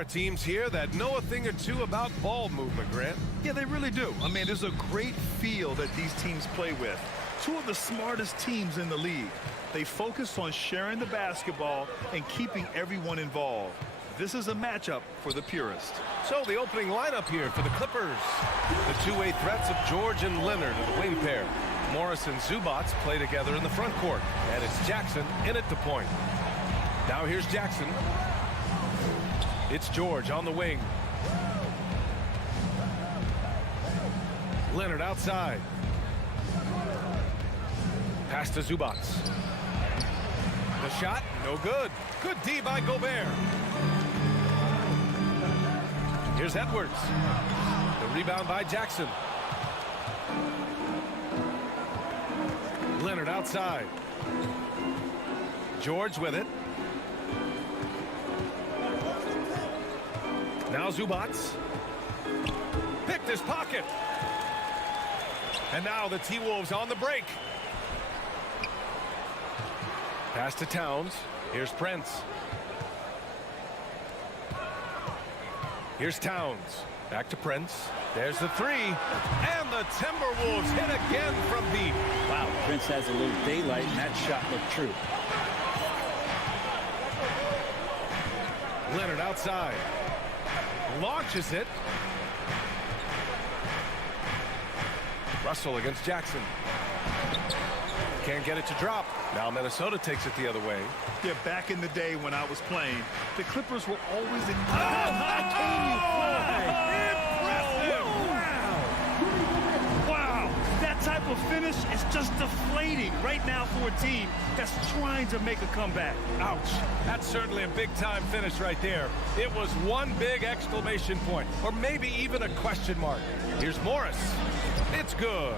pair of teams here that know a thing or two about ball movement, Grant. Yeah, they really do. I mean, there's a great feel that these teams play with. Two of the smartest teams in the league. They focus on sharing the basketball and keeping everyone involved. This is a matchup for the purist. So the opening lineup here for the Clippers. The two-way threats of George and Leonard are the wing pair. Morris and Zubac play together in the front court. And it's Jackson in at the point. Now here's Jackson. It's George on the wing. Leonard outside. Pass to Zubac. The shot, no good. Good D by Gobert. Here's Edwards. The rebound by Jackson. Leonard outside. George with it. Now Zubac. Picked his pocket. And now the T-Wolves on the break. Pass to Towns. Here's Prince. Here's Towns. Back to Prince. There's the three. And the Timberwolves hit again from deep. Wow, Prince has a little daylight, and that shot looked true. Leonard outside. Launches it. Russell against Jackson. Can't get it to drop. Now Minnesota takes it the other way. Yeah, back in the day when I was playing, the Clippers were always in. How can you fly? Impressive! Wow! Wow! That type of finish is just deflating right now for a team that's trying to make a comeback. Ouch! That's certainly a big-time finish right there. It was one big exclamation point, or maybe even a question mark. Here's Morris. It's good.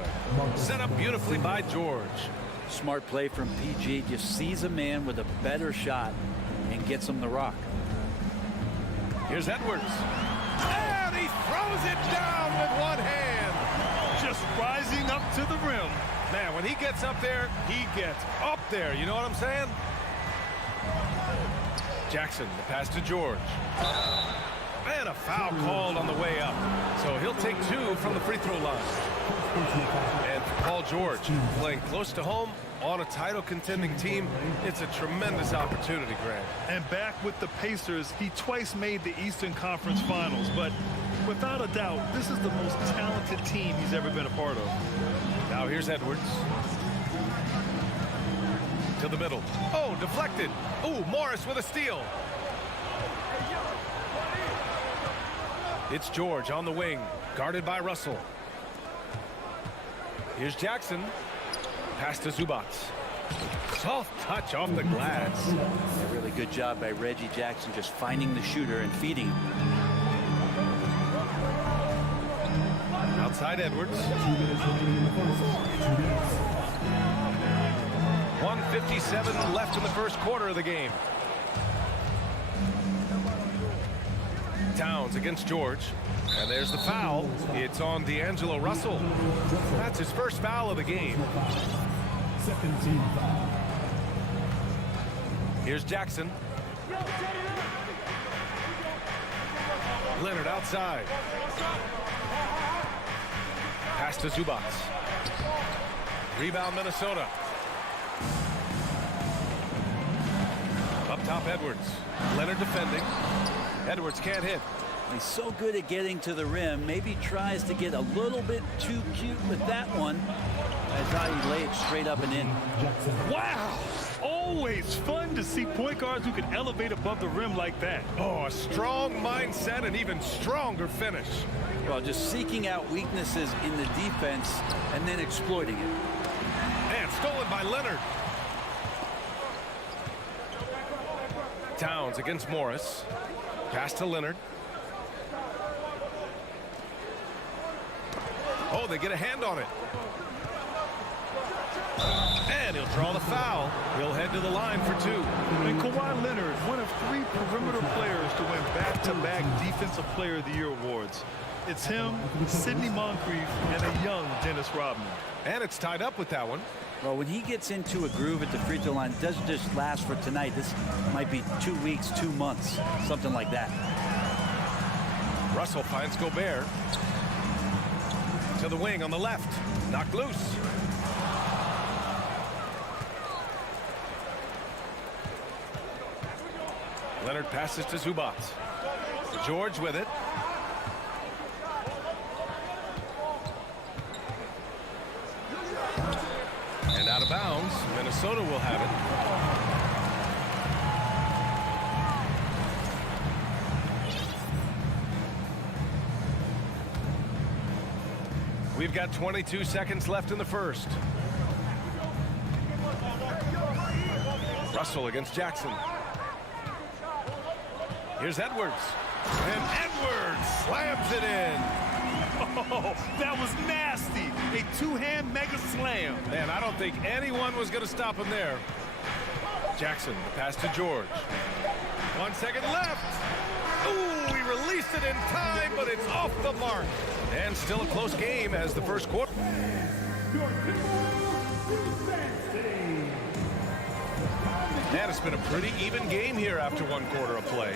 Set up beautifully by George. Smart play from PG. Just sees a man with a better shot and gets him the rock. Here's Edwards. And he throws it down with one hand. Just rising up to the rim. Man, when he gets up there, he gets up there. You know what I'm saying? Jackson, the pass to George. And a foul called on the way up. So he'll take two from the free throw line. And for Paul George, playing close to home on a title contending team, it's a tremendous opportunity, Grant. And back with the Pacers, he twice made the Eastern Conference Finals, but without a doubt, this is the most talented team he's ever been a part of. Now here's Edwards. To the middle. Oh, deflected. Oh, Morris with a steal. It's George on the wing, guarded by Russell. Here's Jackson. Pass to Zubac. Soft touch off the glass. A really good job by Reggie Jackson just finding the shooter and feeding him. Outside Edwards. 1:57 left in the first quarter of the game. Towns against George. And there's the foul. It's on D'Angelo Russell. That's his first foul of the game. Here's Jackson. Leonard outside. Pass to Zubac. Rebound Minnesota. Up top Edwards. Leonard defending. Edwards can't hit. He's so good at getting to the rim. Maybe tries to get a little bit too cute with that one. That's how he laid it straight up and in. Wow! Always fun to see point guards who can elevate above the rim like that. Oh, a strong mindset and even stronger finish. Well, just seeking out weaknesses in the defense and then exploiting it. And stolen by Leonard. Towns against Morris. Pass to Leonard. Oh, they get a hand on it. And he'll draw the foul. He'll head to the line for two. And Kawhi Leonard, one of three perimeter players to win back-to-back Defensive Player of the Year awards. It's him, Sidney Moncrief, and a young Dennis Rodman. And it's tied up with that one. Well, when he gets into a groove at the free throw line, it doesn't just last for tonight. This might be 2 weeks, 2 months, something like that. Russell finds Gobert. To the wing on the left. Knocked loose. Leonard passes to Zubac. George with it. And out of bounds. Minnesota will have it. We've got 22 seconds left in the first. Russell against Jackson. Here's Edwards. And Edwards slams it in. Oh, that was nasty. A two-hand mega slam. Man, I don't think anyone was going to stop him there. Jackson, the pass to George. 1 second left. Ooh, he released it in time, but it's off the mark. And still a close game as the first quarter. Man, it's been a pretty even game here after one quarter of play.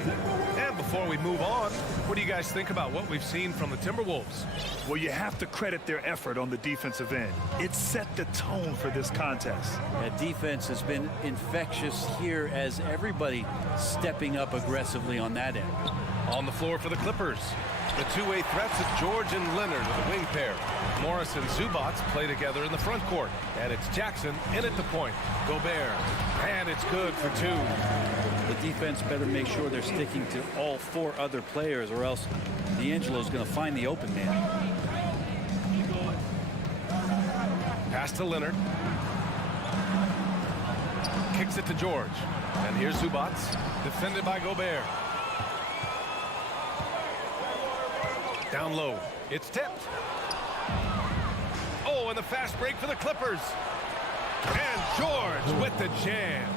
And before we move on, what do you guys think about what we've seen from the Timberwolves? Well, you have to credit their effort on the defensive end. It set the tone for this contest. That defense has been infectious here as everybody stepping up aggressively on that end. On the floor for the Clippers, the two-way threats of George and Leonard are the wing pair. Morris and Zubac play together in the front court. And it's Jackson in at the point. Gobert. And it's good for two. The defense better make sure they're sticking to all four other players, or else D'Angelo's going to find the open man. Pass to Leonard. Kicks it to George. And here's Zubac, defended by Gobert. Down low. It's tipped. Oh, and the fast break for the Clippers. And George with the jam.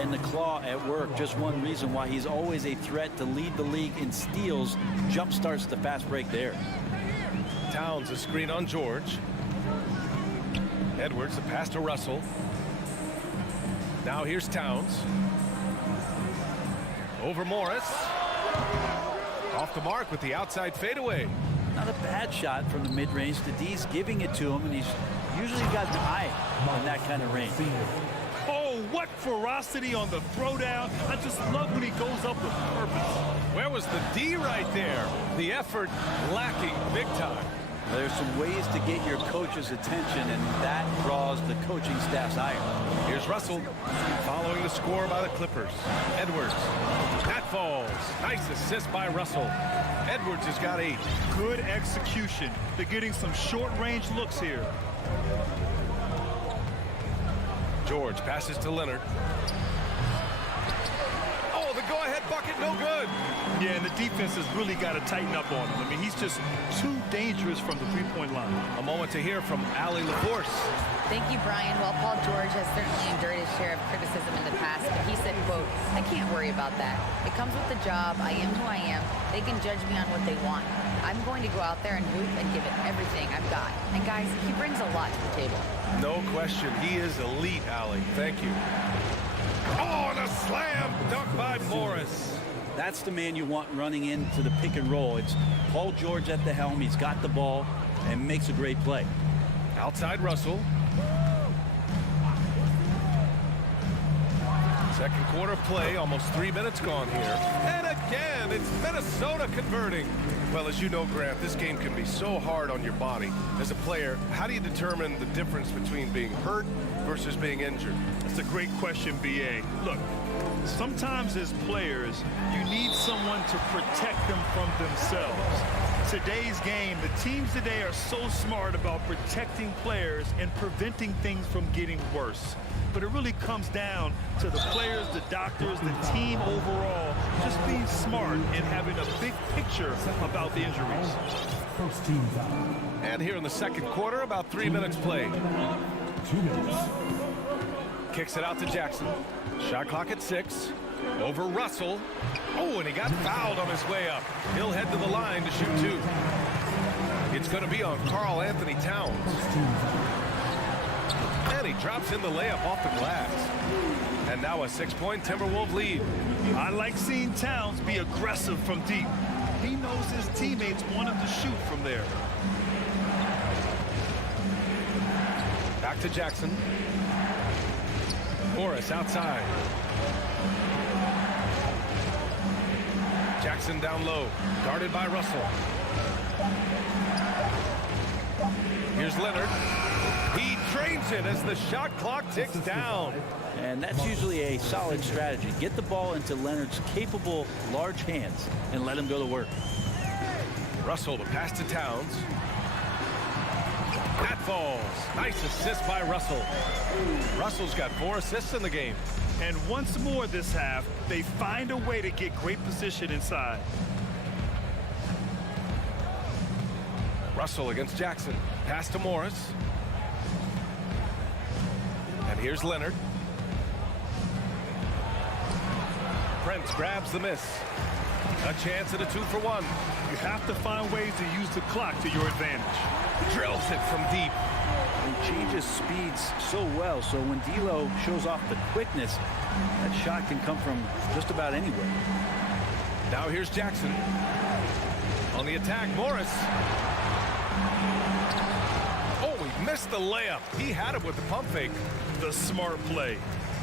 And the claw at work. Just one reason why he's always a threat to lead the league in steals. Jump starts the fast break there. Towns a screen on George. Edwards a pass to Russell. Now here's Towns. Over Morris. Off the mark with the outside fadeaway. Not a bad shot from the mid-range. The D's giving it to him, and he's usually got an eye in that kind of range. Oh, what ferocity on the throwdown. I just love when he goes up with purpose. Where was the D right there? The effort lacking big time. There's some ways to get your coach's attention, and that draws the coaching staff's ire. Here's Russell following the score by the Clippers. Edwards. That falls. Nice assist by Russell. Edwards has got 8. Good execution. They're getting some short-range looks here. George passes to Leonard. Oh, the go-ahead bucket, no good. Yeah, and the defense has really got to tighten up on him. I mean, he's just too dangerous from the three-point line. A moment to hear from Allie LaForce. Thank you, Brian. Well, Paul George has certainly endured his share of criticism in the past, but he said, quote, "I can't worry about that. It comes with the job. I am who I am. They can judge me on what they want. I'm going to go out there and hoop and give it everything I've got." And guys, he brings a lot to the table. No question. He is elite, Allie. Thank you. Oh, and a slam dunk by Morris. That's the man you want running into the pick and roll. It's Paul George at the helm. He's got the ball and makes a great play. Outside Russell. Second quarter play, almost 3 minutes gone here. And again, it's Minnesota converting. Well, as you know, Grant, this game can be so hard on your body. As a player, how do you determine the difference between being hurt versus being injured? That's a great question, B.A. Look, sometimes as players, you need someone to protect them from themselves. Today's game, the teams today are so smart about protecting players and preventing things from getting worse. But it really comes down to the players, the doctors, the team overall, just being smart and having a big picture about the injuries. First team foul. And here in the second quarter, about 3 minutes played. 2 minutes. Kicks it out to Jackson. Shot clock at 6. Over Russell. Oh, and he got fouled on his way up. He'll head to the line to shoot 2. It's going to be on Karl Anthony Towns. First team foul. And he drops in the layup off the glass. And now a 6-point Timberwolves lead. I like seeing Towns be aggressive from deep. He knows his teammates want him to shoot from there. Back to Jackson. Morris outside. Jackson down low, guarded by Russell. Here's Leonard. He drains it as the shot clock ticks down. And that's usually a solid strategy. Get the ball into Leonard's capable, large hands and let him go to work. Russell to pass to Towns. That falls. Nice assist by Russell. Russell's got 4 assists in the game. And once more this half, they find a way to get great position inside. Russell against Jackson. Pass to Morris. And here's Leonard. Prince grabs the miss. A chance at a 2-for-1. You have to find ways to use the clock to your advantage. Drills it from deep. He changes speeds so well, so when D'Lo shows off the quickness, that shot can come from just about anywhere. Now here's Jackson. On the attack, Morris. Oh, he missed the layup. He had it with the pump fake. The smart play.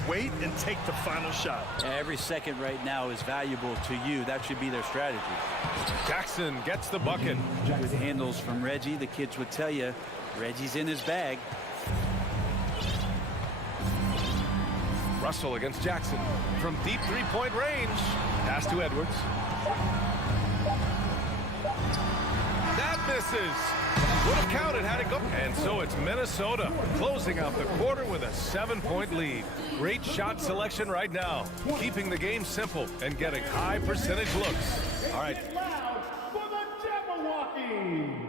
Wait and take the final shot. Every second right now is valuable to you. That should be their strategy. Jackson gets the bucket. With handles from Reggie, the kids would tell you, Reggie's in his bag. Russell against Jackson. From deep three-point range. Pass to Edwards. That misses. Would have counted had it go. And so it's Minnesota closing out the quarter with a 7-point lead. Great shot selection right now. Keeping the game simple and getting high percentage looks. All right. Loud for the Jabberwockies.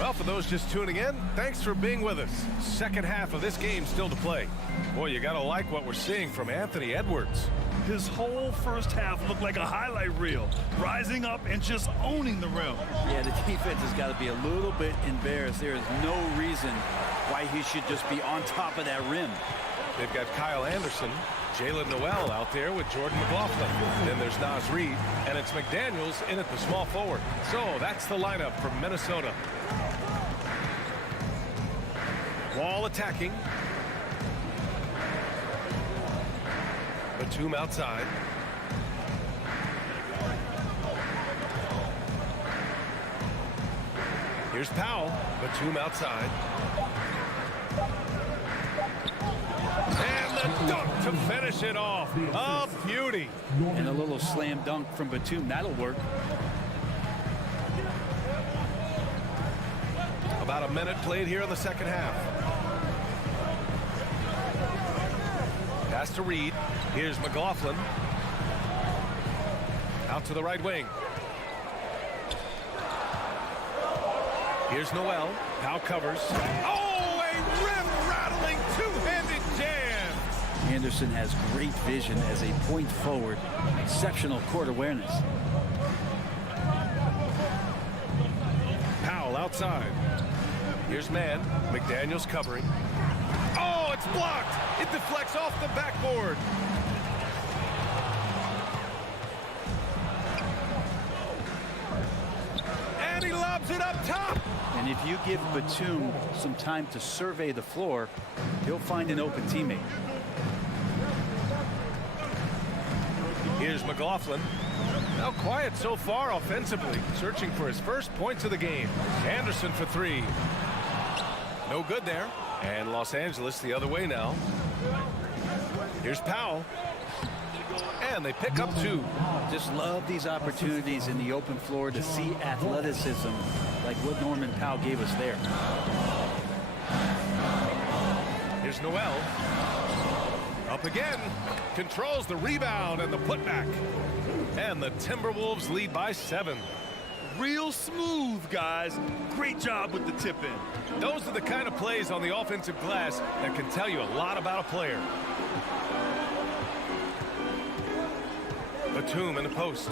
Well, for those just tuning in, thanks for being with us. Second half of this game still to play. Boy, you got to like what we're seeing from Anthony Edwards. His whole first half looked like a highlight reel, rising up and just owning the rim. Yeah, the defense has got to be a little bit embarrassed. There is no reason why he should just be on top of that rim. They've got Kyle Anderson, Jalen Noel out there with Jordan McLaughlin. Then there's Nas Reed, and it's McDaniels in at the small forward. So that's the lineup from Minnesota. Wall attacking. Batum outside. Here's Powell. Batum outside. And the dunk to finish it off. A beauty. And a little slam dunk from Batum. That'll work. About a minute played here in the second half. Pass to Reed. Here's McLaughlin. Out to the right wing. Here's Noel. Powell covers. Oh, a rim-rattling two-handed jam. Anderson has great vision as a point forward. Exceptional court awareness. Powell outside. Here's man. McDaniels covering. Oh, it's blocked. It deflects off the backboard. And he lobs it up top. And if you give Batum some time to survey the floor, he'll find an open teammate. Here's McLaughlin. Now quiet so far offensively, searching for his first points of the game. Anderson for three. No good there. And Los Angeles the other way now. Here's Powell. And they pick up two. Just love these opportunities in the open floor to see athleticism like what Norman Powell gave us there. Here's Noel. Up again. Controls the rebound and the putback. And the Timberwolves lead by 7. Real smooth, guys. Great job with the tip-in. Those are the kind of plays on the offensive glass that can tell you a lot about a player. Batum in the post.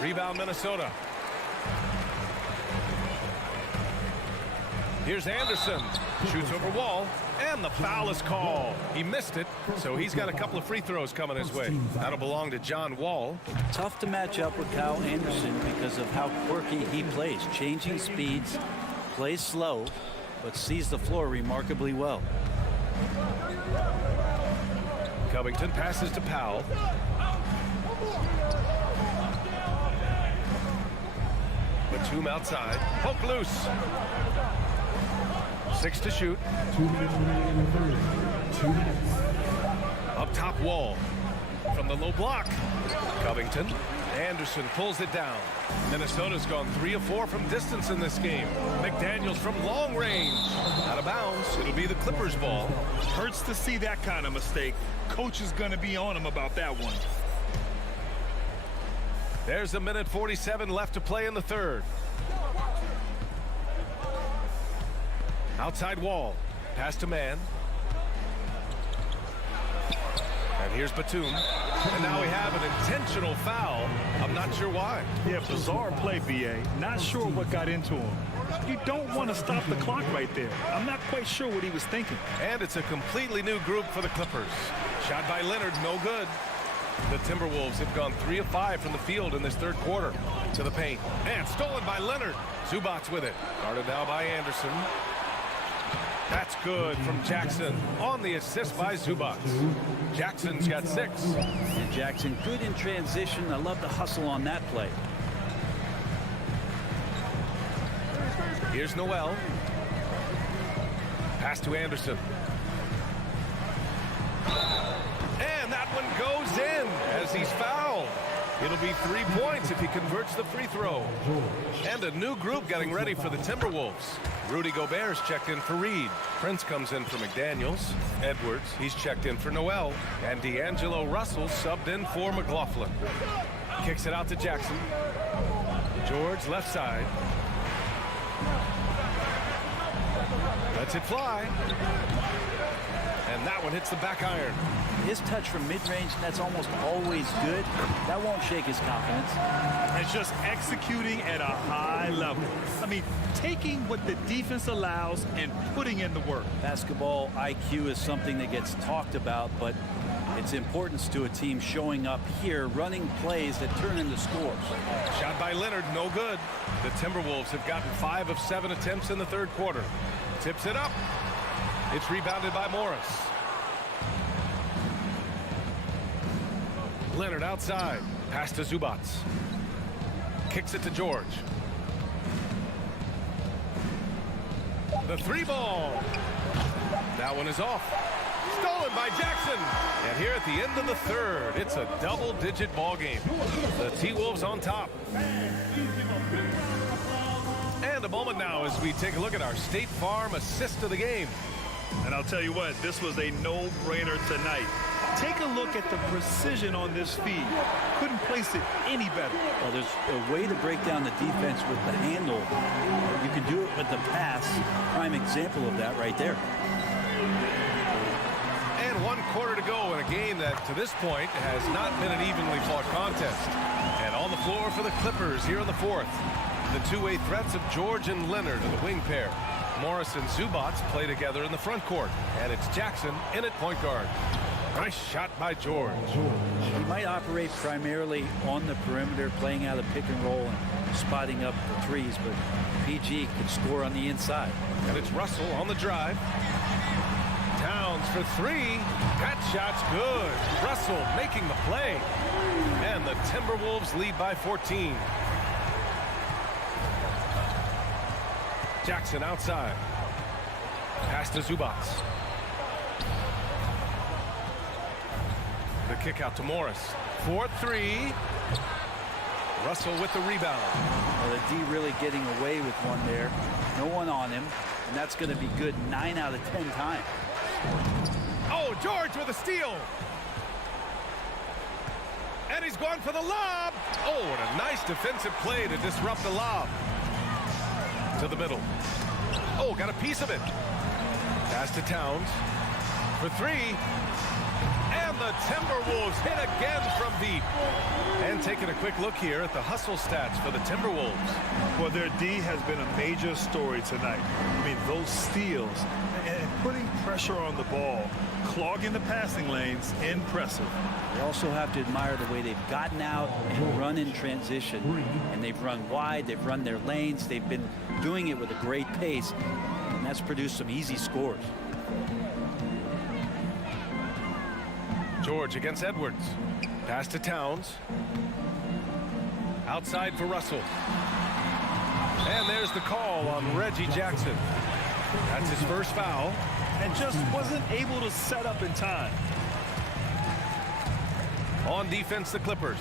Rebound Minnesota. Here's Anderson. Shoots over wall. And the foul is called. He missed it, so he's got a couple of free throws coming his way. That'll belong to John Wall. Tough to match up with Kyle Anderson because of how quirky he plays. Changing speeds, plays slow, but sees the floor remarkably well. Covington passes to Powell. Batum outside. Poke loose. 6 to shoot. 2 minutes remaining in the third. 2 minutes. Up top Wall. From the low block. Covington. Anderson pulls it down. Minnesota's gone 3 of 4 from distance in this game. McDaniels from long range. Out of bounds. It'll be the Clippers' ball. Hurts to see that kind of mistake. Coach is going to be on him about that one. There's 1:47 left to play in the third. Outside Wall. Pass to man. And here's Batum. And now we have an intentional foul. I'm not sure why. Yeah, bizarre play, B.A. Not sure what got into him. You don't want to stop the clock right there. I'm not quite sure what he was thinking. And it's a completely new group for the Clippers. Shot by Leonard, no good. The Timberwolves have gone 3 of 5 from the field in this third quarter. To the paint. And stolen by Leonard. Zubac's with it. Guarded now by Anderson. That's good from Jackson on the assist by Zubac. Jackson's got 6. And Jackson good in transition. I love the hustle on that play. Here's Noel. Pass to Anderson. And that one goes in as he's fouled. It'll be 3 points if he converts the free throw. And a new group getting ready for the Timberwolves. Rudy Gobert's checked in for Reed. Prince comes in for McDaniels. Edwards, he's checked in for Noel. And D'Angelo Russell subbed in for McLaughlin. Kicks it out to Jackson. George left side. Lets it fly. And that one hits the back iron. His touch from mid-range, that's almost always good. That won't shake his confidence. It's just executing at a high level. I mean, taking what the defense allows and putting in the work. Basketball IQ is something that gets talked about, but its importance to a team showing up here, running plays that turn into scores. Shot by Leonard, no good. The Timberwolves have gotten 5 of 7 attempts in the third quarter. Tips it up. It's rebounded by Morris. Leonard outside. Pass to Zubac. Kicks it to George. The 3 ball. That one is off. Stolen by Jackson. And here at the end of the third, it's a double-digit ball game. The T-Wolves on top. And a moment now as we take a look at our State Farm assist of the game. And I'll tell you what, this was a no-brainer tonight. Take a look at the precision on this feed. Couldn't place it any better. Well, there's a way to break down the defense with the handle. You can do it with the pass. Prime example of that right there. And 1 quarter to go in a game that, to this point, has not been an evenly fought contest. And on the floor for the Clippers here in the fourth, the two-way threats of George and Leonard are the wing pair. Morris and Zubac play together in the front court. And it's Jackson in at point guard. Nice shot by George. He might operate primarily on the perimeter, playing out of pick and roll and spotting up the threes, but PG could score on the inside. And it's Russell on the drive. Towns for 3. That shot's good. Russell making the play. And the Timberwolves lead by 14. Jackson outside. Pass to Zubac. The kick out to Morris. 4-3. Russell with the rebound. Well, the D really getting away with one there. No one on him, and that's going to be good 9 out of 10 times. Oh, George with a steal. And he's going for the lob. Oh, what a nice defensive play to disrupt the lob. To the middle. Oh, got a piece of it. Pass to Towns. For 3. And the Timberwolves hit again from deep. And taking a quick look here at the hustle stats for the Timberwolves. Well, their D has been a major story tonight. I mean, those steals and putting pressure on the ball, clogging the passing lanes, impressive. You also have to admire the way they've gotten out and run in transition. And they've run wide, they've run their lanes, they've been doing it with a great pace. And that's produced some easy scores. George against Edwards. Pass to Towns. Outside for Russell. And there's the call on Reggie Jackson. That's his first foul. And just wasn't able to set up in time. On defense, the Clippers.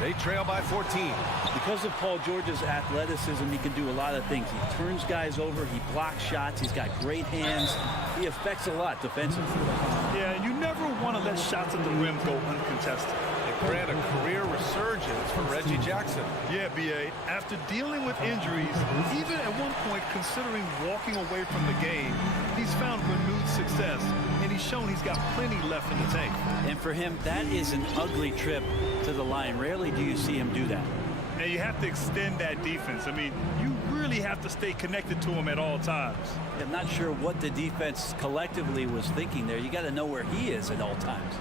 They trail by 14. Because of Paul George's athleticism, he can do a lot of things. He turns guys over, he blocks shots, he's got great hands. He affects a lot defensively. Yeah, you never want to let shots at the rim go uncontested. It grant a career resurgence for Reggie Jackson. Yeah, B.A., after dealing with injuries, even at one point considering walking away from the game, he's found renewed success, and he's shown he's got plenty left in the tank. And for him, that is an ugly trip to the line. Rarely do you see him do that. And you have to extend that defense. I mean, you really have to stay connected to him at all times. I'm not sure what the defense collectively was thinking there. You got to know where he is at all times.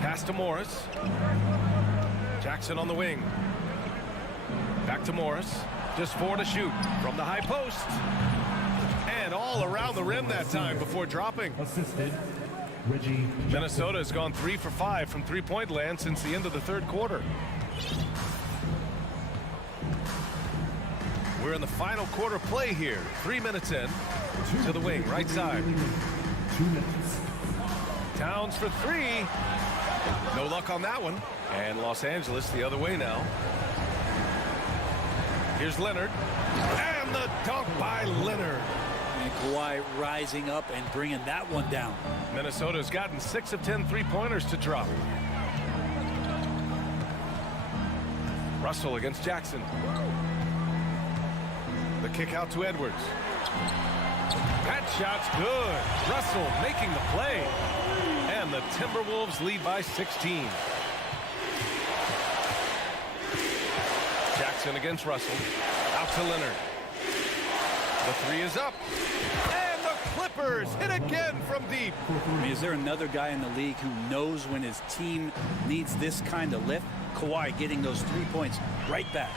Pass to Morris. Jackson on the wing. Back to Morris. Just 4 to shoot from the high post. And all around the rim that time before dropping. Assisted, Reggie Jackson. Minnesota has gone 3 for 5 from three-point land since the end of the third quarter. We're in the final quarter play here. 3 minutes in. To the wing, right side. 2 minutes. Towns for 3. No luck on that one. And Los Angeles the other way now. Here's Leonard. And the dunk by Leonard. And Kawhi rising up and bringing that one down. Minnesota's gotten 6 of 10 three-pointers to drop. Russell against Jackson. The kick out to Edwards. That shot's good. Russell making the play. And the Timberwolves lead by 16. Jackson against Russell. Out to Leonard. The 3 is up. And the Clippers hit again from deep. I mean, is there another guy in the league who knows when his team needs this kind of lift? Kawhi getting those 3 points right back.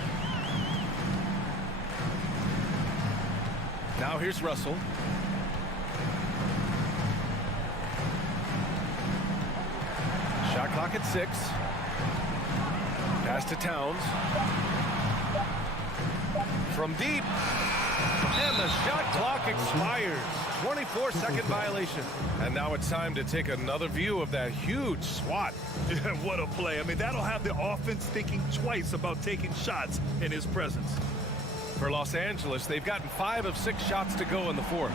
Now here's Russell. Shot clock at 6. Pass to Towns. From deep. And the shot clock expires. 24-second violation. And now it's time to take another view of that huge swat. What a play. I mean, that'll have the offense thinking twice about taking shots in his presence. For Los Angeles, they've gotten 5 of 6 shots to go in the fourth.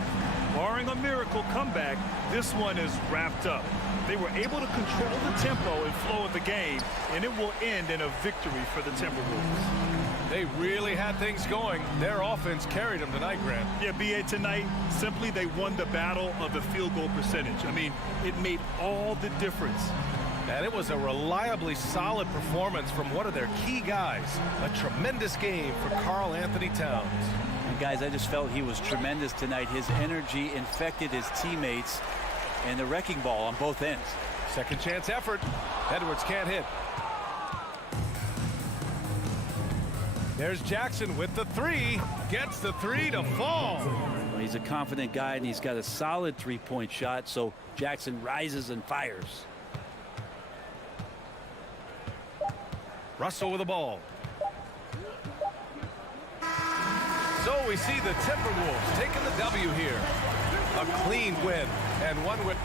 Barring a miracle comeback, this one is wrapped up. They were able to control the tempo and flow of the game, and it will end in a victory for the Timberwolves. They really had things going. Their offense carried them tonight, Grant. Yeah, B.A., tonight, simply they won the battle of the field goal percentage. I mean, it made all the difference. And it was a reliably solid performance from one of their key guys. A tremendous game for Karl Anthony Towns. And guys, I just felt he was tremendous tonight. His energy infected his teammates, and the wrecking ball on both ends. Second chance effort. Edwards can't hit. There's Jackson with the 3. Gets the 3 to fall. Well, he's a confident guy, and he's got a solid three-point shot, so Jackson rises and fires. Russell with the ball. So we see the Timberwolves taking the W here. A clean win, and one with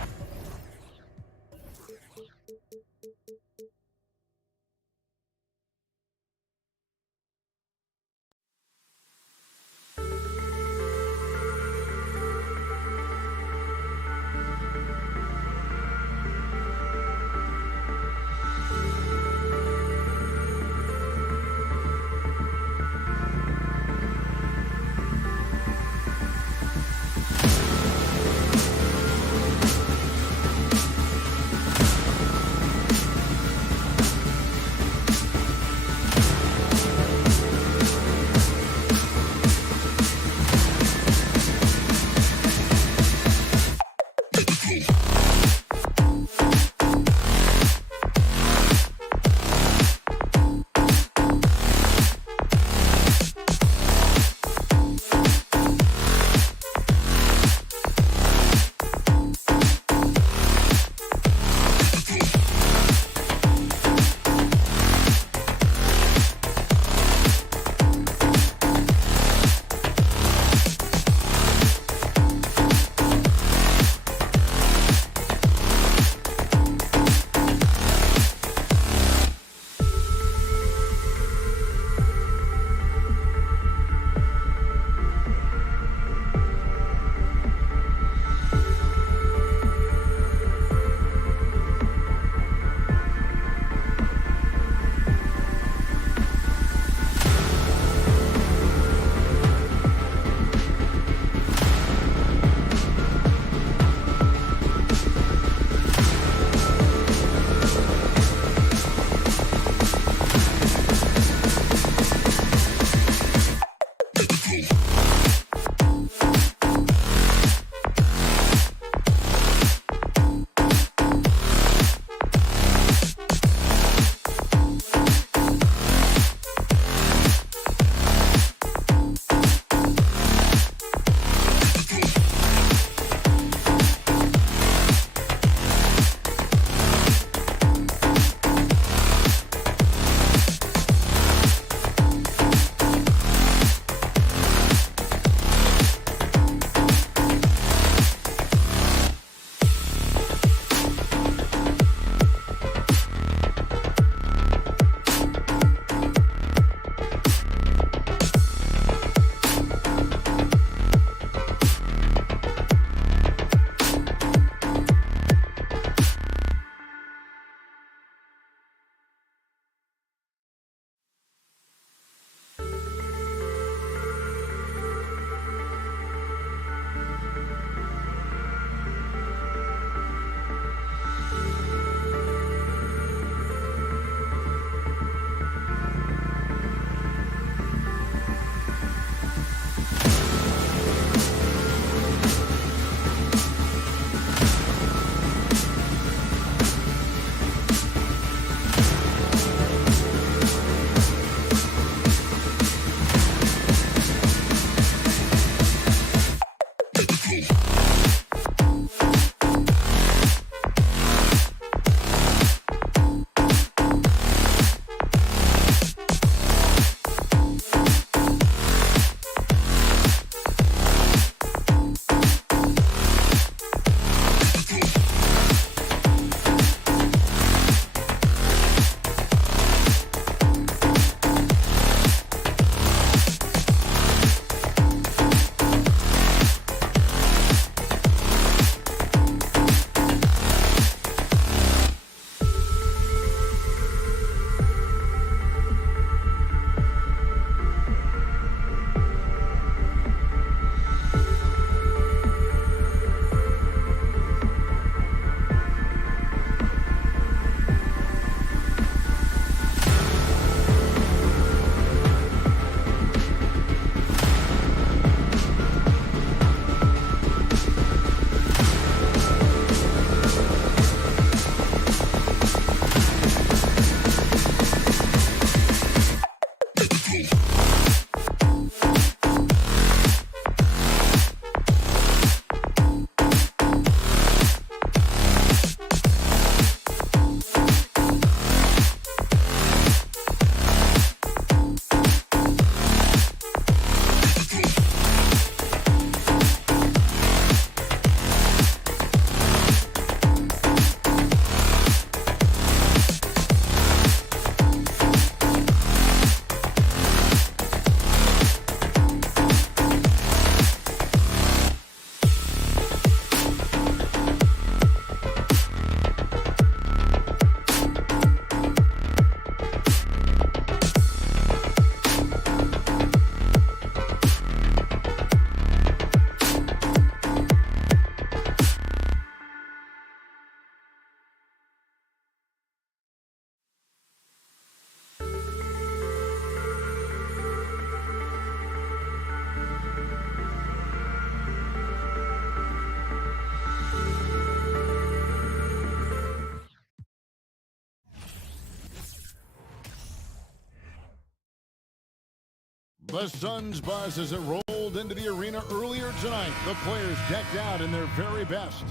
The Suns buzz as it rolled into the arena earlier tonight. The players decked out in their very best.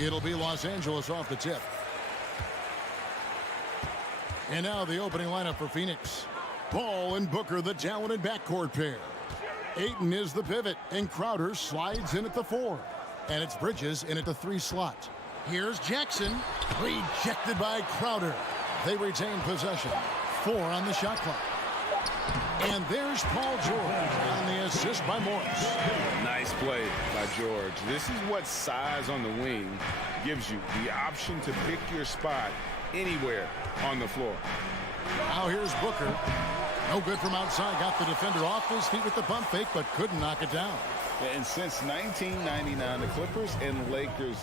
It'll be Los Angeles off the tip. And now the opening lineup for Phoenix. Ball and Booker, the talented backcourt pair. Ayton is the pivot, and Crowder slides in at the 4. And it's Bridges in at the 3 slot. Here's Jackson, rejected by Crowder. They retain possession. 4 on the shot clock. And there's Paul George on the assist by Morris. Nice play by George. This is what size on the wing gives you, the option to pick your spot anywhere on the floor. Now here's Booker. No good from outside. Got the defender off his feet with the pump fake, but couldn't knock it down. And since 1999, the Clippers and Lakers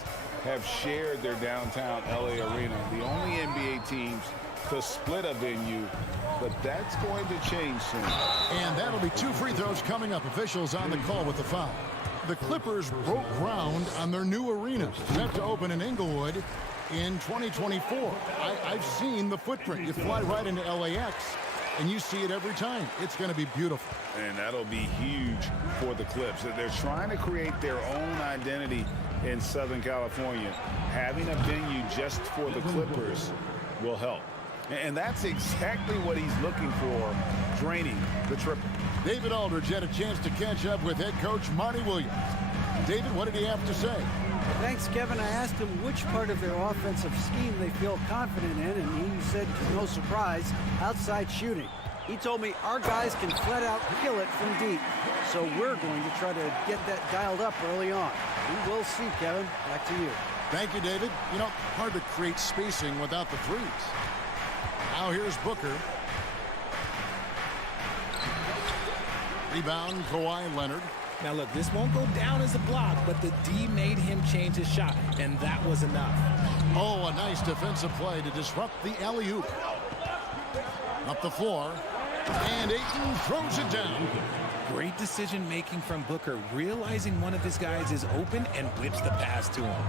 have shared their downtown LA arena. The only NBA teams to split a venue, but that's going to change soon. And that'll be 2 free throws coming up. Officials on the call with the foul. The Clippers broke ground on their new arena, set to open in Inglewood in 2024. I've seen the footprint. You fly right into LAX, and you see it every time. It's going to be beautiful. And that'll be huge for the Clips. They're trying to create their own identity in Southern California. Having a venue just for the Clippers will help. And that's exactly what he's looking for, draining the triple. David Aldridge had a chance to catch up with head coach Monty Williams. David, what did he have to say? Thanks, Kevin. I asked him which part of their offensive scheme they feel confident in, and he said, no surprise, outside shooting. He told me our guys can flat out kill it from deep, so we're going to try to get that dialed up early on. We will see, Kevin. Back to you. Thank you, David. You know, hard to create spacing without the threes. Now here's Booker. Rebound, Kawhi Leonard. Now look, this won't go down as a block, but the D made him change his shot, and that was enough. Oh, a nice defensive play to disrupt the alley-oop. Up the floor, and Ayton throws it down. Great decision-making from Booker, realizing one of his guys is open and whips the pass to him.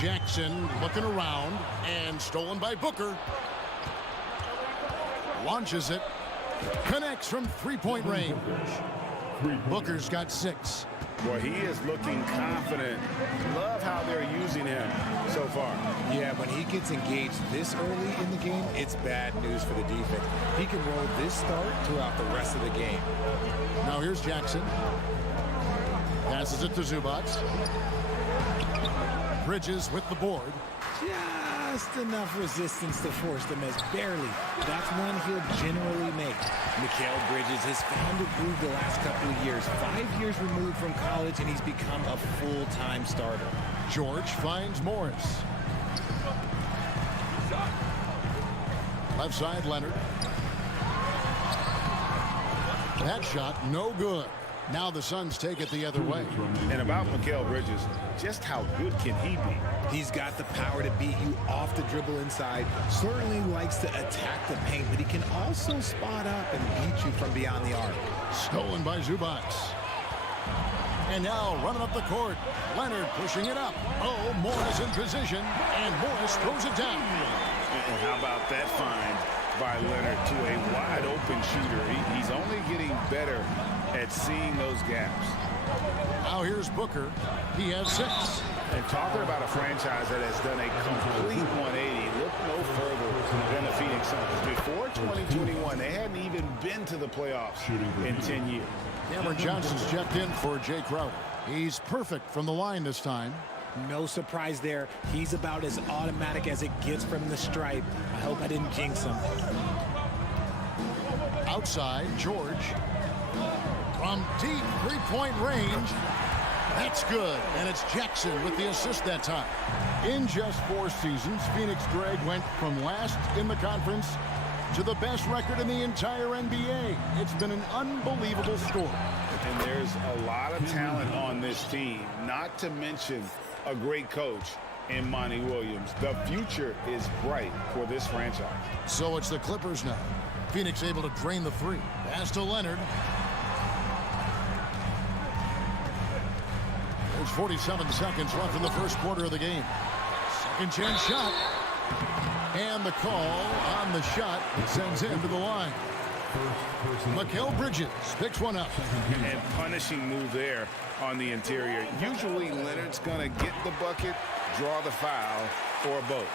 Jackson looking around, and stolen by Booker. Launches it. Connects from three-point range. Booker's got 6. Boy, he is looking confident. Love how they're using him so far. Yeah, when he gets engaged this early in the game, it's bad news for the defense. He can roll this start throughout the rest of the game. Now here's Jackson. Passes it to Zubac. Bridges with the board. Just enough resistance to force the miss. Barely. That's one he'll generally make. Mikal Bridges has found a groove the last couple of years. 5 years removed from college, and he's become a full-time starter. George finds Morris. Left side, Leonard. That shot, no good. Now the Suns take it the other way. And about Mikal Bridges, just how good can he be? He's got the power to beat you off the dribble inside. Certainly likes to attack the paint, but he can also spot up and beat you from beyond the arc. Stolen by Zubac. And now running up the court. Leonard pushing it up. Oh, Morris in position. And Morris throws it down. And how about that find by Leonard to a wide open shooter? He's only getting better at seeing those gaps. Now here's Booker. He has 6. And talking about a franchise that has done a complete 180, look no further than the Phoenix Suns. Before 2021, they hadn't even been to the playoffs in 10 years. Cameron Johnson's checked in for Jay Crowder. He's perfect from the line this time. No surprise there. He's about as automatic as it gets from the stripe. I hope I didn't jinx him. Outside, George. From deep three-point range. That's good. And it's Jackson with the assist that time. In just 4 seasons, Phoenix Greg went from last in the conference to the best record in the entire NBA. It's been an unbelievable story. And there's a lot of talent on this team, not to mention a great coach in Monty Williams. The future is bright for this franchise. So it's the Clippers now. Phoenix able to drain the 3. Pass to Leonard. There's 47 seconds left in the first quarter of the game. Second chance shot. And the call on the shot that sends him to the line. Mikal Bridges picks one up. And punishing move there on the interior. Usually Leonard's going to get the bucket, draw the foul, or both.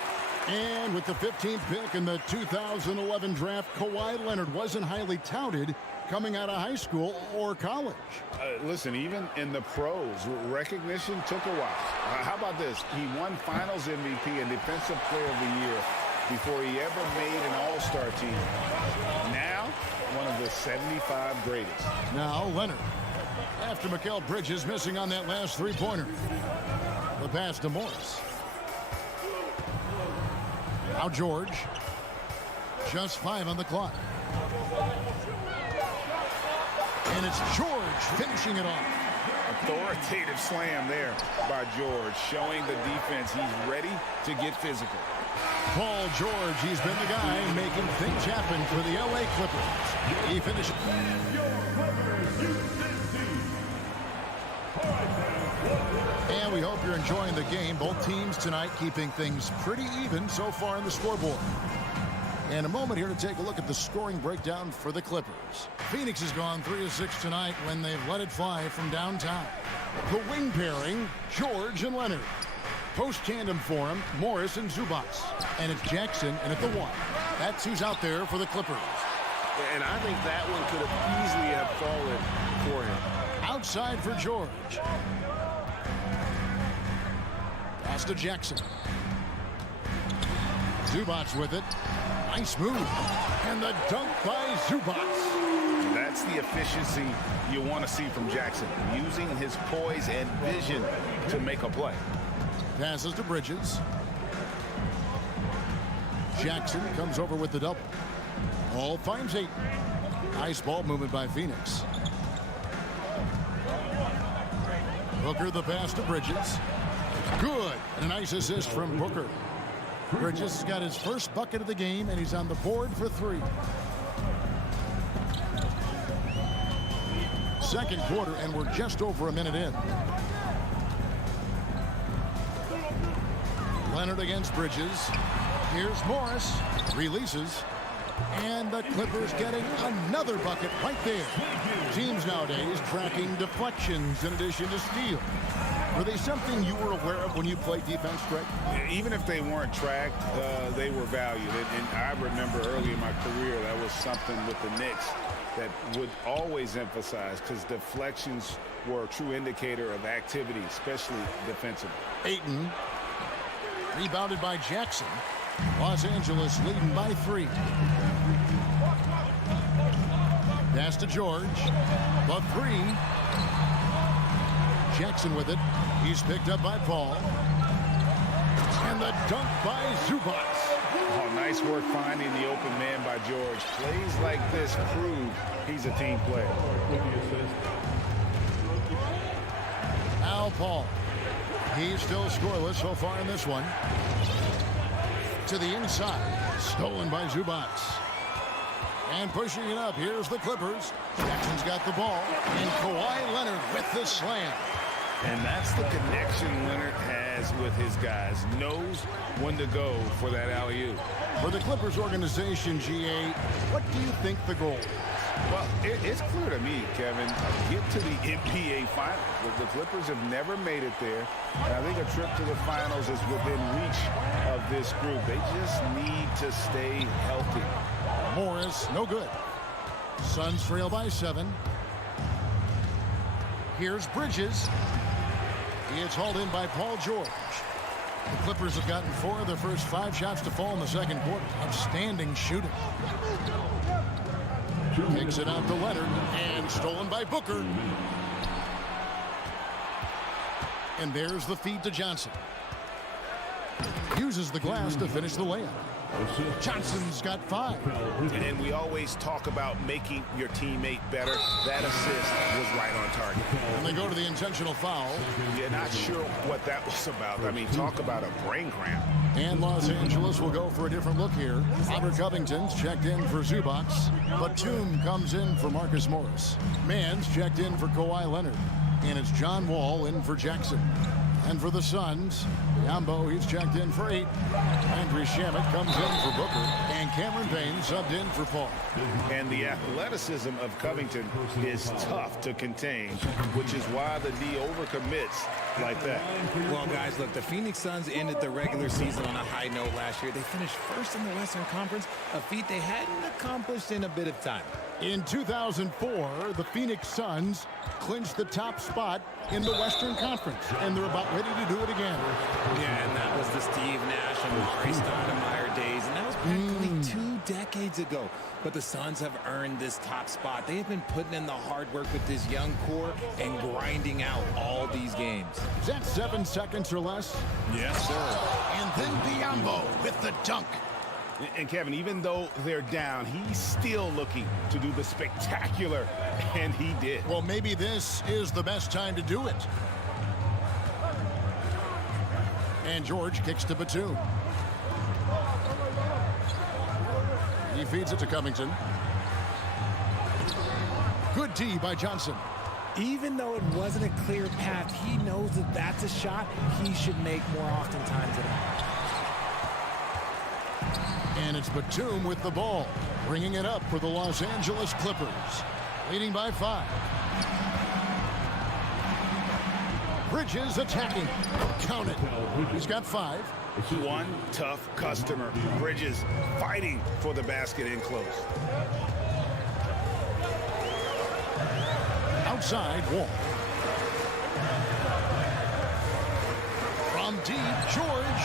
And with the 15th pick in the 2011 draft, Kawhi Leonard wasn't highly touted coming out of high school or college. Listen, even in the pros, recognition took a while. How about this? He won Finals MVP and Defensive Player of the Year before he ever made an All-Star team. Now, one of the 75 greatest. Now Leonard, after Mikal Bridges missing on that last three-pointer. The pass to Morris. Now George. Just 5 on the clock. And it's George finishing it off. Authoritative slam there by George, showing the defense he's ready to get physical. Paul George, he's been the guy making things happen for the LA Clippers. He finished. And we hope you're enjoying the game. Both teams tonight keeping things pretty even so far on the scoreboard. And a moment here to take a look at the scoring breakdown for the Clippers. Phoenix has gone 3 of 6 tonight when they've let it fly from downtown. The wing pairing, George and Leonard. Post tandem for him, Morris and Zubac. And it's Jackson and at the 1. That's who's out there for the Clippers. And I think that one could have easily have fallen for him. Outside for George. Pass to Jackson. Zubac with it. Nice move. And the dunk by Zubac. That's the efficiency you want to see from Jackson, using his poise and vision to make a play. Passes to Bridges. Jackson comes over with the double. Hall finds 8. Nice ball movement by Phoenix. Booker the pass to Bridges. Good. And a nice assist from Booker. Bridges has got his first bucket of the game, and he's on the board for 3. Second quarter, and we're just over a minute in. Leonard against Bridges. Here's Morris. Releases. And the Clippers getting another bucket right there. Teams nowadays tracking deflections in addition to steals. Were they something you were aware of when you played defense, Greg? Even if they weren't tracked, they were valued. And I remember early in my career, that was something with the Knicks that would always emphasize, because deflections were a true indicator of activity, especially defensively. Ayton. Rebounded by Jackson. Los Angeles leading by 3. Pass to George. The 3. Jackson with it. He's picked up by Paul. And the dunk by Zubac. Oh, nice work finding the open man by George. Plays like this prove he's a team player. Al Paul. He's still scoreless so far in this one. To the inside. Stolen by Zubac. And pushing it up. Here's the Clippers. Jackson's got the ball. And Kawhi Leonard with the slam. And that's the connection Leonard has with his guys. Knows when to go for that alley-oop. For the Clippers organization, GA, what do you think the goal is? Well, it's clear to me, Kevin, get to the NBA Finals. The Clippers have never made it there. And I think a trip to the Finals is within reach of this group. They just need to stay healthy. Morris, no good. Suns trail by 7. Here's Bridges. He is hauled in by Paul George. The Clippers have gotten 4 of their first 5 shots to fall in the second quarter. Outstanding shooting. Takes it out to Leonard, and stolen by Booker. And there's the feed to Johnson. Uses the glass to finish the layup. Johnson's got 5. And we always talk about making your teammate better. That assist was right on target. And they go to the intentional foul. You're not sure what that was about. I mean, talk about a brain cramp. And Los Angeles will go for a different look here. Robert Covington's checked in for Zubac. Batum comes in for Marcus Morris. Mann's checked in for Kawhi Leonard. And it's John Wall in for Jackson. And for the Suns, Yambo, he's checked in for 8. Andrew Shamet comes in for Booker. And Cameron Payne subbed in for Paul. And the athleticism of Covington is tough to contain, which is why the D overcommits like that. Well, guys, look, the Phoenix Suns ended the regular season on a high note last year. They finished first in the Western Conference, a feat they hadn't accomplished in a bit of time. In 2004, the Phoenix Suns clinched the top spot in the Western Conference, and they're about ready to do it again. Yeah, and that was the Steve Nash and Maury Stoudemire days, and that was practically 2 decades ago. But the Suns have earned this top spot. They have been putting in the hard work with this young core and grinding out all these games. Is that 7 seconds or less? Yes, sir. And then Biyombo with the dunk. And Kevin, even though they're down, he's still looking to do the spectacular, and he did. Well, maybe this is the best time to do it. And George kicks to Batum. He feeds it to Covington. Good D by Johnson. Even though it wasn't a clear path, he knows that that's a shot he should make more oftentimes than not. And it's Batum with the ball, bringing it up for the Los Angeles Clippers, leading by 5. Bridges attacking. Count it. He's got 5. One tough customer. Bridges fighting for the basket in close. Outside, Wall. From deep, George.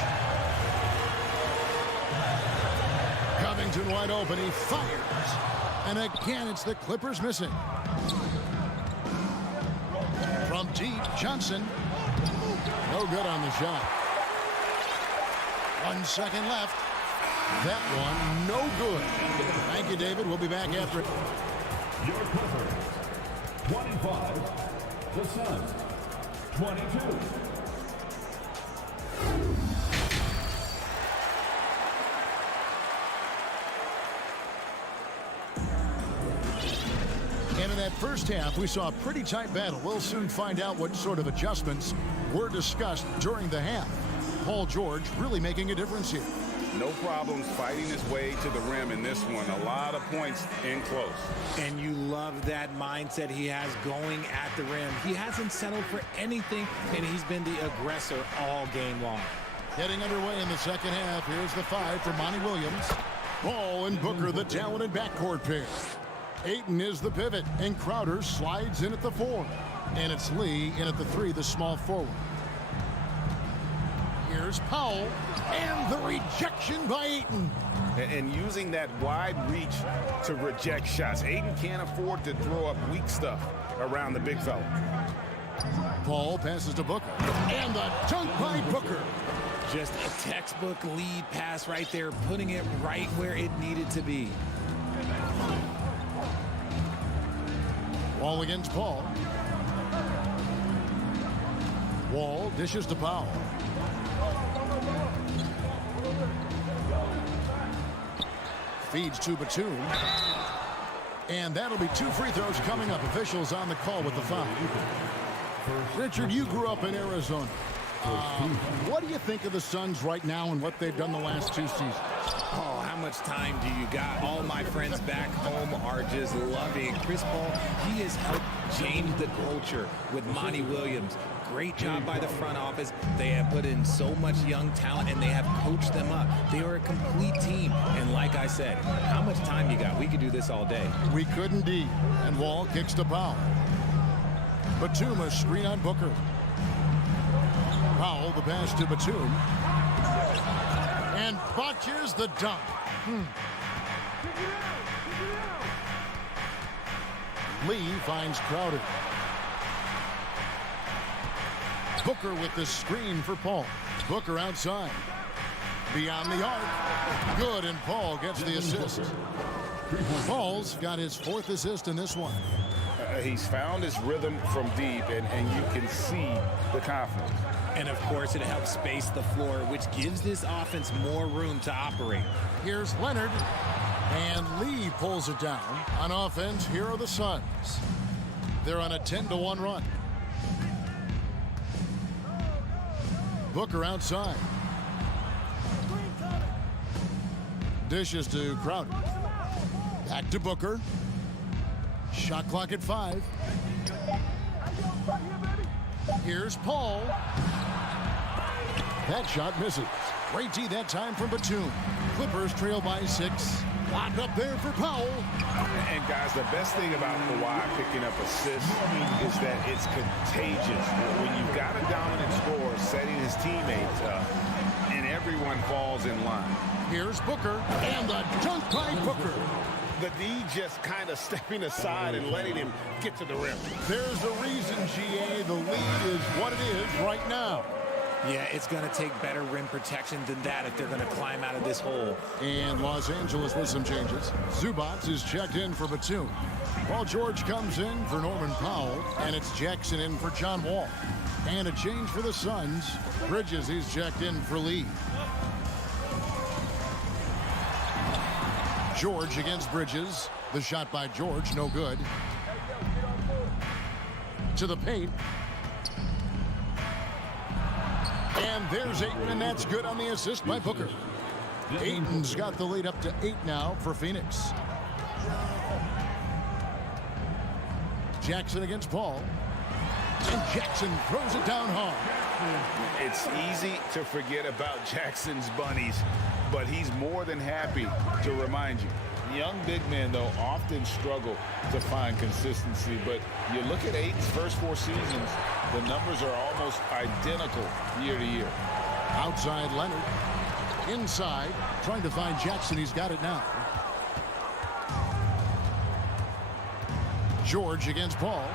Covington wide open. He fires. And again, it's the Clippers missing. From deep, Johnson. No good on the shot. 1 second left. That one, no good. Thank you, David. We'll be back after it. Your Clippers, 25. The Suns, 22. And in that first half, we saw a pretty tight battle. We'll soon find out what sort of adjustments were discussed during the half. Paul George really making a difference here. No problems fighting his way to the rim in this one. A lot of points in close. And you love that mindset he has going at the rim. He hasn't settled for anything, and he's been the aggressor all game long. Getting underway in the second half. Here's the 5 for Monty Williams. Ball and Booker, the talented backcourt pair. Ayton is the pivot, and Crowder slides in at the 4. And it's Lee in at the 3, the small forward. Here's Powell, and the rejection by Ayton. And using that wide reach to reject shots. Ayton can't afford to throw up weak stuff around the big fella. Paul passes to Booker, and the dunk by Booker. Just a textbook lead pass right there, putting it right where it needed to be. Wall against Paul. Wall dishes to Powell. Feeds to Batum. And that'll be 2 free throws coming up. Officials on the call with the foul. Richard, you grew up in Arizona. What do you think of the Suns right now and what they've done the last 2 seasons? Oh, how much time do you got? All my friends back home are just loving Chris Paul. He has helped change the culture with Monty Williams. Great job by the front office. They have put in so much young talent, and they have coached them up. They are a complete team. And like I said, how much time you got? We could do this all day. We could indeed. And Wall kicks to Powell. Batum, a screen on Booker. Powell, the pass to Batum. And botches the dunk. Lee finds Crowder. Booker with the screen for Paul. Booker outside. Beyond the arc. Good, and Paul gets the assist. Paul's got his 4th assist in this one. He's found his rhythm from deep, and you can see the confidence. And of course, it helps space the floor, which gives this offense more room to operate. Here's Leonard, and Lee pulls it down. On offense, here are the Suns. They're on a 10-1 run. Booker outside. Dishes to Crowder. Back to Booker. Shot clock at 5. Here's Paul. That shot misses. Great D that time from Batum. Clippers trail by 6. Locked up there for Powell. And guys, the best thing about Kawhi picking up assists is that it's contagious. When you've got a dominant scorer setting his teammates up, and everyone falls in line. Here's Booker, and the dunk by Booker. The D just kind of stepping aside and letting him get to the rim. There's a reason, GA, the lead is what it is right now. Yeah, it's going to take better rim protection than that if they're going to climb out of this hole. And Los Angeles with some changes. Zubac is checked in for Batum. Paul George comes in for Norman Powell, and it's Jackson in for John Wall. And a change for the Suns. Bridges, he's checked in for Lee. George against Bridges. The shot by George, no good. To the paint. And there's Ayton, and that's good on the assist by Booker. Ayton's got the lead up to 8 now for Phoenix. Jackson against Paul. And Jackson throws it down hard. It's easy to forget about Jackson's bunnies, but he's more than happy to remind you. Young big men, though, often struggle to find consistency, but you look at Ayton's first 4 seasons, the numbers are almost identical year to year. Outside Leonard. Inside, trying to find Jackson. He's got it now. George against Paul.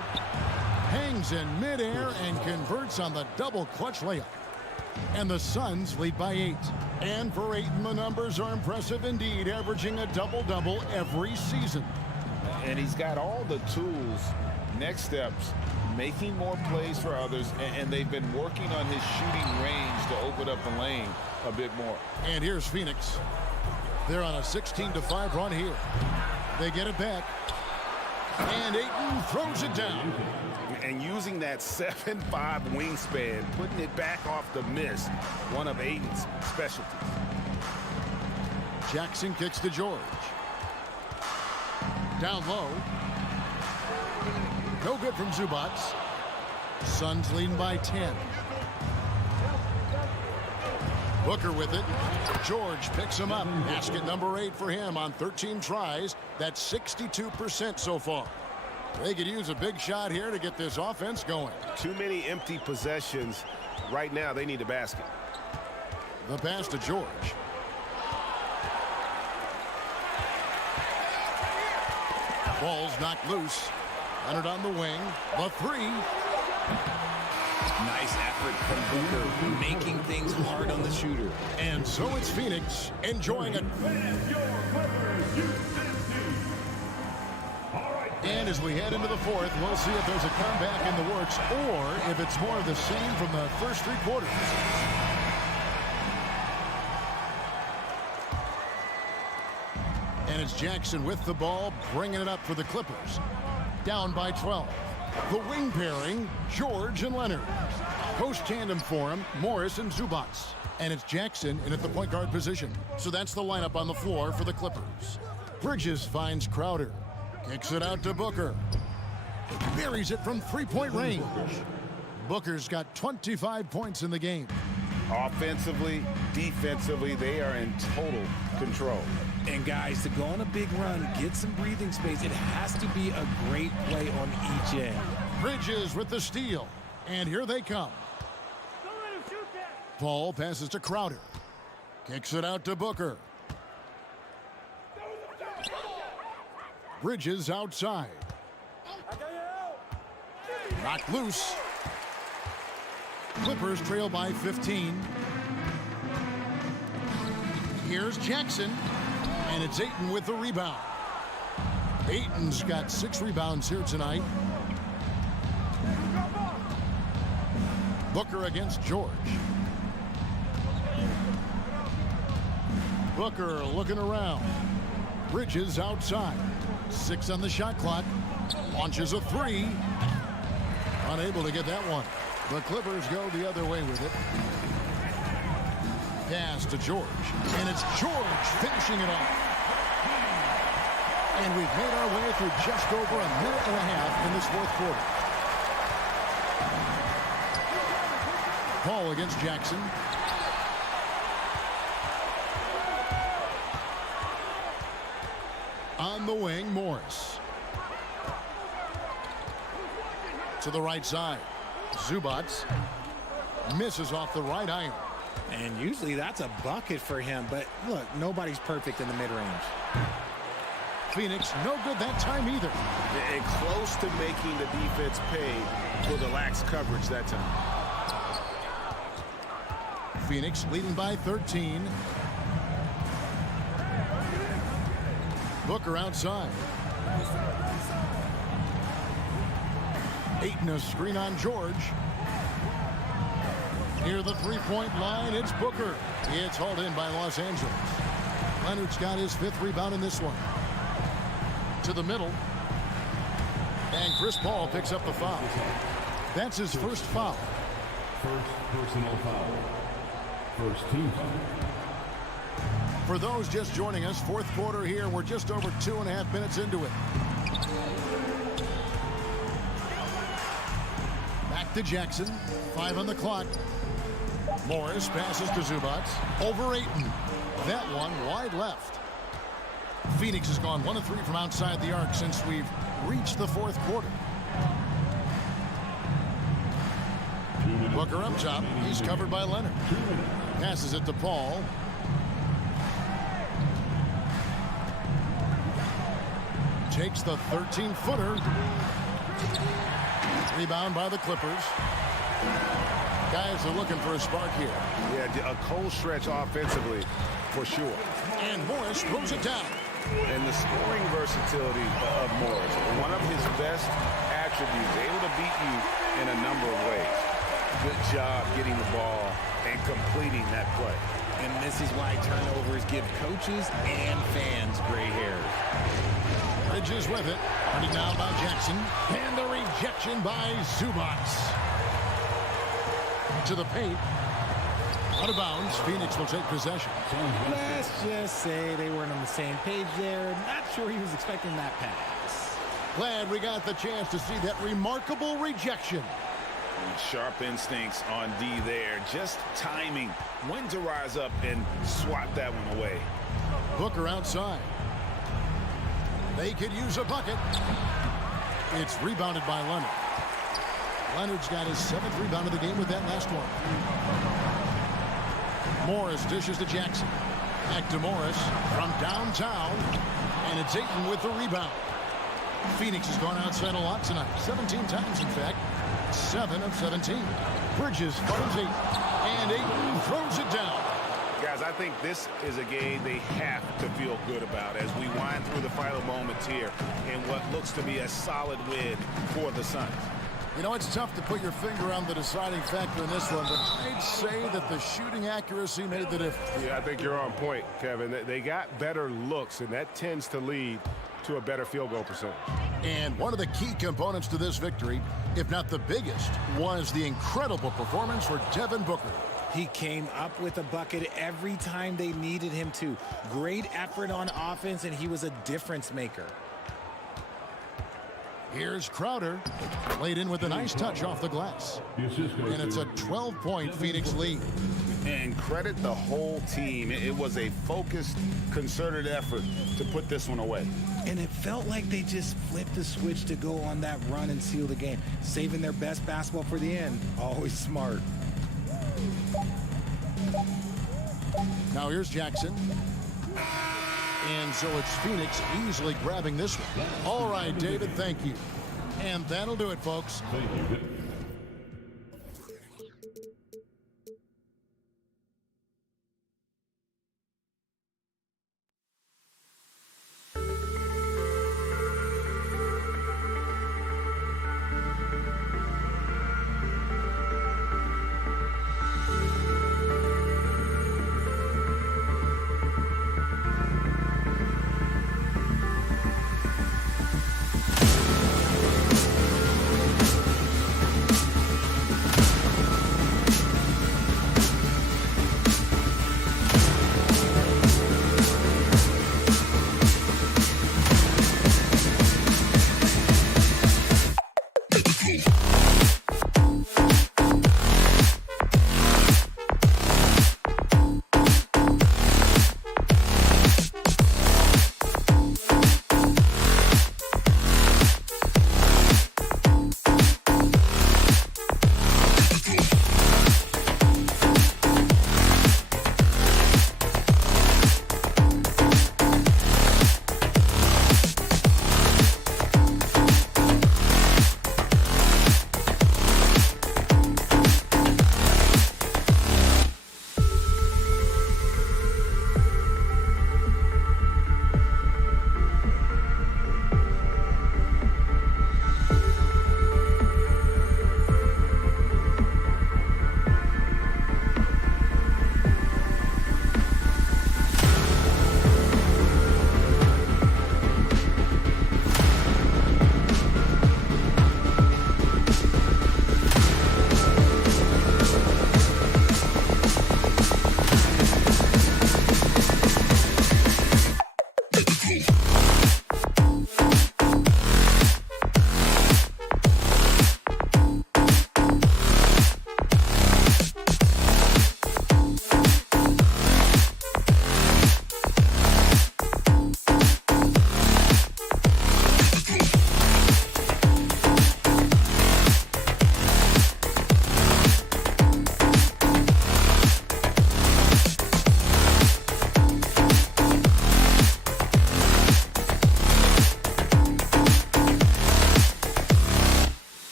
Hangs in midair and converts on the double clutch layup. And the Suns lead by 8. And for Ayton, the numbers are impressive indeed, averaging a double-double every season. And he's got all the tools. Next steps, making more plays for others, and they've been working on his shooting range to open up the lane a bit more. And here's Phoenix. They're on a 16-5 run here. They get it back. And Ayton throws it down. And using that 7'5" wingspan, putting it back off the miss, one of Ayton's specialties. Jackson kicks to George. Down low. No good from Zubac. Suns leading by 10. Booker with it. George picks him up. Basket number 8 for him on 13 tries. That's 62% so far. They could use a big shot here to get this offense going. Too many empty possessions. Right now, they need a basket. The pass to George. Ball's knocked loose. Leonard on the wing. The 3. Nice effort from Booker, making things hard on the shooter. And so it's Phoenix enjoying it. And as we head into the 4th, we'll see if there's a comeback in the works or if it's more of the same from the first 3 quarters. And it's Jackson with the ball, bringing it up for the Clippers. Down by 12. The wing pairing, George and Leonard. Post tandem for him, Morris and Zubac. And it's Jackson in at the point guard position. So that's the lineup on the floor for the Clippers. Bridges finds Crowder. Kicks it out to Booker. Buries it from 3-point range. Booker's got 25 points in the game. Offensively, defensively, they are in total control. And guys, to go on a big run, get some breathing space, it has to be a great play on each end. Bridges with the steal. And here they come. Paul passes to Crowder. Kicks it out to Booker. Bridges outside. Knocked loose. Clippers trail by 15. Here's Jackson. And it's Ayton with the rebound. Ayton's got 6 rebounds here tonight. Booker against George. Booker looking around. Bridges outside. 6 on the shot clock. Launches a 3. Unable to get that one. The Clippers go the other way with it. Pass to George. And it's George finishing it off. And we've made our way through just over a minute and a half in this fourth quarter. Paul against Jackson. On the wing, Morris. To the right side. Zubats misses off the right iron. And usually that's a bucket for him, but look, nobody's perfect in the mid-range. Phoenix, no good that time either. And close to making the defense pay for the lax coverage that time. Phoenix leading by 13. Booker outside. Ayton a screen on George. Near the three-point line, it's Booker. It's hauled in by Los Angeles. Leonard's got his 5th rebound in this one. To the middle. And Chris Paul picks up the foul. That's his first foul. First personal foul. First team foul. For those just joining us, fourth quarter here. We're just over 2.5 minutes into it. Back to Jackson. 5 on the clock. Morris passes to Zubats. Over Ayton. That one wide left. Phoenix has gone 1 of 3 from outside the arc since we've reached the fourth quarter. Booker up top. He's covered by Leonard. Passes it to Paul. Takes the 13-footer. Rebound by the Clippers. Guys are looking for a spark here. Yeah, a cold stretch offensively, for sure. And Morris throws it down. And the scoring versatility of Morris, one of his best attributes, able to beat you in a number of ways. Good job getting the ball and completing that play. And this is why turnovers give coaches and fans gray hairs. Bridges with it. Running down by Jackson. And the rejection by Zubats. To the paint. Out of bounds. Phoenix will take possession. Let's just say they weren't on the same page there. Not sure he was expecting that pass. Glad we got the chance to see that remarkable rejection. Sharp instincts on D there. Just timing when to rise up and swat that one away. Booker outside. They could use a bucket. It's rebounded by Leonard. Leonard's got his 7th rebound of the game with that last one. Morris dishes to Jackson. Back to Morris from downtown. And it's Ayton with the rebound. Phoenix has gone outside a lot tonight. 17 times, in fact. 7 of 17. Bridges finds Ayton. And Ayton throws it down. Guys, I think this is a game they have to feel good about as we wind through the final moments here in what looks to be a solid win for the Suns. You know, it's tough to put your finger on the deciding factor in this one, but I'd say that the shooting accuracy made the difference. Yeah, I think you're on point, Kevin. They got better looks, and that tends to lead to a better field goal percentage. And one of the key components to this victory, if not the biggest, was the incredible performance for Devin Booker. He came up with a bucket every time they needed him to. Great effort on offense, and he was a difference maker. Here's Crowder, laid in with a nice touch off the glass. And it's a 12-point Phoenix lead. And credit the whole team. It was a focused, concerted effort to put this one away. And it felt like they just flipped the switch to go on that run and seal the game. Saving their best basketball for the end. Always smart. Now here's Jackson. And so it's Phoenix easily grabbing this one. All right, David, thank you. And that'll do it, folks. Thank you.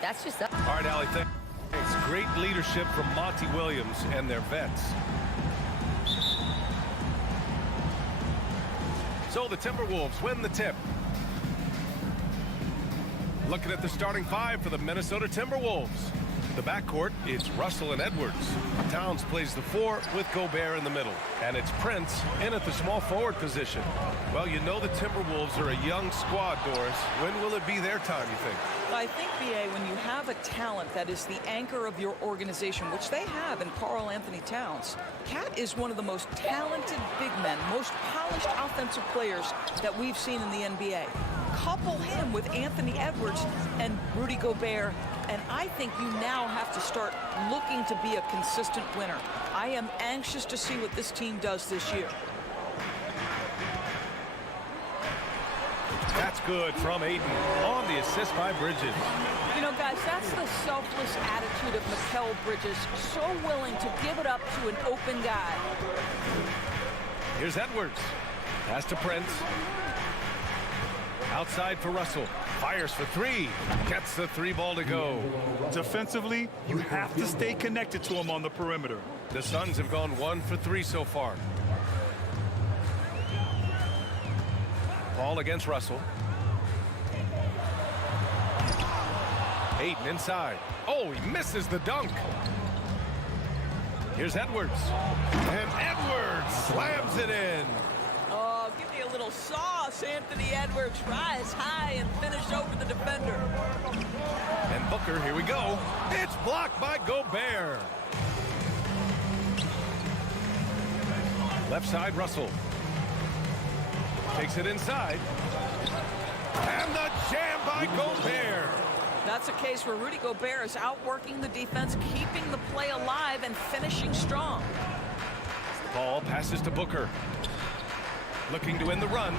That's just up. All right, Allie, thanks. Great leadership from Monty Williams and their vets. So the Timberwolves win the tip. Looking at the starting five for the Minnesota Timberwolves. The backcourt, it's Russell and Edwards. Towns plays the 4 with Gobert in the middle. And it's Prince in at the small forward position. Well, you know the Timberwolves are a young squad, Doris. When will it be their time, you think? I think, B.A., when you have a talent that is the anchor of your organization, which they have in Karl Anthony Towns, Cat is one of the most talented big men, most polished offensive players that we've seen in the NBA. Couple him with Anthony Edwards and Rudy Gobert, and I think you now have to start looking to be a consistent winner. I am anxious to see what this team does this year. That's good from Ayton on the assist by Bridges. You know, guys, that's the selfless attitude of Mikal Bridges, so willing to give it up to an open guy. Here's Edwards. Pass to Prince. Outside for Russell. Fires for 3. Gets the 3 ball to go. Defensively, you have to stay connected to him on the perimeter. The Suns have gone 1 for 3 so far. Ball against Russell. Ayton inside. Oh, he misses the dunk. Here's Edwards. And Edwards slams it in. Oh, give me a little sauce, Anthony Edwards. Rise high and finish over the defender. And Booker, here we go. It's blocked by Gobert. Left side, Russell. Takes it inside. And the jam by Gobert. That's a case where Rudy Gobert is outworking the defense, keeping the play alive and finishing strong. Ball passes to Booker. Looking to end the run.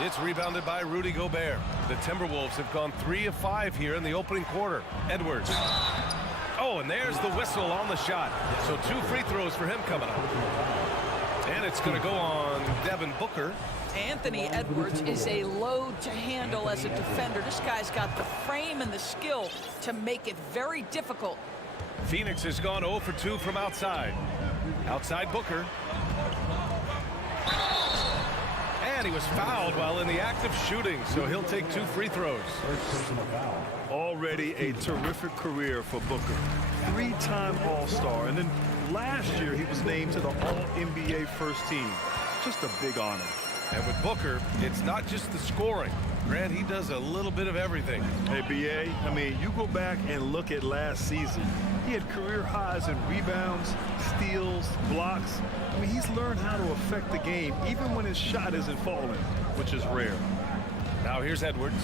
It's rebounded by Rudy Gobert. The Timberwolves have gone 3 of 5 here in the opening quarter. Edwards. Oh, and there's the whistle on the shot. So 2 free throws for him coming up. And it's going to go on Devin Booker. Anthony Edwards is a load to handle as a defender. This guy's got the frame and the skill to make it very difficult. Phoenix has gone 0 for 2 from outside. Outside Booker. And he was fouled while in the act of shooting, so he'll take 2 free throws. Already a terrific career for Booker. 3-time All-Star, and then last year he was named to the All-NBA first team. Just a big honor. And with Booker, it's not just the scoring. Grant, he does a little bit of everything. Hey, B.A., I mean, you go back and look at last season. He had career highs in rebounds, steals, blocks. I mean, he's learned how to affect the game, even when his shot isn't falling, which is rare. Now here's Edwards.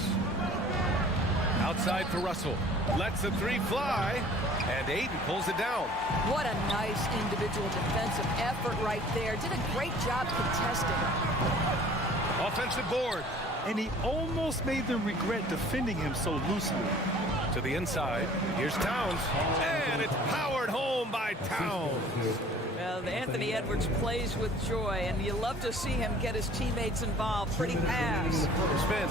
Outside for Russell. Lets the 3 fly. And Ayton pulls it down. What a nice individual defensive effort right there. Did a great job contesting. Offensive board. And he almost made them regret defending him so loosely. To the inside. Here's Towns. And it's powered home by Towns. Well, Anthony Edwards plays with joy, and you love to see him get his teammates involved. Pretty pass. Spins.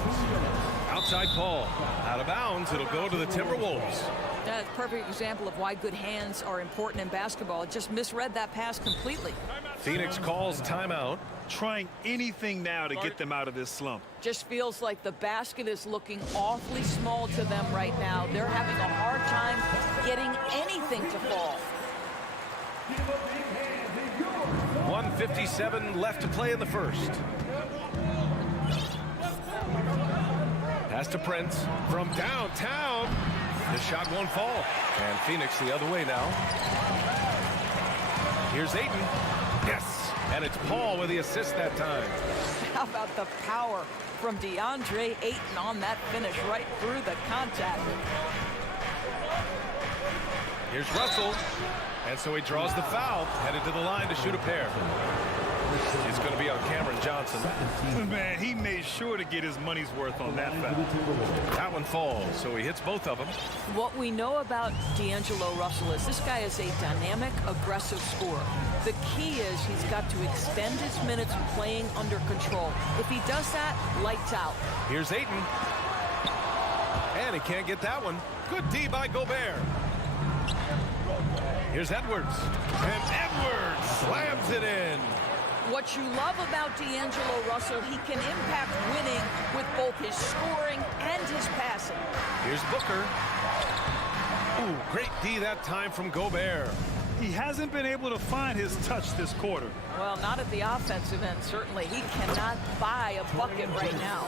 Outside Paul. Out of bounds. It'll go to the Timberwolves. That's a perfect example of why good hands are important in basketball. It just misread that pass completely. Phoenix calls timeout. Trying anything now to get them out of this slump. Just feels like the basket is looking awfully small to them right now. They're having a hard time getting anything to fall. 1:57 left to play in the first. Pass to Prince from downtown. The shot won't fall. And Phoenix the other way now. Here's Ayton. Yes. And it's Paul with the assist that time. How about the power from DeAndre Ayton on that finish right through the contact. Here's Russell. And so he draws the foul, headed to the line to shoot a pair. It's going to be on Cameron Johnson. Man, he made sure to get his money's worth on that foul. That one falls, so he hits both of them. What we know about D'Angelo Russell is this guy is a dynamic, aggressive scorer. The key is he's got to extend his minutes playing under control. If he does that, lights out. Here's Ayton. And he can't get that one. Good D by Gobert. Here's Edwards. And Edwards slams it in. What you love about D'Angelo Russell, he can impact winning with both his scoring and his passing. Here's Booker. Ooh, great D that time from Gobert. He hasn't been able to find his touch this quarter. Well, not at the offensive end, certainly. He cannot buy a bucket right now.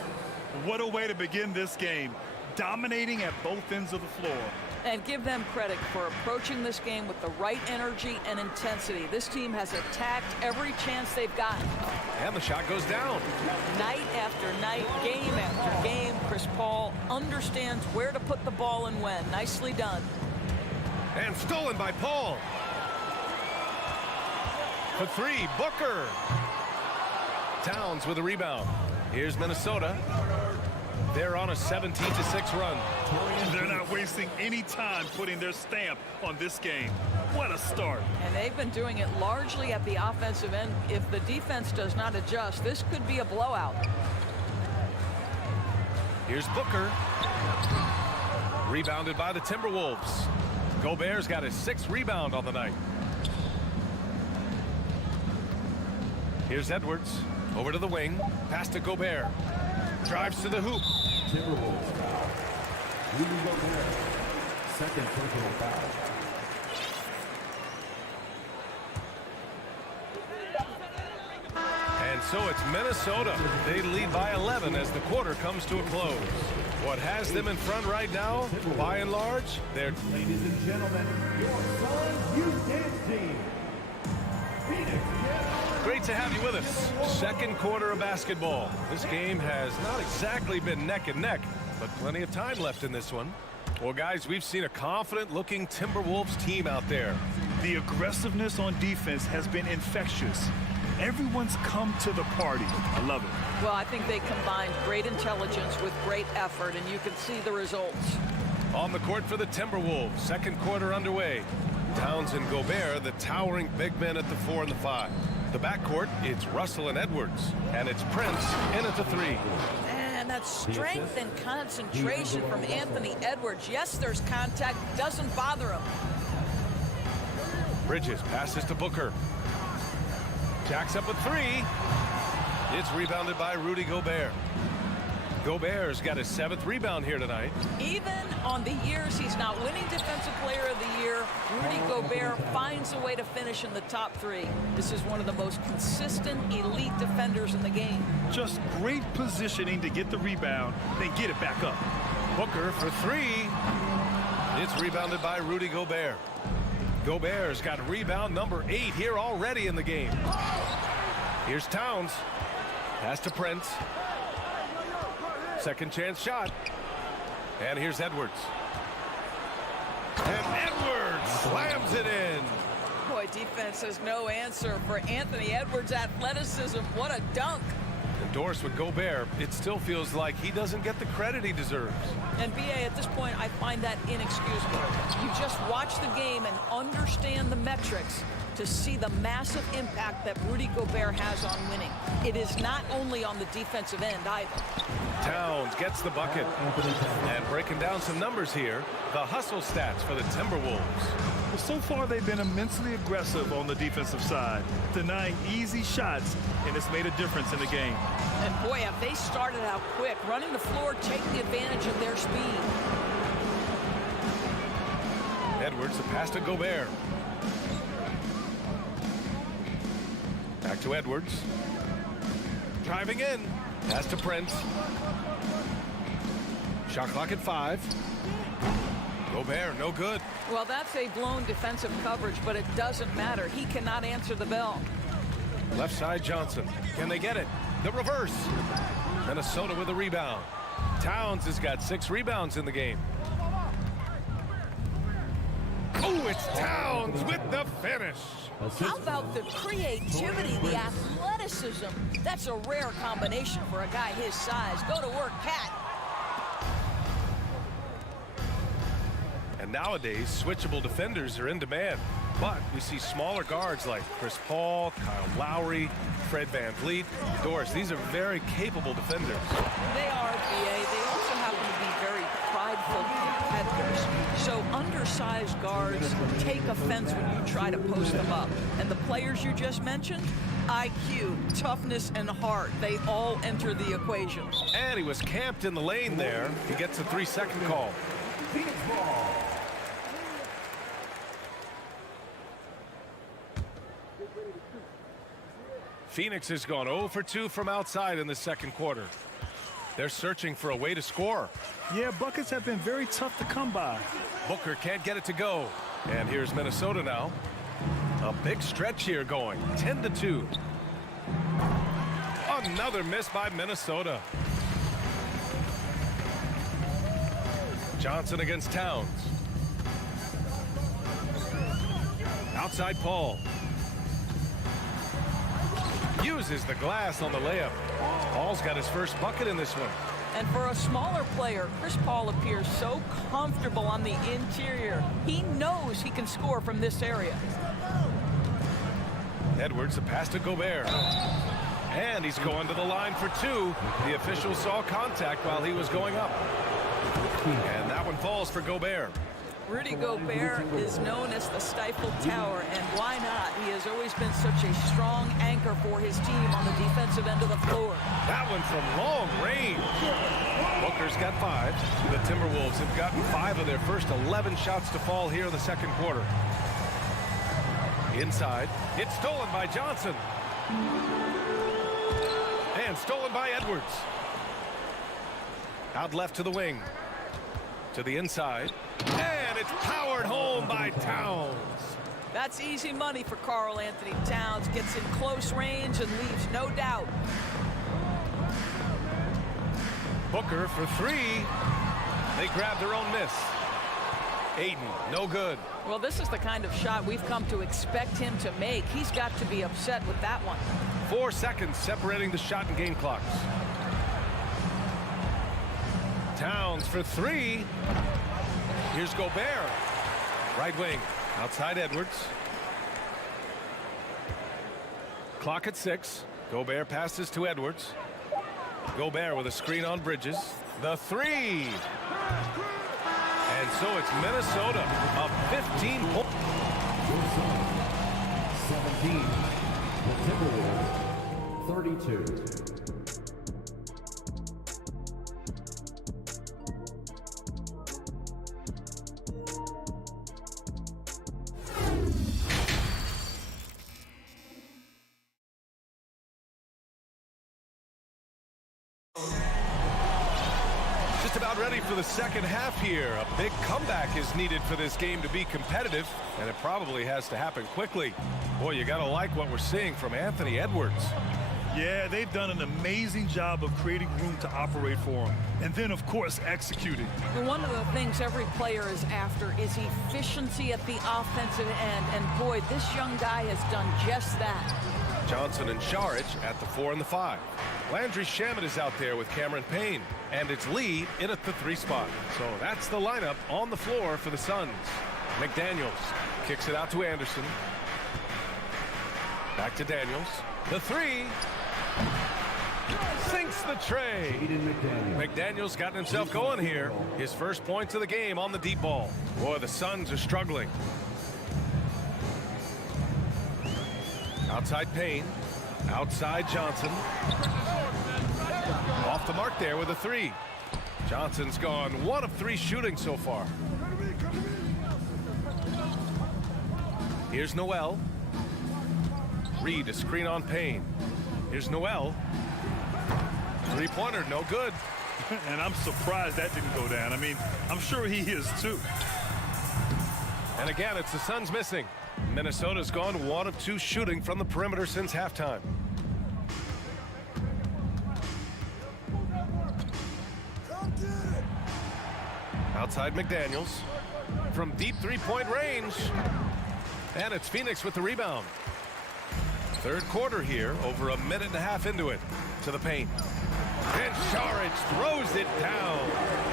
What a way to begin this game. Dominating at both ends of the floor. And give them credit for approaching this game with the right energy and intensity. This team has attacked every chance they've gotten. And the shot goes down. Night after night, game after game, Chris Paul understands where to put the ball and when. Nicely done. And stolen by Paul. For three, Booker. Towns with a rebound. Here's Minnesota. They're on a 17-6 run. They're not wasting any time putting their stamp on this game. What a start. And they've been doing it largely at the offensive end. If the defense does not adjust, this could be a blowout. Here's Booker. Rebounded by the Timberwolves. Gobert's got his 6th rebound on the night. Here's Edwards. Over to the wing. Pass to Gobert. Drives to the hoop. Timberwolves foul. Rudy Gobert. Second personal foul. And so it's Minnesota. They lead by 11 as the quarter comes to a close. What has them in front right now, by and large, they're... Ladies and gentlemen, your Suns Youth Dance Team. Phoenix. Great to have you with us. Second quarter of basketball. This game has not exactly been neck and neck, but plenty of time left in this one. Well, guys, we've seen a confident-looking Timberwolves team out there. The aggressiveness on defense has been infectious. Everyone's come to the party. I love it. Well, I think they combined great intelligence with great effort, and you can see the results. On the court for the Timberwolves, second quarter underway. Towns and Gobert, the towering big men at the 4 and the 5. The backcourt, it's Russell and Edwards, and it's Prince in at the 3. And that strength and concentration from Anthony Edwards. Yes, there's contact, doesn't bother him. Bridges passes to Booker. Jacks up a 3. It's rebounded by Rudy Gobert. Gobert's got his 7th rebound here tonight. Even on the years he's not winning Defensive Player of the Year, Rudy Gobert finds a way to finish in the top 3. This is one of the most consistent elite defenders in the game. Just great positioning to get the rebound, then get it back up. Booker for 3. It's rebounded by Rudy Gobert. Gobert's got rebound number 8 here already in the game. Here's Towns. Pass to Prince. Second chance shot. And here's Edwards. And Edwards slams it in. Boy, defense has no answer for Anthony Edwards' athleticism. What a dunk. Endorsed with Gobert, it still feels like he doesn't get the credit he deserves. And BA, at this point, I find that inexcusable. You just watch the game and understand the metrics to see the massive impact that Rudy Gobert has on winning. It is not only on the defensive end either. Towns gets the bucket. And breaking down some numbers here, the hustle stats for the Timberwolves. Well, so far they've been immensely aggressive on the defensive side, denying easy shots, and it's made a difference in the game. And boy, have they started out quick, running the floor, taking advantage of their speed. Edwards, the pass to Gobert. Back to Edwards. Driving in. Pass to Prince. Shot clock at 5. Gobert, no good. Well, that's a blown defensive coverage, but it doesn't matter. He cannot answer the bell. Left side Johnson. Can they get it? The reverse. Minnesota with a rebound. Towns has got 6 rebounds in the game. Oh, it's Towns with the finish. How about the creativity, the athleticism? That's a rare combination for a guy his size. Go to work, Cat. And nowadays, switchable defenders are in demand. But we see smaller guards like Chris Paul, Kyle Lowry, Fred VanVleet, Doris. These are very capable defenders. They are, BA. They also happen to be very prideful competitors. So undersized guards take offense when you try to post them up. And the players you just mentioned, IQ, toughness, and heart, they all enter the equation. And he was camped in the lane there. He gets a 3-second call. Phoenix ball. Phoenix has gone 0 for 2 from outside in the second quarter. They're searching for a way to score. Yeah, buckets have been very tough to come by. Booker can't get it to go. And here's Minnesota now. A big stretch here going. 10-2. Another miss by Minnesota. Johnson against Towns. Outside Paul. Uses the glass on the layup. Paul's got his first bucket in this one. And for a smaller player, Chris Paul appears so comfortable on the interior. He knows he can score from this area. Edwards, a pass to Gobert. And he's going to the line for 2. The official saw contact while he was going up. And that one falls for Gobert. Rudy Gobert is known as the Stifle Tower, and why not? He has always been such a strong anchor for his team on the defensive end of the floor. That one from long range. Booker's got 5. The Timberwolves have gotten 5 of their first 11 shots to fall here in the second quarter. Inside, it's stolen by Johnson. And stolen by Edwards. Out left to the wing. To the inside. And it's powered home by Towns. That's easy money for Karl Anthony Towns. Gets in close range and leaves no doubt. Booker for 3. They grab their own miss. Aiden, no good. Well, this is the kind of shot we've come to expect him to make. He's got to be upset with that one. 4 seconds separating the shot and game clocks. Towns for 3. Here's Gobert. Right wing. Outside Edwards. Clock at 6. Gobert passes to Edwards. Gobert with a screen on Bridges. The 3. And so it's Minnesota up 15 points. 17. The Timberwolves 32. Just about ready for the second half here. A big comeback is needed for this game to be competitive, and it probably has to happen quickly. Boy, you gotta like what we're seeing from Anthony Edwards. Yeah, they've done an amazing job of creating room to operate for him. And then, of course, executing. And one of the things every player is after is efficiency at the offensive end. And boy, this young guy has done just that. Johnson and Saric at the 4 and the 5. Landry Shamet is out there with Cameron Payne. And it's Lee in at the 3 spot. So that's the lineup on the floor for the Suns. McDaniels kicks it out to Anderson. Back to Daniels. The 3. Sinks the tray. McDaniels gotten himself going here. His first points of the game on the deep ball. Boy, the Suns are struggling. Outside Payne. Outside Johnson. Off the mark there with a 3. Johnson's gone 1 of 3 shooting so far. Here's Noel. Reed, a screen on Payne. Here's Noel. 3-pointer, no good. And I'm surprised that didn't go down. I mean, I'm sure he is too. And again, it's the Suns missing. Minnesota's gone 1 of 2 shooting from the perimeter since halftime. Outside McDaniels. From deep three-point range. And it's Phoenix with the rebound. Third quarter here, over a minute and a half into it. To the paint. And Saric throws it down.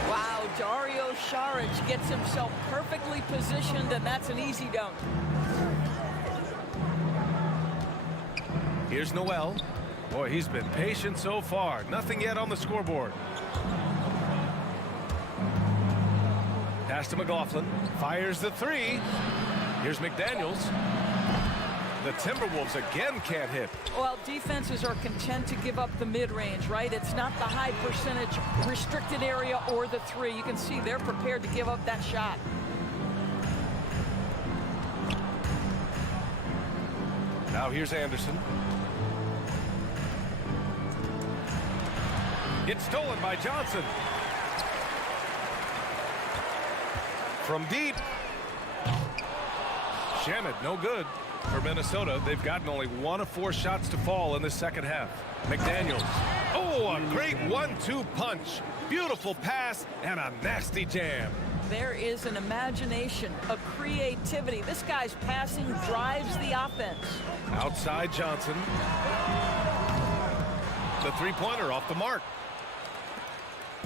Wow, Dario Saric gets himself perfectly positioned, and that's an easy dunk. Here's Noel. Boy, he's been patient so far. Nothing yet on the scoreboard. Pass to McLaughlin. Fires the 3. Here's McDaniels. The Timberwolves again can't hit. Well, defenses are content to give up the mid-range, right? It's not the high percentage restricted area or the 3. You can see they're prepared to give up that shot. Now here's Anderson. It's stolen by Johnson. From deep. Shamet, no good. For Minnesota, they've gotten only 1 of 4 shots to fall in the second half. McDaniels. Oh, a great 1-2 punch. Beautiful pass and a nasty jam. There is an imagination, a creativity. This guy's passing drives the offense. Outside Johnson. The three-pointer off the mark.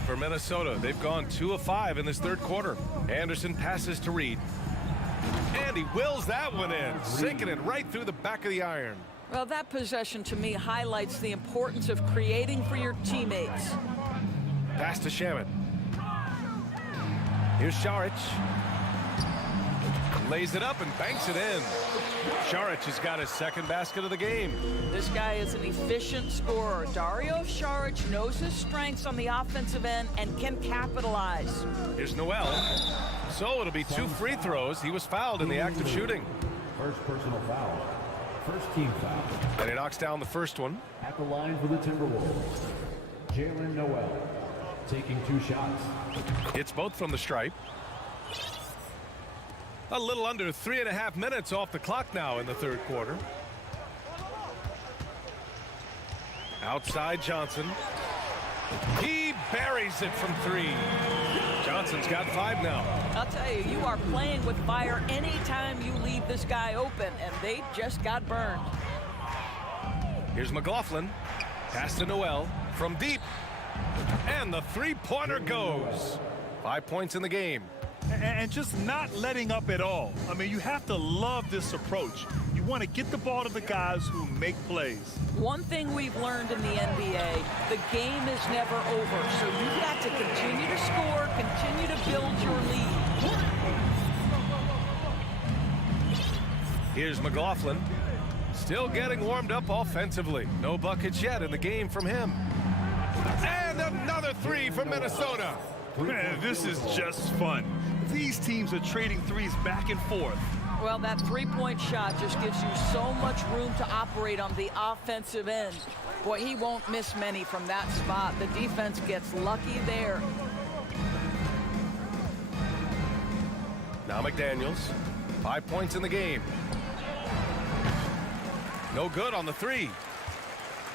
For Minnesota, they've gone 2 of 5 in this third quarter. Anderson passes to Reed. And he wills that one in, sinking it right through the back of the iron. Well, that possession to me highlights the importance of creating for your teammates. Pass to Shamet. Here's Saric. Lays it up and banks it in. Saric has got his second basket of the game. This guy is an efficient scorer. Dario Saric knows his strengths on the offensive end and can capitalize. Here's Noel. So it'll be 2 free throws. He was fouled in the act of shooting. First personal foul. First team foul. And he knocks down the first one. At the line for the Timberwolves, Jalen Noel taking 2 shots. It's both from the stripe. A little under 3.5 minutes off the clock now in the third quarter. Outside Johnson. He buries it from 3. Johnson's got 5 now. I'll tell you, you are playing with fire anytime you leave this guy open, and they just got burned. Here's McLaughlin. Pass to Noel from deep. And the three-pointer goes. 5 points in the game. And just not letting up at all. I mean, you have to love this approach. You want to get the ball to the guys who make plays. One thing we've learned in the NBA, the game is never over. So you've got to continue to score, continue to build your lead. Here's McLaughlin. Still getting warmed up offensively. No buckets yet in the game from him. And another 3 from Minnesota. Man, this is just fun. These teams are trading threes back and forth. Well, that three-point shot just gives you so much room to operate on the offensive end. Boy, he won't miss many from that spot. The defense gets lucky there. Now McDaniels. 5 points in the game. No good on the 3.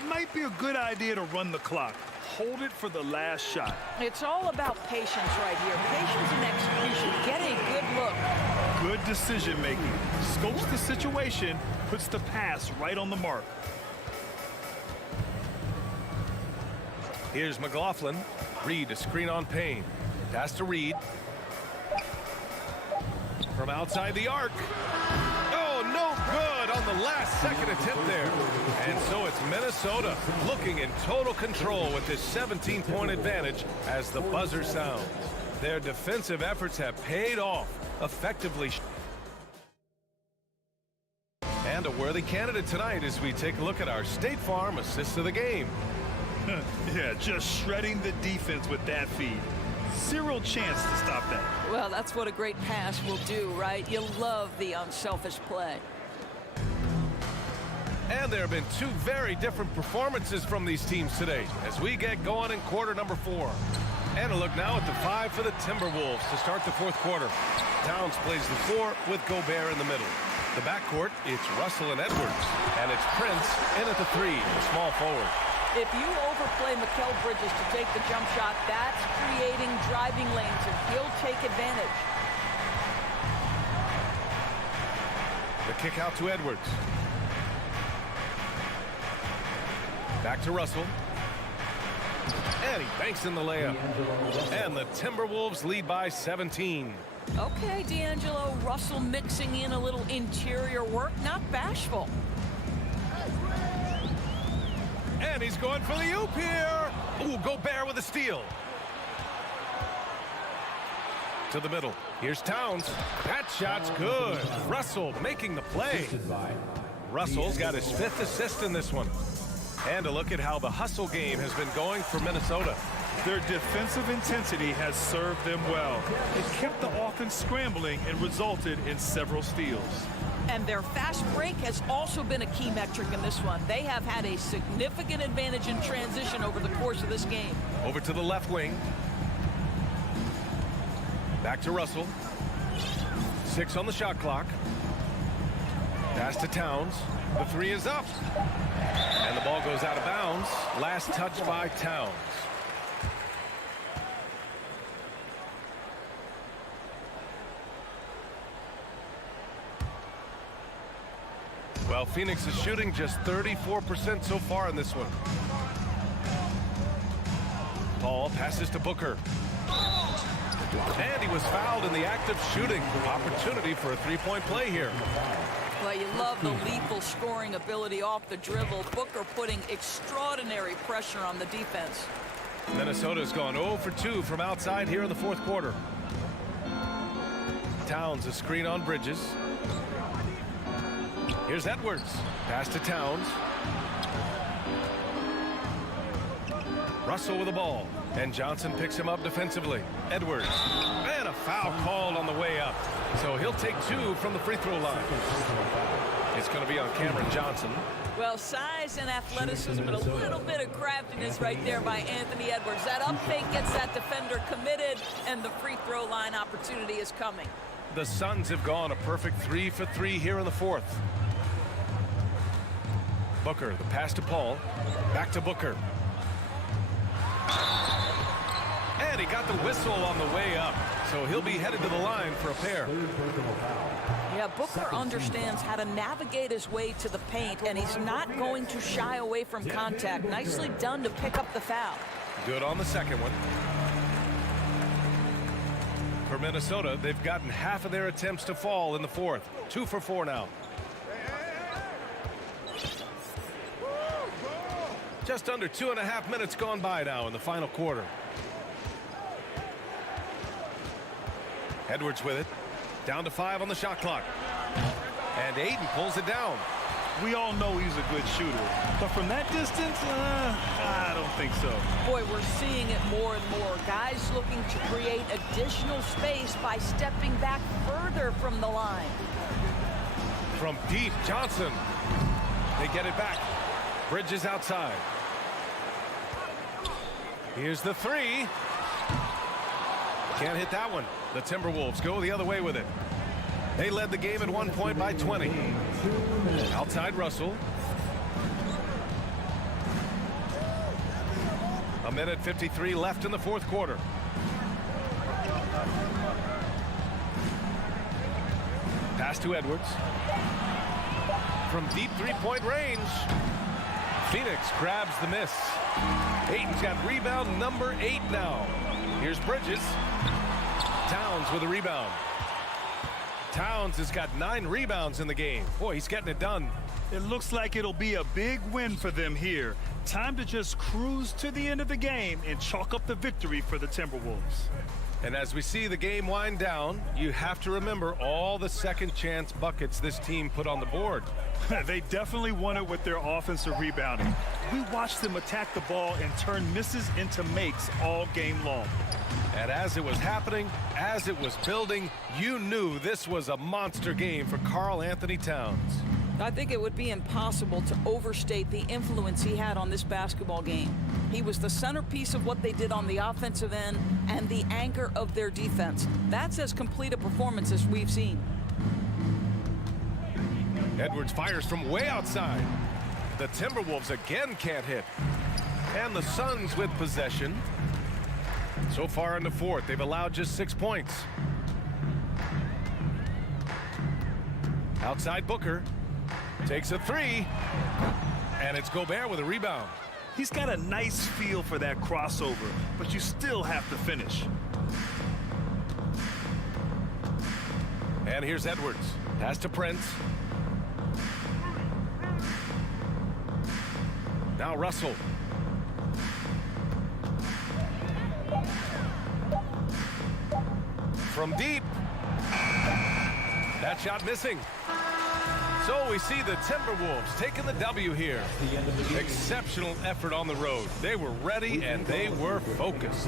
Might be a good idea to run the clock. Hold it for the last shot. It's all about patience right here. Patience and execution. Get a good look. Good decision making. Scopes the situation, puts the pass right on the mark. Here's McLaughlin. Reed, a screen on Payne. Pass to Reed. From outside the arc. Oh, no good on the last second attempt there. And so it's Minnesota looking in total control with this 17-point advantage as the buzzer sounds. Their defensive efforts have paid off effectively. And a worthy candidate tonight as we take a look at our State Farm assist of the game. Yeah, just shredding the defense with that feed. Zero chance to stop that. Well, that's what a great pass will do, right? You love the unselfish play. And there have been 2 very different performances from these teams today as we get going in quarter number 4. And a look now at the 5 for the Timberwolves to start the fourth quarter. Towns plays the 4 with Gobert in the middle. The backcourt, it's Russell and Edwards. And it's Prince in at the 3, the small forward. If you overplay Mikal Bridges to take the jump shot, that's creating driving lanes, and he'll take advantage. The kick out to Edwards. Back to Russell. And he banks in the layup. And the Timberwolves lead by 17. Okay, D'Angelo, Russell mixing in a little interior work, not bashful. And he's going for the oop here. Ooh, Gobert with a steal. To the middle. Here's Towns. That shot's good. Russell making the play. Russell's got his 5th assist in this one. And a look at how the hustle game has been going for Minnesota. Their defensive intensity has served them well. It kept the offense scrambling and resulted in several steals. And their fast break has also been a key metric in this one. They have had a significant advantage in transition over the course of this game. Over to the left wing. Back to Russell. 6 on the shot clock. Pass to Towns. The 3 is up. And the ball goes out of bounds. Last touch by Towns. Well, Phoenix is shooting just 34% so far in this one. Paul passes to Booker. And he was fouled in the act of shooting. Opportunity for a three-point play here. Well, you love the lethal scoring ability off the dribble. Booker putting extraordinary pressure on the defense. Minnesota's gone 0 for 2 from outside here in the fourth quarter. Towns a screen on Bridges. Here's Edwards. Pass to Towns. Russell with the ball. And Johnson picks him up defensively. Edwards. And a foul called on the way up. So he'll take 2 from the free throw line. It's going to be on Cameron Johnson. Well, size and athleticism and a little bit of craftiness right there by Anthony Edwards. That up fake gets that defender committed, and the free throw line opportunity is coming. The Suns have gone a perfect 3 for 3 here in the fourth. Booker, the pass to Paul. Back to Booker. And he got the whistle on the way up. So he'll be headed to the line for a pair. Yeah, Booker understands how to navigate his way to the paint, and he's not going to shy away from contact. Nicely done to pick up the foul. Good on the second one. For Minnesota, they've gotten half of their attempts to fall in the fourth. 2 for 4 now. Just under 2.5 minutes gone by now in the final quarter. Edwards with it. Down to 5 on the shot clock. And Aiden pulls it down. We all know he's a good shooter, but from that distance, I don't think so. Boy, we're seeing it more and more. Guys looking to create additional space by stepping back further from the line. From deep, Johnson. They get it back. Bridges outside. Here's the 3. Can't hit that one. The Timberwolves go the other way with it. They led the game at 1 point by 20. Outside Russell. 1:53 left in the fourth quarter. Pass to Edwards. From deep three-point range. Phoenix grabs the miss. Aiton's got rebound number 8 now. Here's Bridges. Towns with a rebound. Towns has got 9 rebounds in the game. Boy, he's getting it done. It looks like it'll be a big win for them here. Time to just cruise to the end of the game and chalk up the victory for the Timberwolves. And as we see the game wind down, you have to remember all the second chance buckets this team put on the board. They definitely won it with their offensive rebounding. We watched them attack the ball and turn misses into makes all game long. And as it was happening, as it was building, you knew this was a monster game for Karl Anthony Towns. I think it would be impossible to overstate the influence he had on this basketball game. He was the centerpiece of what they did on the offensive end and the anchor of their defense. That's as complete a performance as we've seen. Edwards fires from way outside. The Timberwolves again can't hit. And the Suns with possession. So far in the fourth, they've allowed just 6 points. Outside Booker. Takes a three. And it's Gobert with a rebound. He's got a nice feel for that crossover, but you still have to finish. And here's Edwards. Pass to Prince. Now Russell. From deep. That shot missing. So we see the Timberwolves taking the W here. Exceptional effort on the road. They were ready and they were focused.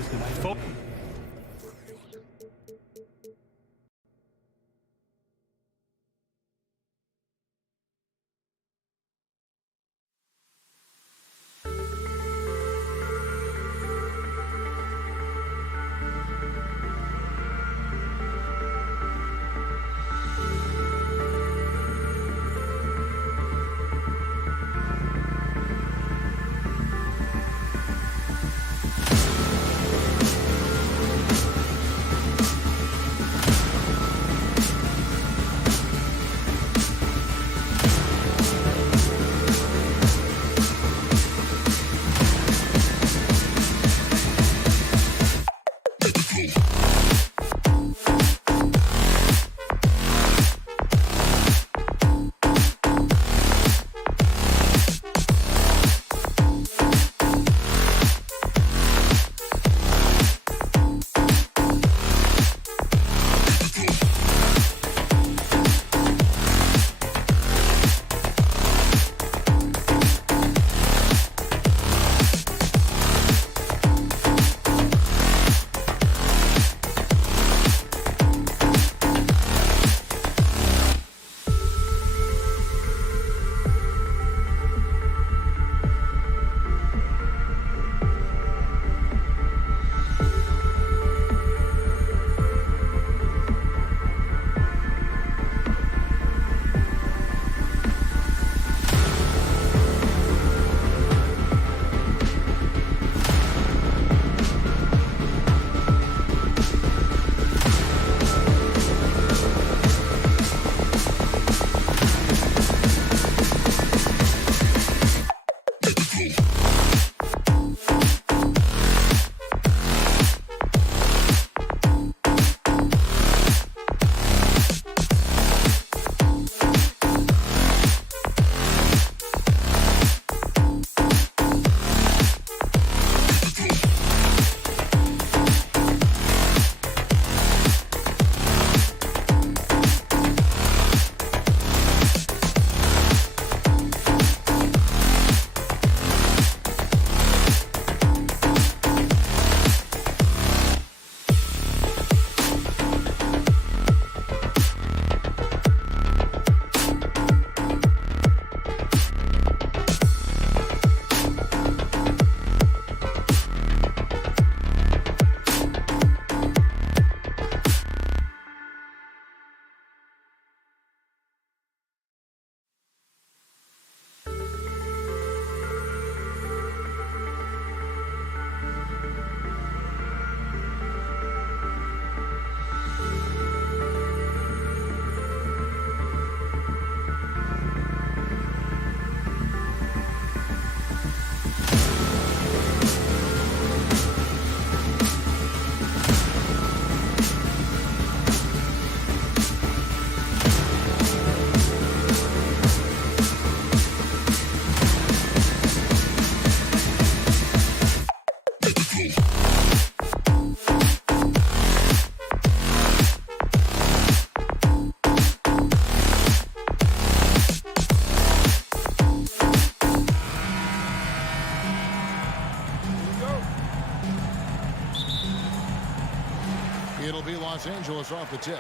It'll be Los Angeles off the tip.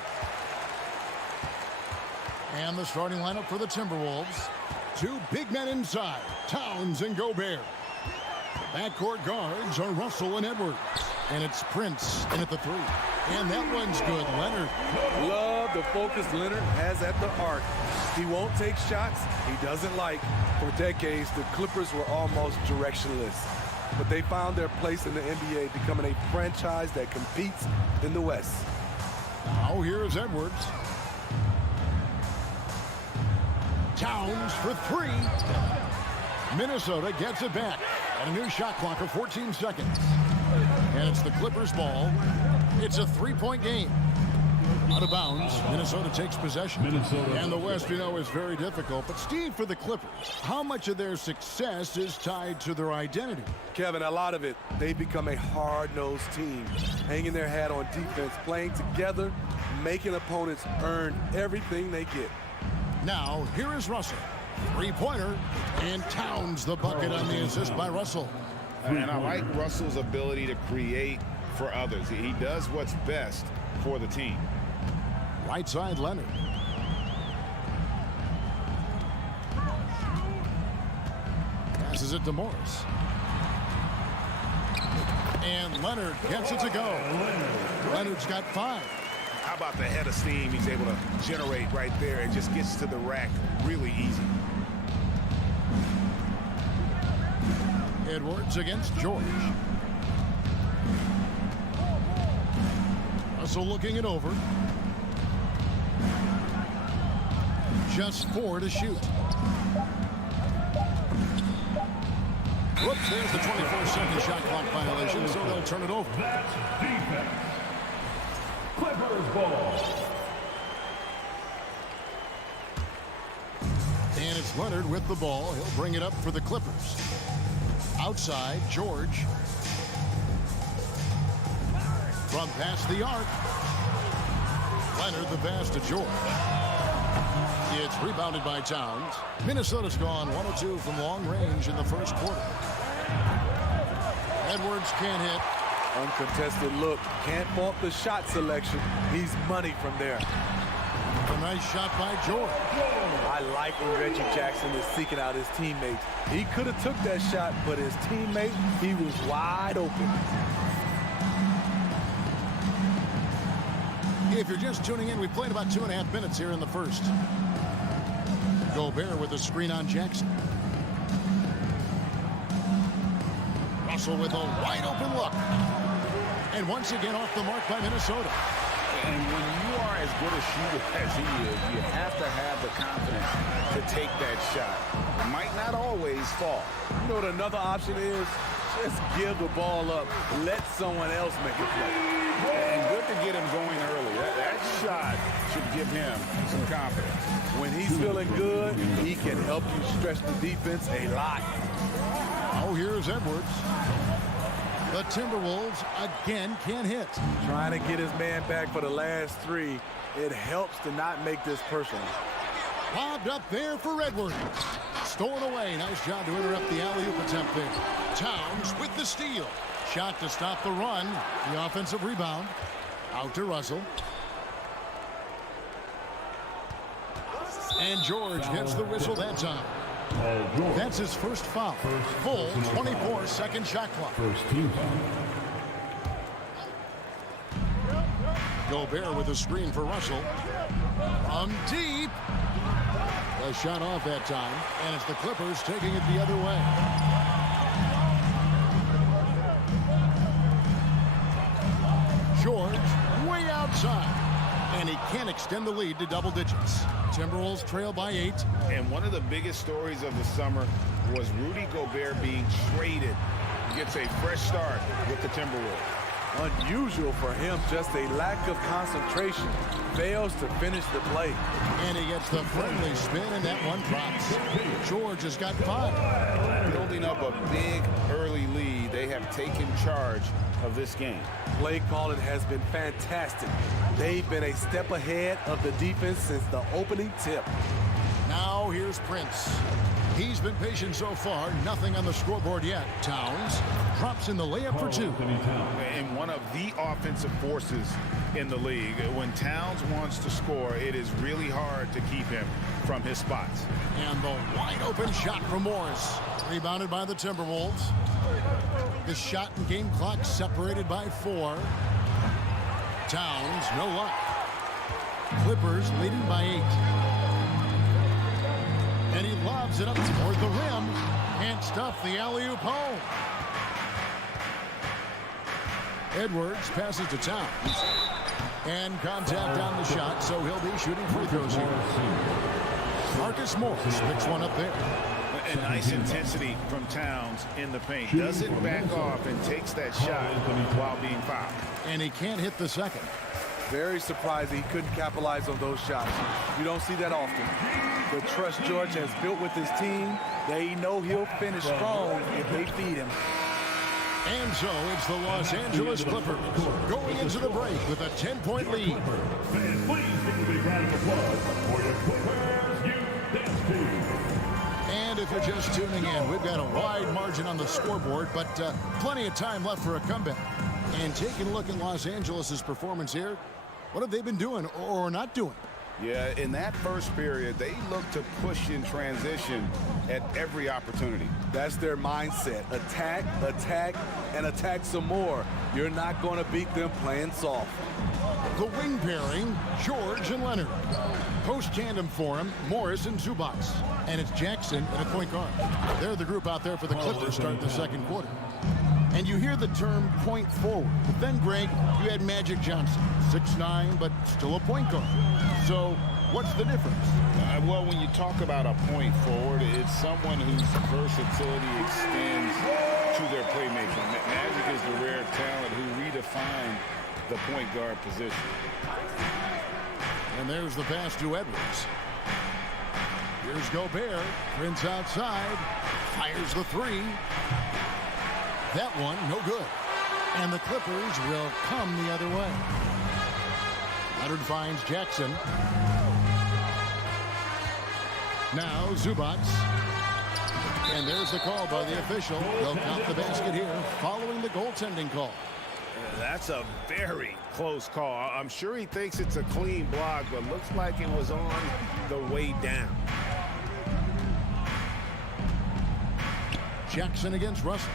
And the starting lineup for the Timberwolves. Two big men inside, Towns and Gobert. Backcourt guards are Russell and Edwards. And it's Prince in at the 3. And that one's good, Leonard. Love the focus Leonard has at the arc. He won't take shots he doesn't like. For decades, the Clippers were almost directionless. But they found their place in the NBA, becoming a franchise that competes in the West. Now here's Edwards. Towns for 3. Minnesota gets it back. And a new shot clock of 14 seconds. And it's the Clippers' ball. It's a 3-point game. Out of bounds, Minnesota takes possession. And the West, you know, is very difficult. But Steve, for the Clippers, how much of their success is tied to their identity? Kevin, a lot of it. They've become a hard-nosed team, hanging their hat on defense, playing together, making opponents earn everything they get. Now, here is Russell. 3-pointer, and Towns the bucket on the assist by Russell. And I like Russell's ability to create for others. He does what's best for the team. Right side, Leonard. Passes it to Morris. And Leonard gets it to go. Leonard's got 5. How about the head of steam he's able to generate right there and just gets to the rack really easy. Edwards against George. Russell looking it over. Just 4 to shoot. Whoops, there's the 24-second shot clock violation, so they'll turn it over. That's defense. Clippers ball. And it's Leonard with the ball. He'll bring it up for the Clippers. Outside, George. From past the arc. Leonard the pass to George. It's rebounded by Towns. Minnesota's gone 1-2 from long range in the first quarter. Edwards can't hit. Uncontested look. Can't fault the shot selection. He's money from there. A nice shot by George. I like when Reggie Jackson is seeking out his teammates. He could have took that shot, but his teammate, he was wide open. If you're just tuning in, we've played about 2.5 minutes here in the first. Gobert with a screen on Jackson. Russell with a wide open look. And once again off the mark by Minnesota. And when you are as good a shooter as he is, you have to have the confidence to take that shot. It might not always fall. You know what another option is? Just give the ball up. Let someone else make a play. And good to get him going early. That shot should give him some confidence. When he's feeling good, he can help you stretch the defense a lot. Oh, here's Edwards. The Timberwolves again can't hit. Trying to get his man back for the last 3. It helps to not make this personal. Lobbed up there for Edwards. Stolen away. Nice job to interrupt the alley-oop attempt there. Towns with the steal. Shot to stop the run. The offensive rebound. Out to Russell. And George gets the whistle that time. That's his first foul. Full 24-second shot clock. First team foul. Gobert with a screen for Russell. From deep. A shot off that time. And it's the Clippers taking it the other way. George way outside. And he can't extend the lead to double digits. Timberwolves trail by 8. And one of the biggest stories of the summer was Rudy Gobert being traded. He gets a fresh start with the Timberwolves. Unusual for him, just a lack of concentration. Fails to finish the play. And he gets the friendly spin, and that one drops. George has got 5. Building up a big early lead, they have taken charge of this game. Play calling has been fantastic. They've been a step ahead of the defense since the opening tip. Now here's Prince. He's been patient so far. Nothing on the scoreboard yet. Towns drops in the layup for two. And one of the offensive forces in the league. When Towns wants to score, it is really hard to keep him from his spots. And the wide open shot from Morris. Rebounded by the Timberwolves. The shot and game clock separated by 4. Towns, no luck. Clippers leading by 8. And he lobs it up toward the rim. Can't stuff the alley-oop home. Edwards passes to Towns. And contact on the shot, so he'll be shooting free throws here. Marcus Morris picks one up there. A nice intensity from Towns in the paint. Doesn't back off and takes that shot while being fouled. And he can't hit the second. Very surprised he couldn't capitalize on those shots. You don't see that often. The trust George has built with his team, they know he'll finish strong if they feed him. And so it's the Los Angeles Clippers going into the break with a 10-point lead. Fans, please give a big round of applause for your Clippers Youth Dance Team. And if you're just tuning in, we've got a wide margin on the scoreboard, but plenty of time left for a comeback. And taking a look at Los Angeles' performance here, what have they been doing or not doing? Yeah, in that first period, they looked to push in transition at every opportunity. That's their mindset. Attack, attack, and attack some more. You're not going to beat them playing soft. The wing pairing, George and Leonard. Post tandem for him, Morris and Zubac. And it's Jackson and a point guard. They're the group out there for the Clippers starting the second quarter. And you hear the term point forward. But then, Greg, you had Magic Johnson, 6'9", but still a point guard. So what's the difference? Well, when you talk about a point forward, it's someone whose versatility extends to their playmaking. Magic is the rare talent who redefined the point guard position. And there's the pass to Edwards. Here's Gobert. Prince outside. Fires the three. That one, no good. And the Clippers will come the other way. Leonard finds Jackson. Now Zubac. And there's the call by the official. They'll count the basket here following the goaltending call. That's a very close call. I'm sure he thinks it's a clean block, but looks like it was on the way down. Jackson against Russell.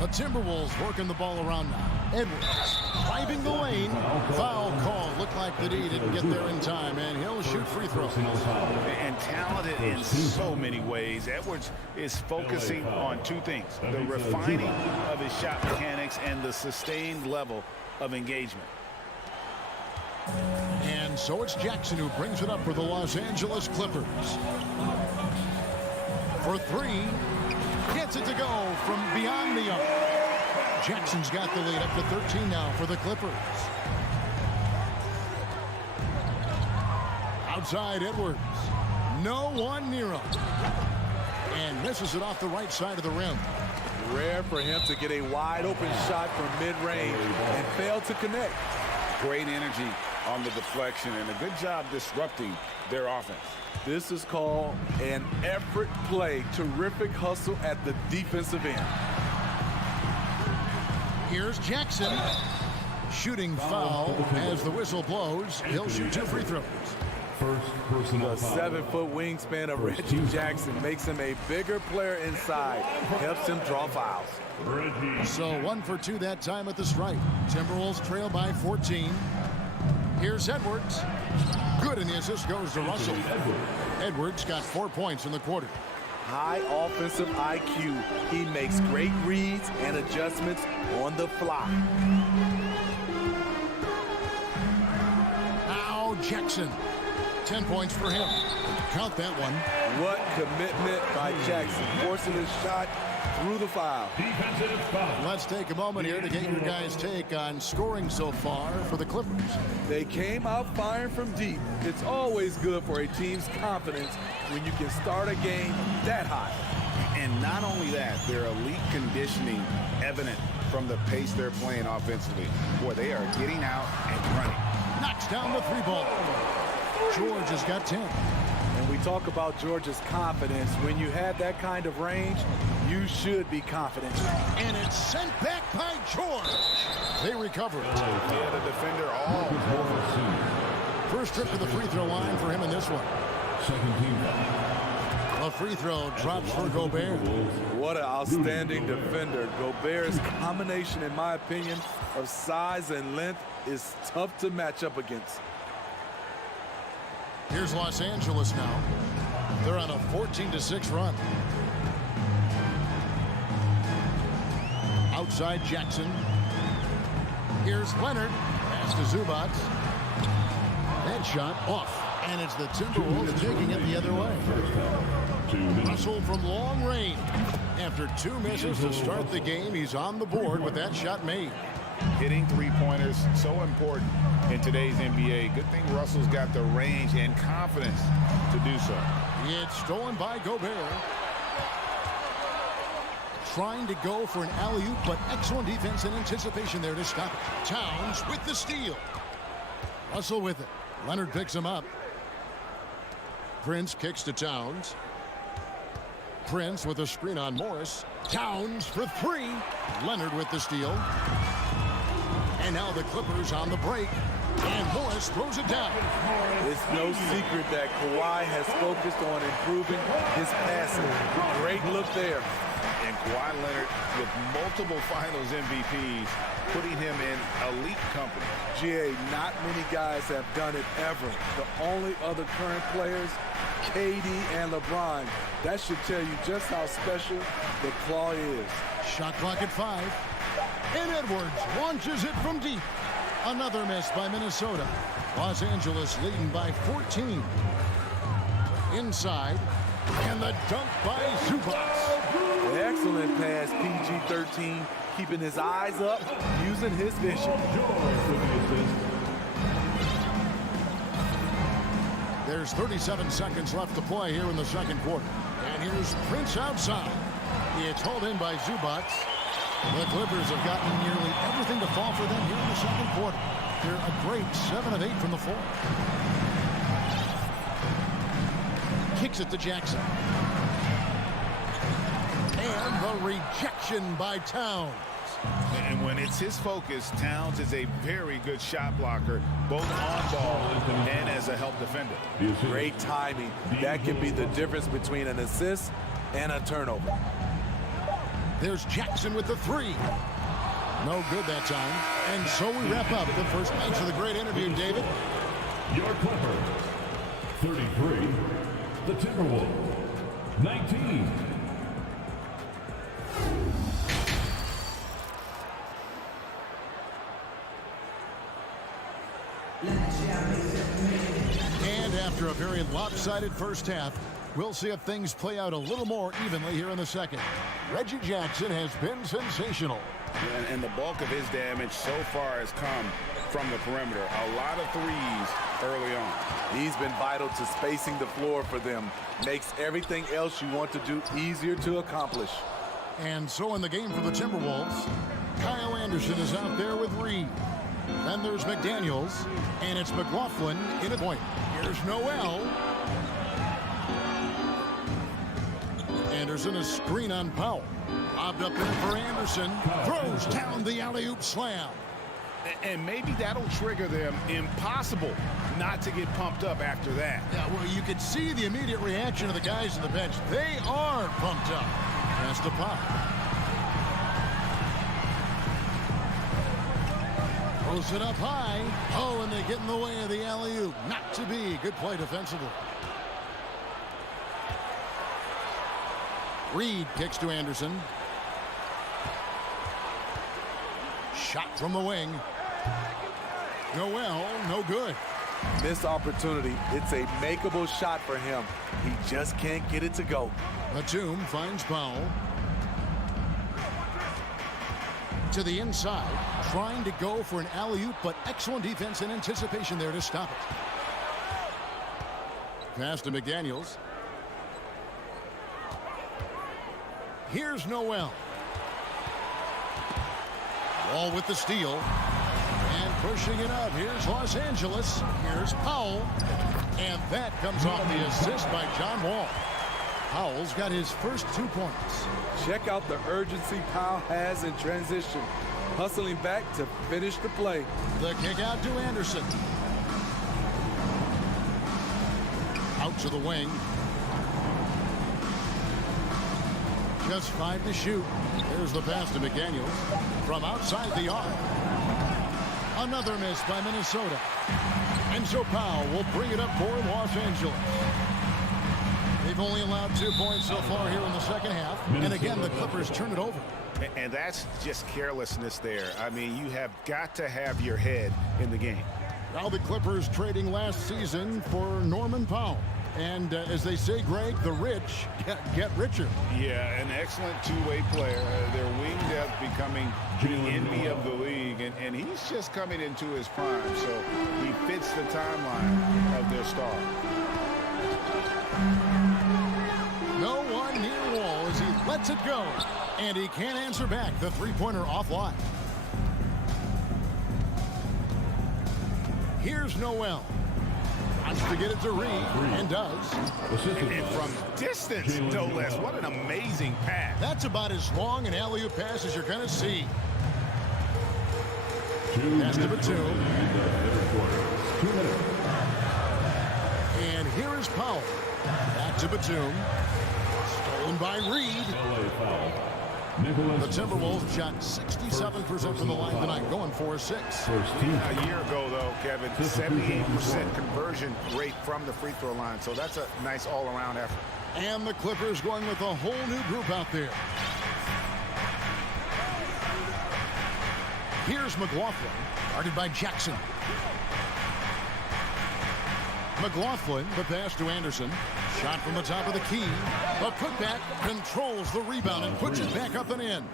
The Timberwolves working the ball around now. Edwards driving the lane. Foul call. Looked like the D didn't get there in time, and he'll shoot free throws. And talented in so many ways. Edwards is focusing on two things: the refining of his shot mechanics and the sustained level of engagement. And so it's Jackson who brings it up for the Los Angeles Clippers. For three. Gets it to go from beyond the arc. Jackson's got the lead up to 13 now for the Clippers. Outside Edwards. No one near him. And misses it off the right side of the rim. Rare for him to get a wide open shot from mid-range and fail to connect. Great energy on the deflection and a good job disrupting their offense. This is called an effort play. Terrific hustle at the defensive end. Here's Jackson. Shooting foul as the whistle blows. He'll shoot 2 free throws. First personal The foul. 7-foot wingspan of Reggie Jackson makes him a bigger player inside. Helps him draw fouls. So 1 for 2 that time at the stripe. Timberwolves trail by 14. Here's Edwards. Good, and the assist goes to Russell. Edwards got 4 points in the quarter. High offensive IQ. He makes great reads and adjustments on the fly. Now Jackson. 10 points for him. Count that one. What commitment by Jackson, forcing his shot through the foul. Defensive foul. Let's take a moment here to get your guys' take on scoring so far for the Clippers. They came out firing from deep. It's always good for a team's confidence when you can start a game that high. And not only that, their elite conditioning evident from the pace they're playing offensively. Boy, they are getting out and running. Knocks down the 3 ball. George has got 10. And we talk about George's confidence. When you have that kind of range, you should be confident. And it's sent back by George. They recover it. Yeah, the defender all over. First trip to the free throw line for him in this one. Second team. A free throw drops for Gobert. What an outstanding defender. Gobert's combination, in my opinion, of size and length is tough to match up against. Here's Los Angeles now. They're on a 14-6 run. Outside Jackson. Here's Leonard. Pass to Zubac. That shot off. And it's the Timberwolves taking it the other way. Russell from long range. After 2 misses to start the game, he's on the board with that shot made. Hitting three-pointers, so important in today's NBA. Good thing Russell's got the range and confidence to do so. It's stolen by Gobert. Trying to go for an alley-oop, but excellent defense and anticipation there to stop it. Towns with the steal. Russell with it. Leonard picks him up. Prince kicks to Towns. Prince with a screen on Morris. Towns for 3. Leonard with the steal. And now the Clippers on the break. And Morris throws it down. It's no secret that Kawhi has focused on improving his passing. Great look there. And Kawhi Leonard with multiple finals MVPs, putting him in elite company. GA, not many guys have done it ever. The only other current players, KD and LeBron. That should tell you just how special the Claw is. Shot clock at 5. And Edwards launches it from deep. Another miss by Minnesota. Los Angeles leading by 14. Inside. And the dunk by Zubac. Excellent pass, PG-13. Keeping his eyes up, using his vision. There's 37 seconds left to play here in the second quarter. And here's Prince outside. It's hauled in by Zubac. The Clippers have gotten nearly everything to fall for them here in the second quarter. They're a great 7 of 8 from the floor. Kicks it to Jackson. And the rejection by Towns. And when it's his focus, Towns is a very good shot blocker, both on ball and as a help defender. Great timing. That can be the difference between an assist and a turnover. There's Jackson with the 3. No good that time. And so we wrap up the first match of the great interview, David. Your Clippers, 33. The Timberwolves, 19. And after a very lopsided first half, we'll see if things play out a little more evenly here in the second. Reggie Jackson has been sensational. And the bulk of his damage so far has come from the perimeter. A lot of threes early on. He's been vital to spacing the floor for them. Makes everything else you want to do easier to accomplish. And so in the game for the Timberwolves, Kyle Anderson is out there with Reed. Then there's McDaniels, and it's McLaughlin in a point. Here's Noel. Anderson, a screen on Powell. Lobbed up there for Anderson. Throws down the alley-oop slam. And maybe that'll trigger them. Impossible not to get pumped up after that. Yeah, well, you could see the immediate reaction of the guys on the bench. They are pumped up. Pass to Powell. Throws it up high. Oh, and they get in the way of the alley-oop. Not to be. Good play defensively. Reed kicks to Anderson. Shot from the wing. Noel, no good. Missed opportunity. It's a makeable shot for him. He just can't get it to go. Batum finds Powell. To the inside, trying to go for an alley-oop, but excellent defense and anticipation there to stop it. Pass to McDaniels. Here's Noel. Wall with the steal. And pushing it up. Here's Los Angeles. Here's Powell. And that comes off the assist by John Wall. Powell's got his first 2 points. Check out the urgency Powell has in transition. Hustling back to finish the play. The kick out to Anderson. Out to the wing. Just 5 to shoot. There's the pass to McDaniels from outside the arc. Another miss by Minnesota. And so Powell will bring it up for Los Angeles. They've only allowed 2 points so far here in the second half. And again, the Clippers turn it over. And that's just carelessness there. I mean, you have got to have your head in the game. Now the Clippers trading last season for Norman Powell. And as they say, Greg, the rich get richer. Yeah, an excellent two-way player. Their wing depth becoming the envy of the league. And he's just coming into his prime. So he fits the timeline of their star. No one near Wall as he lets it go. And he can't answer back. The three-pointer offline. Here's Noel. Wants to get it to Reed, and does. And from distance, no less. What an amazing pass. That's about as long an alley-oop pass as you're going to see. Pass to Batum. And here is Powell. Back to Batum. Stolen by Reed. The Timberwolves shot 67% from the line tonight, going 4-6. A year ago, though, Kevin, 78% conversion rate from the free throw line. So that's a nice all-around effort. And the Clippers going with a whole new group out there. Here's McLaughlin, guarded by Jackson. McLaughlin, the pass to Anderson. Shot from the top of the key. The putback controls the rebound and puts it back up and in.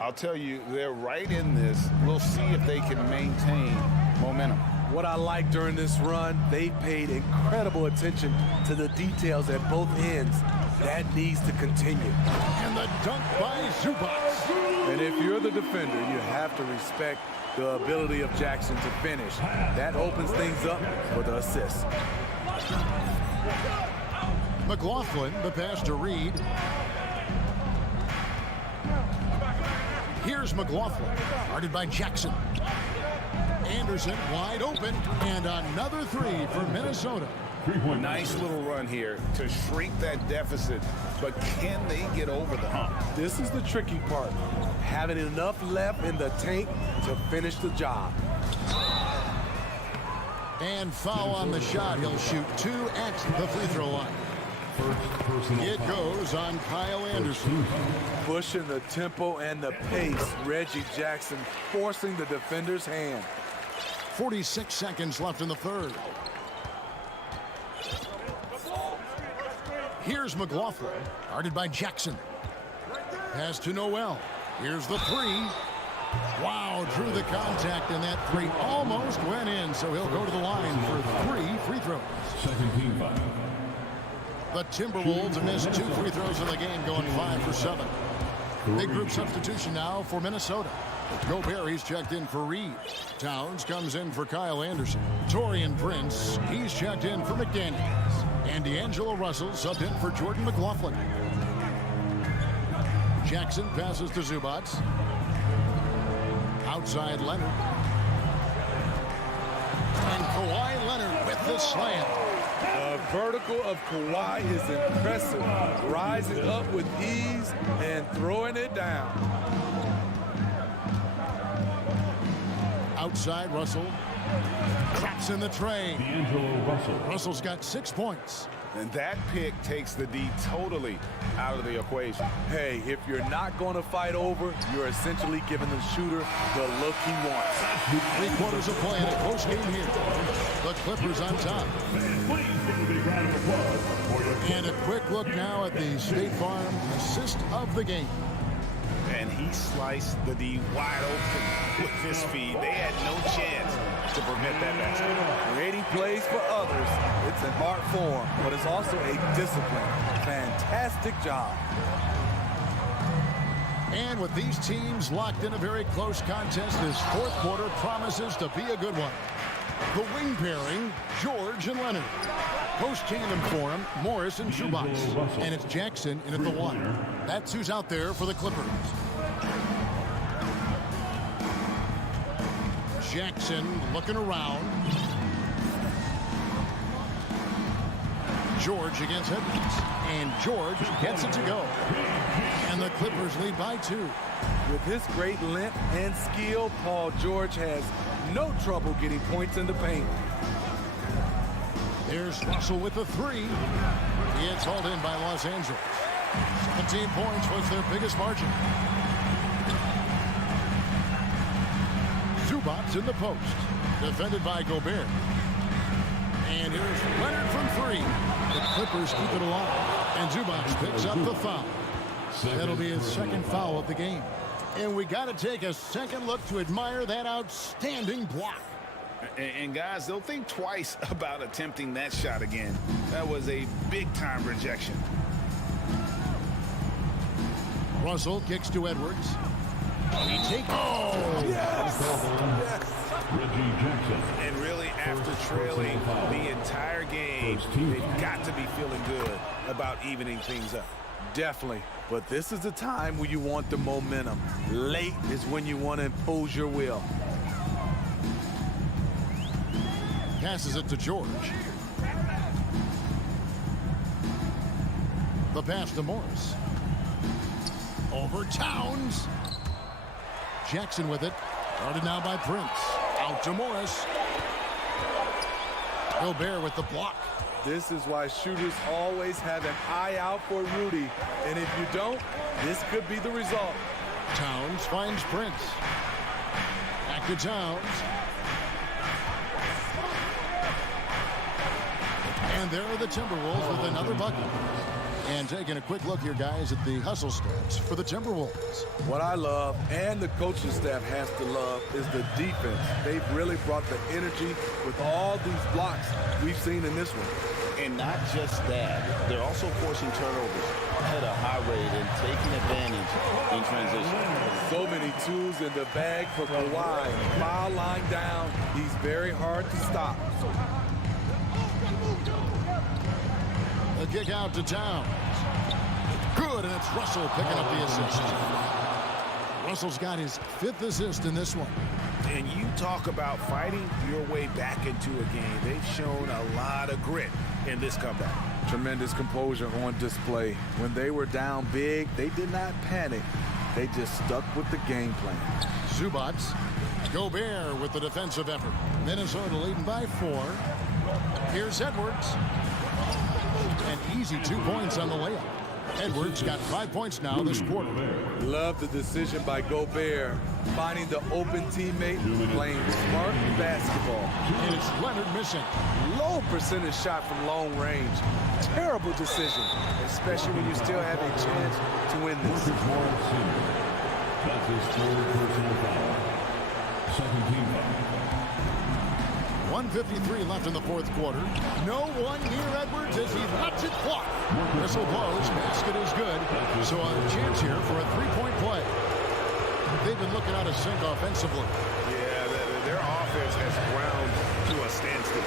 I'll tell you, they're right in this. We'll see if they can maintain momentum. What I like during this run, they paid incredible attention to the details at both ends. That needs to continue. And the dunk by Zubac. And if you're the defender, you have to respect the ability of Jackson to finish. That opens things up for the assist. McLaughlin, the pass to Reed. Here's McLaughlin, guarded by Jackson. Anderson wide open, and another three for Minnesota. Nice little run here to shrink that deficit, but can they get over the hump? This is the tricky part, having enough left in the tank to finish the job. And foul on the shot. He'll shoot 2 at the free throw line. It goes on Kyle Anderson. Pushing the tempo and the pace. Reggie Jackson forcing the defender's hand. 46 seconds left in the third. Here's McLaughlin, guarded by Jackson. Pass to Noel. Here's the three. Wow, drew the contact, and that three almost went in, so he'll go to the line for 3 free throws. Second team foul. The Timberwolves have missed 2 free throws in the game, going 5 for 7. Big group substitution now for Minnesota. Gobert, he's checked in for Reed. Towns comes in for Kyle Anderson. Taurean Prince, he's checked in for McDaniels. And D'Angelo Russell subbed in for Jordan McLaughlin. Jackson passes to Zubac. Outside Leonard. And Kawhi Leonard with the slam. The vertical of Kawhi is impressive. Rising up with ease and throwing it down. Outside Russell. Traps in the tray. D'Angelo Russell. Russell's got 6 points. And that pick takes the D totally out of the equation. Hey, if you're not going to fight over, you're essentially giving the shooter the look he wants. 3 quarters of play in a close game here. The Clippers on top. And a quick look now at the State Farm assist of the game. And he sliced the D wide open with his feed. They had no chance to prevent that basket. Creating plays for others, it's an art form, but it's also a discipline. Fantastic job. And with these teams locked in a very close contest, this fourth quarter promises to be a good one. The wing pairing, George and Leonard. Post tandem for him, Morris and Zubats. And it's Jackson in at the 1. That's who's out there for the Clippers. Jackson looking around. George against Edwards. And George gets it to go. And the Clippers lead by 2. With his great length and skill, Paul George has no trouble getting points in the paint. There's Russell with the 3. He gets hauled in by Los Angeles. 17 points was their biggest margin. Zubats in the post. Defended by Gobert. And here's Leonard from 3. The Clippers keep it alive. And Zubats picks up the foul. That'll be his second foul of the game. And we got to take a second look to admire that outstanding block. And guys, they'll think twice about attempting that shot again. That was a big-time rejection. Russell kicks to Edwards. He takes. Oh! Yes! Yes! Reggie Jackson. And really, after trailing the entire game, they've got to be feeling good about evening things up. Definitely. But this is the time when you want the momentum. Late is when you want to impose your will. Passes it to George. The pass to Morris. Over Towns. Jackson with it. Guarded now by Prince. Out to Morris. Gobert with the block. This is why shooters always have an eye out for Rudy. And if you don't, this could be the result. Towns finds Prince. Back to Towns. And there are the Timberwolves with another bucket. And taking a quick look here, guys, at the hustle stats for the Timberwolves. What I love, and the coaching staff has to love, is the defense. They've really brought the energy with all these blocks we've seen in this one. And not just that, they're also forcing turnovers at a high rate and taking advantage in transition. So many tools in the bag for Kawhi. Foul line down. He's very hard to stop. The kick out to Towns. Good, and it's Russell picking up the assist. Russell's got his 5th assist in this one. And you talk about fighting your way back into a game. They've shown a lot of grit in this comeback. Tremendous composure on display. When they were down big, they did not panic. They just stuck with the game plan. Zubats. Gobert with the defensive effort. Minnesota leading by 4. Here's Edwards. An easy 2 points on the layup. Edwards got 5 points now this quarter. Love the decision by Gobert, finding the open teammate, playing smart basketball. And it's Leonard missing. Low percentage shot from long range. Terrible decision, especially when you still have a chance to win this. That's his 4th personal foul. Second team foul. 1:53 left in the 4th quarter. No one near Edwards as he lets it fly. Whistle blows. Basket is good. So a chance here for a 3-point play. They've been looking out of sync offensively. Yeah, their offense has ground to a standstill.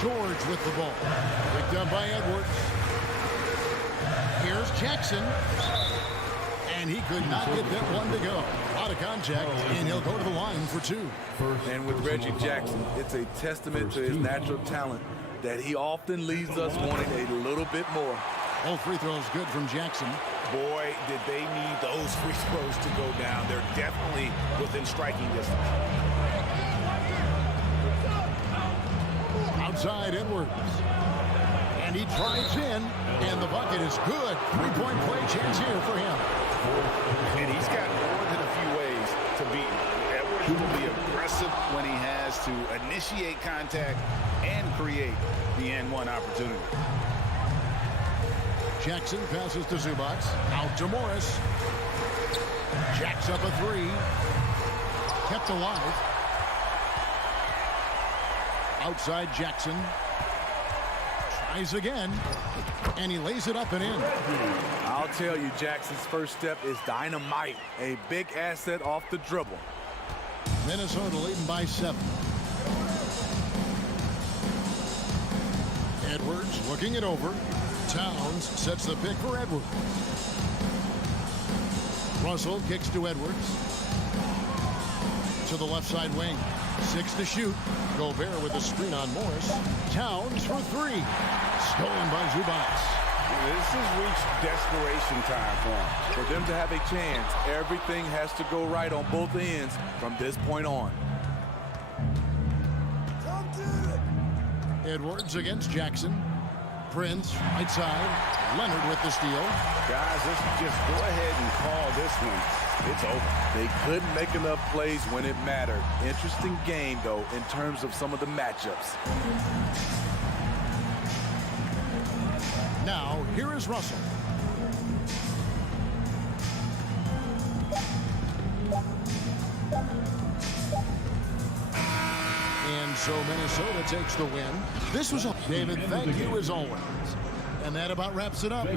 George with the ball. Picked up by Edwards. Here's Jackson. And he could not get that one to go. Out of contact, and he'll go to the line for 2. And with Reggie Jackson, it's a testament to his natural talent that he often leaves us wanting a little bit more. All free throws good from Jackson. Boy, did they need those free throws to go down. They're definitely within striking distance. Outside Edwards. And he drives in, and the bucket is good. 3-point play chance here for him. And he's got more than a few ways to beat him. Edwards will be aggressive when he has to initiate contact and create the N1 opportunity. Jackson passes to Zubats. Out to Morris. Jacks up a 3. Kept alive. Outside Jackson. Tries again. And he lays it up and in. I'll tell you, Jackson's first step is dynamite. A big asset off the dribble. Minnesota leading by 7. Edwards looking it over. Towns sets the pick for Edwards. Russell kicks to Edwards. To the left side wing. 6 to shoot. Gobert with a screen on Morris. Towns for 3. Stolen by Zubats. This has reached desperation time for them. For them to have a chance, everything has to go right on both ends from this point on. Edwards against Jackson. Prince, right side. Leonard with the steal. Guys, let's just go ahead and call this one. It's over. They couldn't make enough plays when it mattered. Interesting game, though, in terms of some of the matchups. Now, here is Russell. And so Minnesota takes the win. This was David, thank you as always. And that about wraps it up.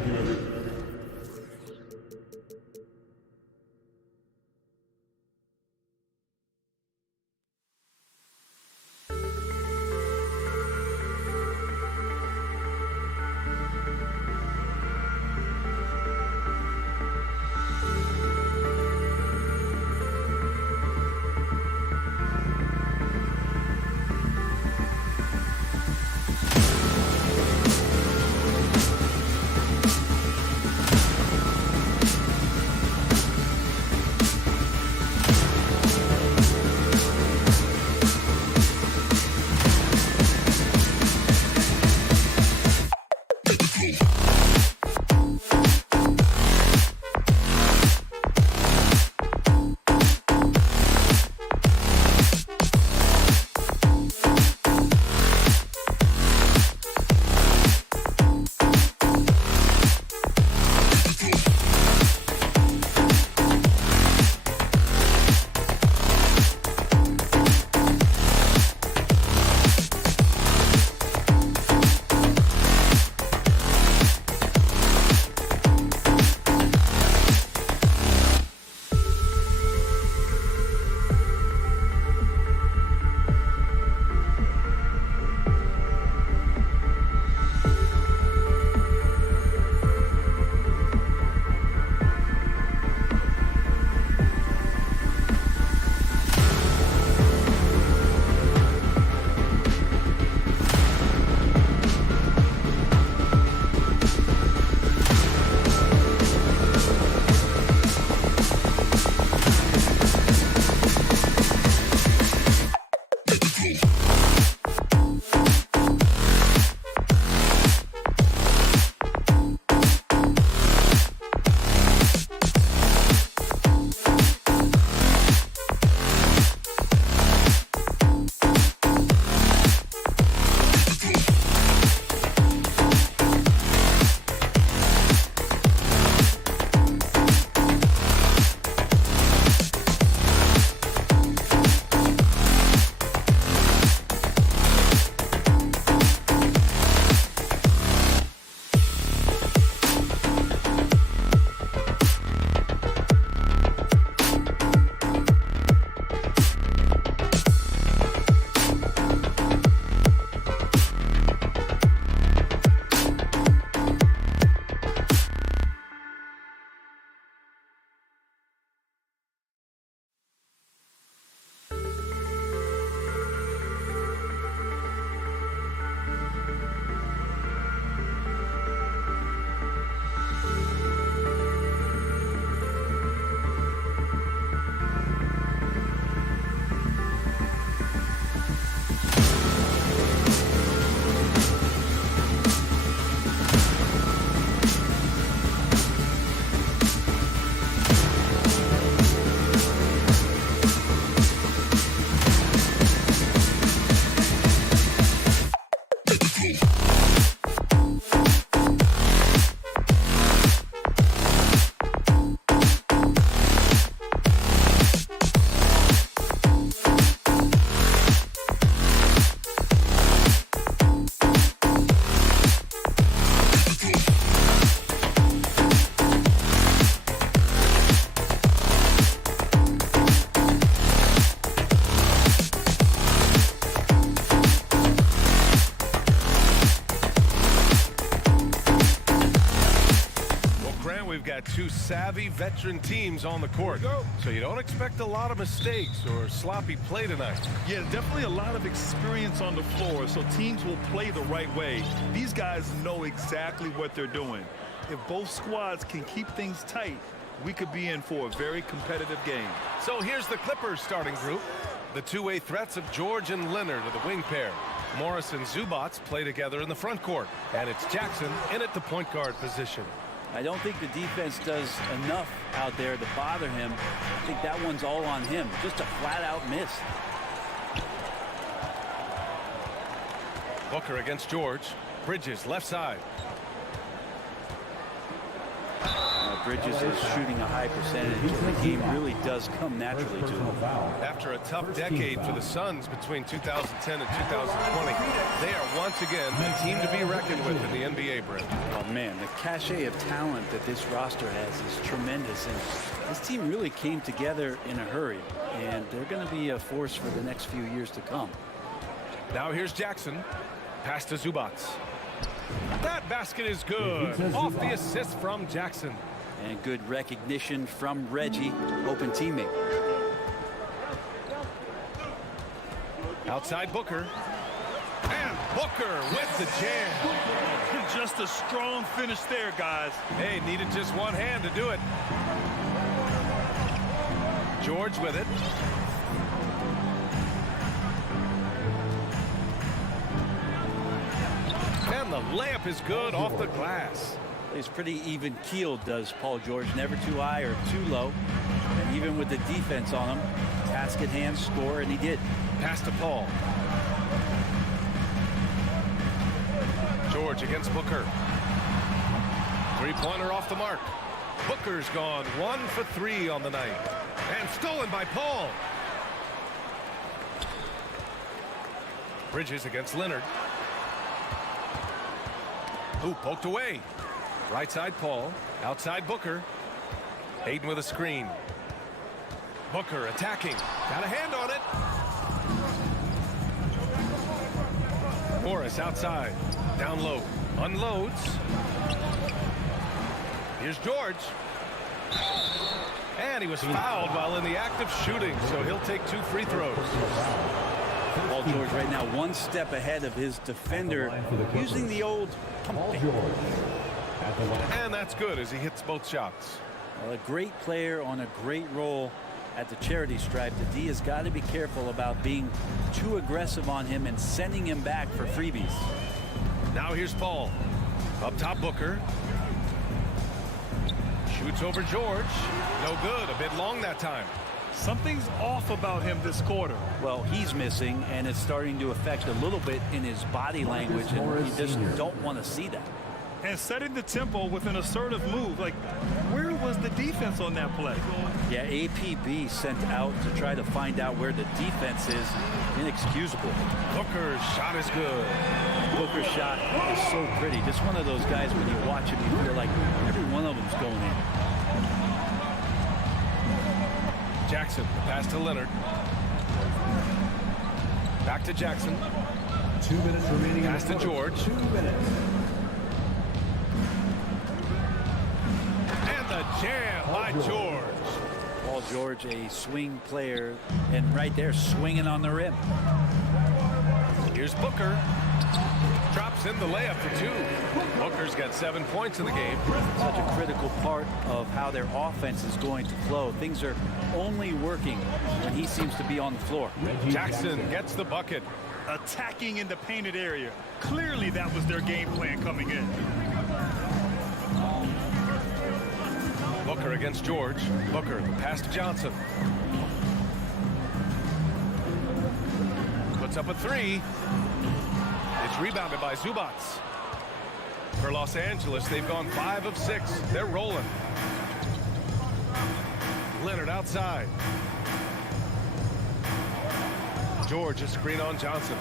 two savvy veteran teams on the court. So you don't expect a lot of mistakes or sloppy play tonight. Yeah, definitely a lot of experience on the floor, so teams will play the right way. These guys know exactly what they're doing. If both squads can keep things tight, we could be in for a very competitive game. So here's the Clippers starting group. The two-way threats of George and Leonard are the wing pair. Morris and Zubats play together in the front court. And it's Jackson in at the point guard position. I don't think the defense does enough out there to bother him. I think that one's all on him. Just a flat-out miss. Booker against George. Bridges left side. Bridges is shooting a high percentage. The game really does come naturally to him. After a tough decade for the Suns between 2010 and 2020, they are once again a team to be reckoned with in the NBA, Brent. Oh, man, the cachet of talent that this roster has is tremendous. And this team really came together in a hurry. And they're going to be a force for the next few years to come. Now here's Jackson. Pass to Zubats. That basket is good. Off the assist from Jackson. And good recognition from Reggie, open teammate. Outside Booker. And Booker with the jam. Just a strong finish there, guys. Hey, needed just one hand to do it. George with it. And the layup is good off the glass. He's pretty even keeled, does Paul George. Never too high or too low. And even with the defense on him, task at hand, score, and he did. Pass to Paul. George against Booker. Three-pointer off the mark. Booker's gone 1 for 3 on the night. And stolen by Paul. Bridges against Leonard. Ooh, poked away. Right side Paul. Outside Booker. Hayden with a screen. Booker attacking. Got a hand on it. Morris outside. Down low. Unloads. Here's George. And he was fouled while in the act of shooting, so he'll take 2 free throws. Paul George right now 1 step ahead of his defender, using the old pump fake. And that's good as he hits both shots. Well, a great player on a great role at the charity stripe. The D has got to be careful about being too aggressive on him and sending him back for freebies. Now here's Paul. Up top Booker. Shoots over George. No good. A bit long that time. Something's off about him this quarter. Well, he's missing, and it's starting to affect a little bit in his body language, and you just don't want to see that. And setting the tempo with an assertive move. Like, where was the defense on that play? Yeah, APB sent out to try to find out where the defense is. Inexcusable. Booker's shot is good. Booker's shot is so pretty. Just one of those guys, when you watch him, you feel like every one of them's going in. Jackson, pass to Leonard. Back to Jackson. 2 minutes remaining. Pass to George. 2 minutes. And the jam by George. Paul George, a swing player, and right there, swinging on the rim. Here's Booker. Drops in the layup for 2. Booker's got 7 points in the game. Such a critical part of how their offense is going to flow. Things are only working when he seems to be on the floor. Jackson gets the bucket. Attacking in the painted area. Clearly that was their game plan coming in. Booker against George. Booker, pass to Johnson. Puts up a 3. It's rebounded by Zubats. For Los Angeles, they've gone 5 of 6. They're rolling. Leonard outside. George, a screen on Johnson.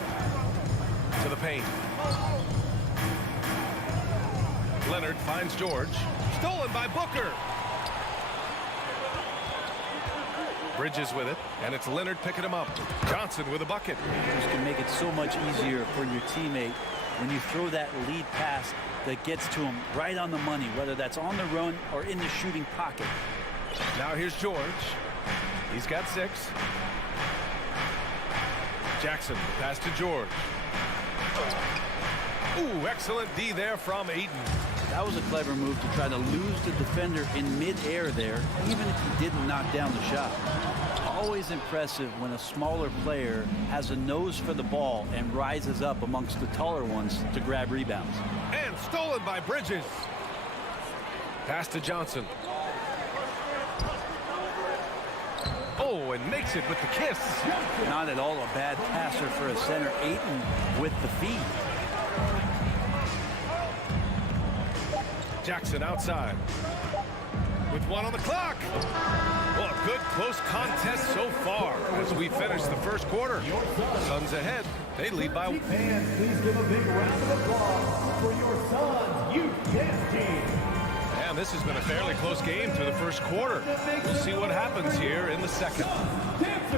To the paint. Leonard finds George. Stolen by Booker. Bridges with it, and it's Leonard picking him up. Johnson with a bucket. Just can make it so much easier for your teammate when you throw that lead pass that gets to him right on the money, whether that's on the run or in the shooting pocket. Now here's George. He's got 6. Jackson, pass to George. Ooh, excellent D there from Ayton. That was a clever move to try to lose the defender in midair there, even if he didn't knock down the shot. Always impressive when a smaller player has a nose for the ball and rises up amongst the taller ones to grab rebounds. And stolen by Bridges. Pass to Johnson. Oh, and makes it with the kiss. Not at all a bad passer for a center. Ayton with the feet. Jackson outside. With 1 on the clock. Well, a good close contest so far as we finish the first quarter. Suns ahead. They lead by. And please give a big round of applause for your Suns youth dance team. And this has been a fairly close game through the first quarter. We'll see what happens here in the second.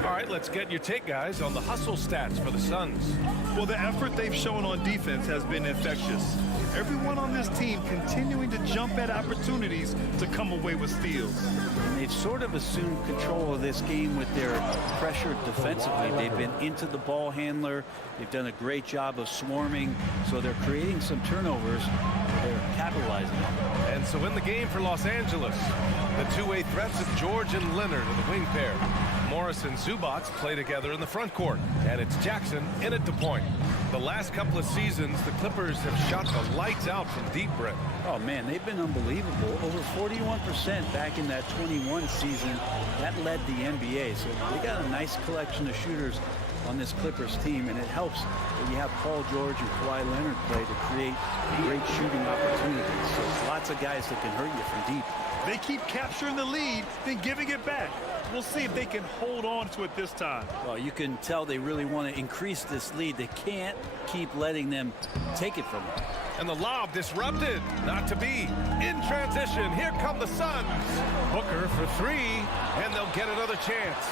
All right, let's get your take, guys, on the hustle stats for the Suns. Well, the effort they've shown on defense has been infectious. Everyone on this team continuing to jump at opportunities to come away with steals. And they've sort of assumed control of this game with their pressure defensively. They've been into the ball handler. They've done a great job of swarming, so they're creating some turnovers. They're capitalizing on them. And so in the game for Los Angeles, the two-way threats of George and Leonard are the wing pair. Morris and Zubac play together in the front court, and it's Jackson in at the point. The last couple of seasons, the Clippers have shot the lights out from deep, Brett. Oh, man, they've been unbelievable. Over 41% back in that 21 season. That led the NBA. So they got a nice collection of shooters on this Clippers team, and it helps that you have Paul George and Kawhi Leonard play to create great shooting opportunities. So lots of guys that can hurt you from deep. They keep capturing the lead, then giving it back. We'll see if they can hold on to it this time. Well, you can tell they really want to increase this lead. They can't keep letting them take it from them. And the lob disrupted. Not to be. In transition, here come the Suns. Booker for 3, and they'll get another chance.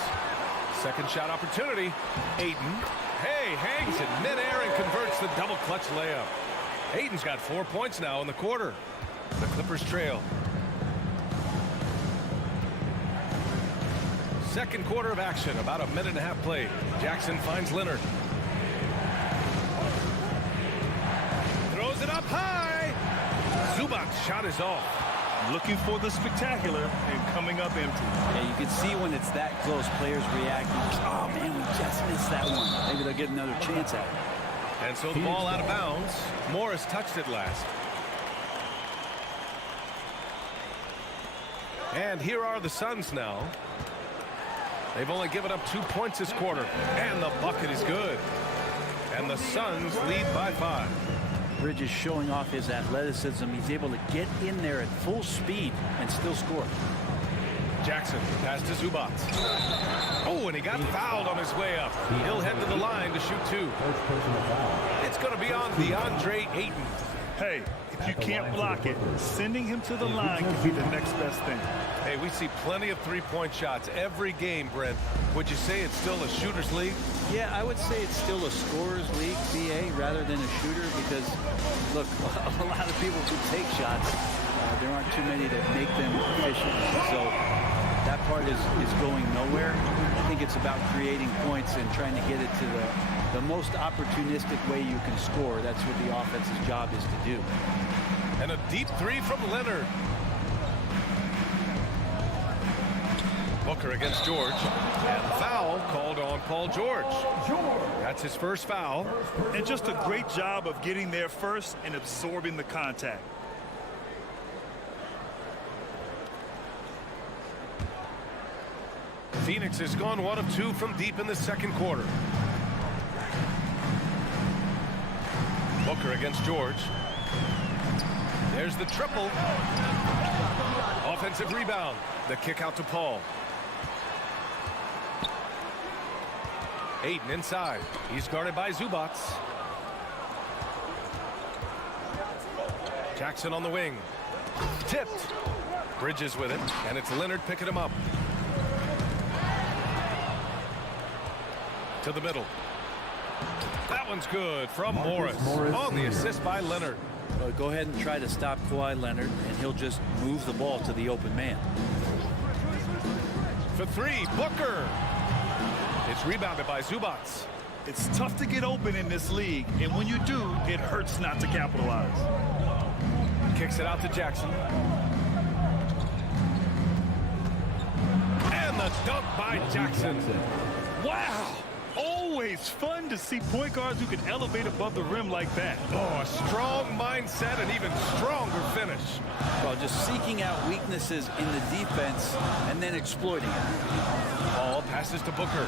Second shot opportunity. Ayton. Hey, hangs it midair and converts the double clutch layup. Ayton's got 4 points now in the quarter. The Clippers trail. Second quarter of action, about a minute and a half played. Jackson finds Leonard. Throws it up high. Zubac's shot is off. Looking for the spectacular and coming up empty. Yeah, you can see when it's that close, players reacting. Oh, man, we just missed that one. Maybe they'll get another chance at it. And so the ball out of bounds. Morris touched it last. And here are the Suns now. They've only given up 2 points this quarter, and the bucket is good. And the Suns lead by 5. Bridges showing off his athleticism. He's able to get in there at full speed and still score. Jackson pass to Zubac. Oh, and he got fouled on his way up. He'll head to the line to shoot 2. It's going to be on DeAndre Ayton. Hey, if you can't block it, sending him to the line could be the next best thing. Hey, we see plenty of three-point shots every game, Brent. Would you say it's still a shooter's league? Yeah, I would say it's still a scorer's league, BA, rather than a shooter, because, look, a lot of people can take shots. There aren't too many that make them efficient. So that part is going nowhere. I think it's about creating points and trying to get it to the most opportunistic way you can score. That's what the offense's job is to do. And a deep 3 from Leonard. Booker against George. And foul called on Paul George. That's his first foul. And just a great job of getting there first and absorbing the contact. Phoenix has gone 1 of 2 from deep in the second quarter. Booker against George. There's the triple. Offensive rebound. The kick out to Paul. Ayton inside. He's guarded by Zubac. Jackson on the wing. Tipped. Bridges with it, and it's Leonard picking him up. To the middle. That That one's good from Morris on the assist by Leonard. Well, go ahead and try to stop Kawhi Leonard, and he'll just move the ball to the open man. For three, Booker. It's rebounded by Zubats. It's tough to get open in this league, and when you do, it hurts not to capitalize. Kicks it out to Jackson. And the dunk by Jackson. Wow! Always fun to see point guards who can elevate above the rim like that. Oh, a strong mindset and even stronger finish. Well, just seeking out weaknesses in the defense and then exploiting it. Ball passes to Booker.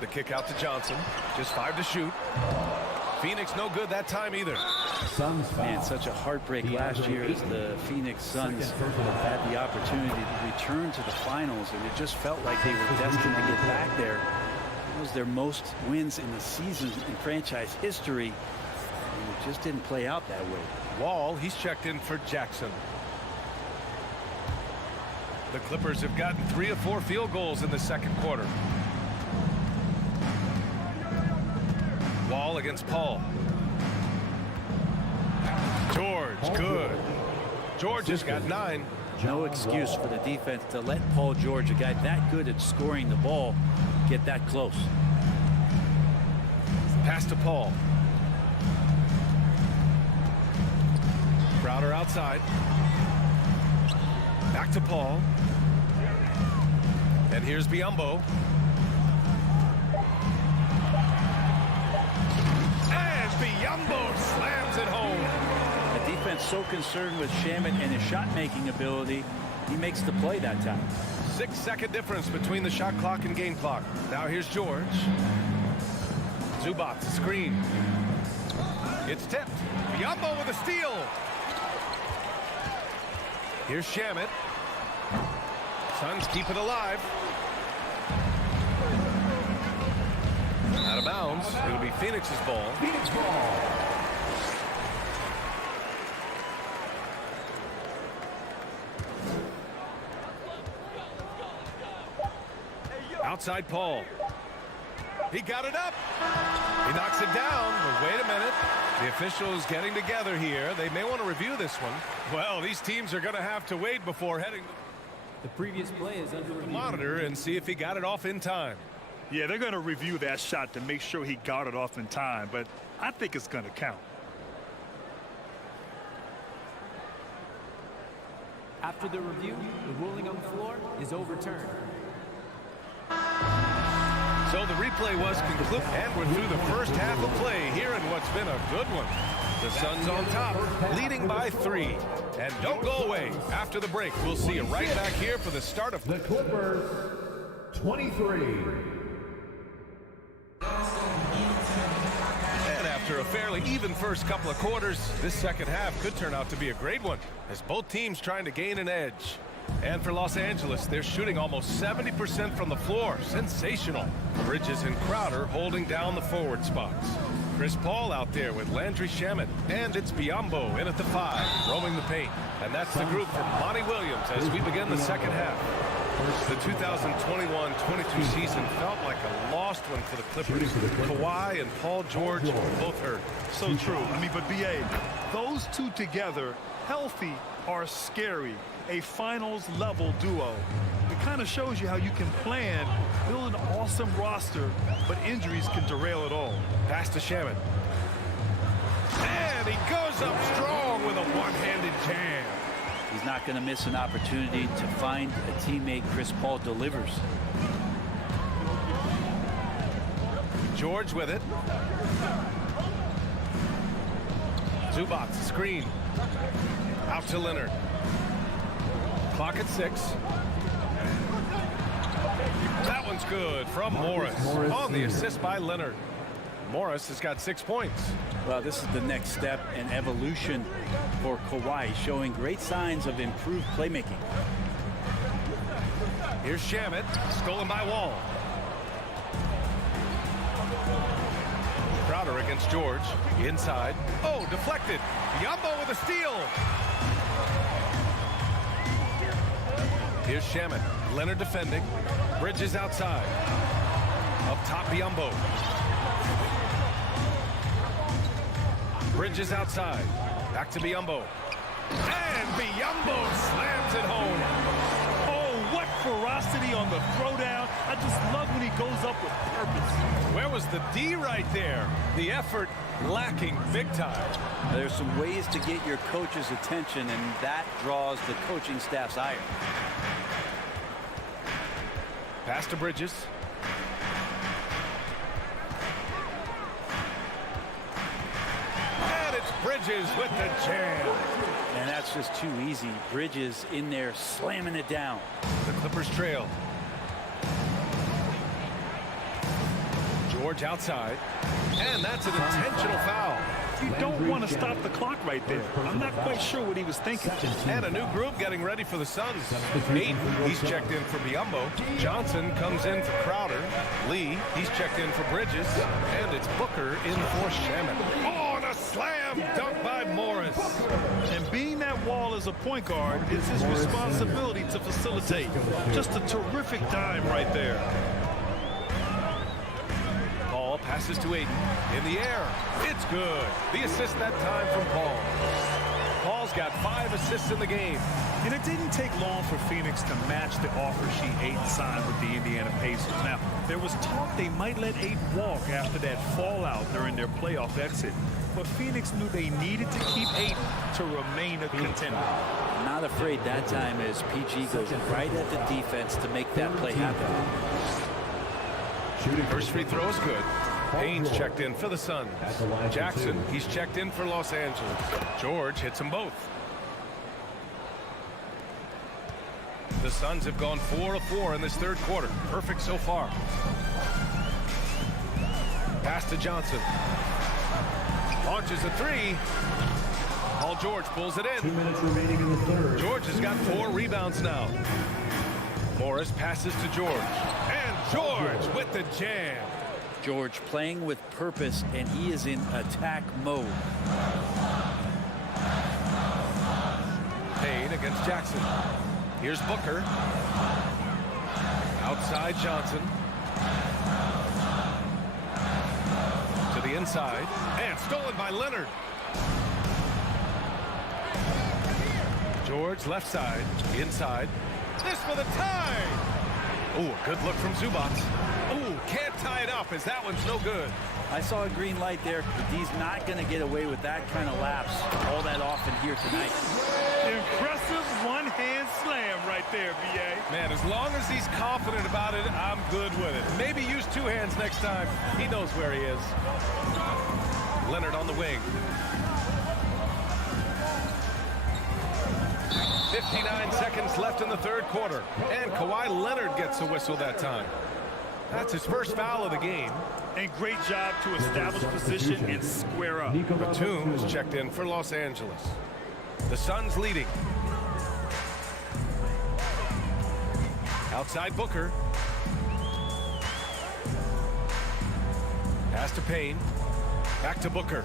The kick out to Johnson. Just 5 to shoot. Phoenix no good that time either. Man, such a heartbreak last year as the Phoenix Suns had the opportunity to return to the finals, and it just felt like they were destined to get back there. It was their most wins in the season in franchise history, and it just didn't play out that way. Wall, he's checked in for Jackson. The Clippers have gotten 3 of 4 field goals in the second quarter. Wall against Paul. George, good. George has got 9. No excuse for the defense to let Paul George, a guy that good at scoring the ball, get that close. Pass to Paul. Crowder outside. Back to Paul. And here's Biyombo. And Biyombo slams it home. The defense so concerned with Shamet and his shot-making ability, he makes the play that time. 6-second difference between the shot clock and game clock. Now here's George. Zubats, screen. It's tipped. Biyombo with a steal. Here's Shamet. Suns keep it alive. Out of bounds. It'll be Phoenix's ball. Phoenix ball. Outside Paul. He got it up. He knocks it down, but wait a minute. The officials getting together here. They may want to review this one. Well, these teams are going to have to wait before heading the previous play is under the monitor and see if he got it off in time. Yeah, they're going to review that shot to make sure he got it off in time, but I think it's going to count. After the review, the ruling on the floor is overturned. So the replay was concluded, and we're through the first half of play here in what's been a good one. The Suns on top, leading by 3. And don't go away. After the break, we'll see you right back here for the start of the Clippers 23. And after a fairly even first couple of quarters, this second half could turn out to be a great one, as both teams trying to gain an edge. And for Los Angeles, they're shooting almost 70% from the floor. Sensational. Bridges and Crowder holding down the forward spots. Chris Paul out there with Landry Shamet. And it's Biyombo in at the 5, roaming the paint. And that's the group for Monty Williams as we begin the second half. The 2021-22 season felt like a lost one for the Clippers. Kawhi and Paul George both hurt. So true. I mean, but B.A., those two together, healthy, are scary. A finals-level duo. It kind of shows you how you can plan, build an awesome roster, but injuries can derail it all. Pass to Shamet. And he goes up strong with a one-handed jam. He's not going to miss an opportunity to find a teammate. Chris Paul delivers. George with it. Zubats, screen. Out to Leonard. Clock at 6. That one's good from Morris on the assist by Leonard. Morris has got 6 points. Well, this is the next step in evolution for Kawhi, showing great signs of improved playmaking. Here's Shamet, stolen by Wall. Crowder against George, inside. Oh, deflected. Biyombo with a steal. Here's Shamet. Leonard defending. Bridges outside. Up top, Biyombo. Bridges outside. Back to Biyombo. And Biyombo slams it home. Oh, what ferocity on the throwdown. I just love when he goes up with purpose. Where was the D right there? The effort lacking big time. There's some ways to get your coach's attention, and that draws the coaching staff's ire. Pass to Bridges. And it's Bridges with the jam. And that's just too easy. Bridges in there slamming it down. The Clippers trail. George outside. And that's an intentional foul. You don't want to stop the clock right there. I'm not quite sure what he was thinking. And a new group getting ready for the Suns. Ayton, he's checked in for Biyombo. Johnson comes in for Crowder. Lee, he's checked in for Bridges. And it's Booker in for Shaman. Oh, and a slam dunk by Morris. And being that wall as a point guard, it's his responsibility to facilitate. Just a terrific dime right there. Paul passes to Ayton. In the air. It's good. The assist that time from Paul. Paul's got 5 assists in the game. And it didn't take long for Phoenix to match the offer sheet Ayton signed with the Indiana Pacers. Now, there was talk they might let Ayton walk after that fallout during their playoff exit. But Phoenix knew they needed to keep Ayton to remain a contender. Not afraid that time as PG goes right at the defense to make that play happen. First free throw is good. Payne's checked in for the Suns. Jackson, he's checked in for Los Angeles. George hits them both. The Suns have gone 4 of 4 in this third quarter. Perfect so far. Pass to Johnson. Launches a 3. Paul George pulls it in. 2 minutes remaining in the third. George has got 4 rebounds now. Morris passes to George. And George with the jam. George playing with purpose, and he is in attack mode. Payne against Jackson. Here's Booker. Outside Johnson. To the inside. And stolen by Leonard. George left side. Inside. This for the tie. Oh, a good look from Zubats. Oh, can't tie it up as that one's no good. I saw a green light there. He's not going to get away with that kind of lapse all that often here tonight. Impressive one-hand slam right there, B.A. Man, as long as he's confident about it, I'm good with it. Maybe use 2 hands next time. He knows where he is. Leonard on the wing. 59 seconds left in the third quarter. And Kawhi Leonard gets a whistle that time. That's his first foul of the game. And great job to establish position and square up. Batum is checked in for Los Angeles. The Suns leading. Outside Booker. Pass to Payne. Back to Booker.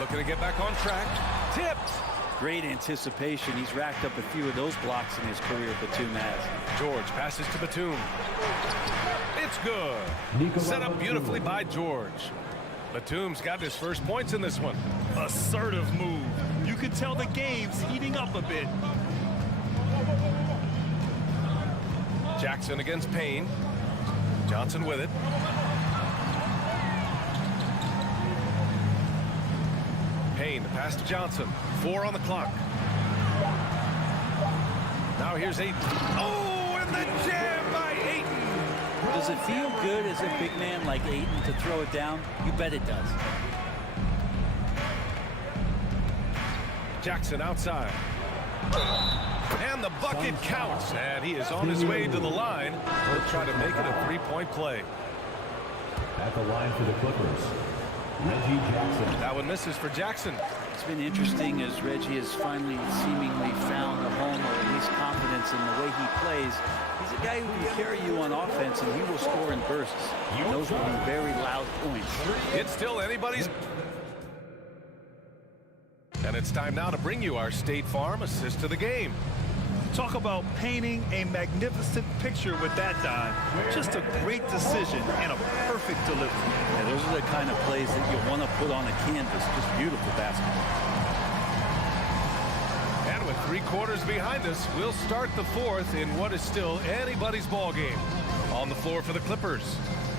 Looking to get back on track. Tipped. Great anticipation. He's racked up a few of those blocks in his career, Batum has. George passes to Batum. It's good. Set up beautifully by George. Batum's got his first points in this one. Assertive move. You can tell the game's heating up a bit. Jackson against Payne. Johnson with it. Payne, the pass to Johnson. 4 on the clock. Now here's Ayton. Oh, and the jam by Ayton. Does it feel good as a big man like Ayton to throw it down? You bet it does. Jackson outside. And the bucket counts. And he is on his way to the line. He'll try to make it a 3-point play. At the line for the Clippers, Reggie Jackson. That one misses for Jackson. It's been interesting as Reggie has finally seemingly found a home, or at least confidence in the way he plays. He's a guy who can carry you on offense, and he will score in bursts. Those will be very loud points. It's still anybody's. And it's time now to bring you our State Farm assist of the game. Talk about painting a magnificent picture with that dive. Just a great decision and a perfect delivery. Yeah, those are the kind of plays that you want to put on a canvas. Just beautiful basketball. And with 3 quarters behind us, we'll start the 4th in what is still anybody's ball game. On the floor for the Clippers,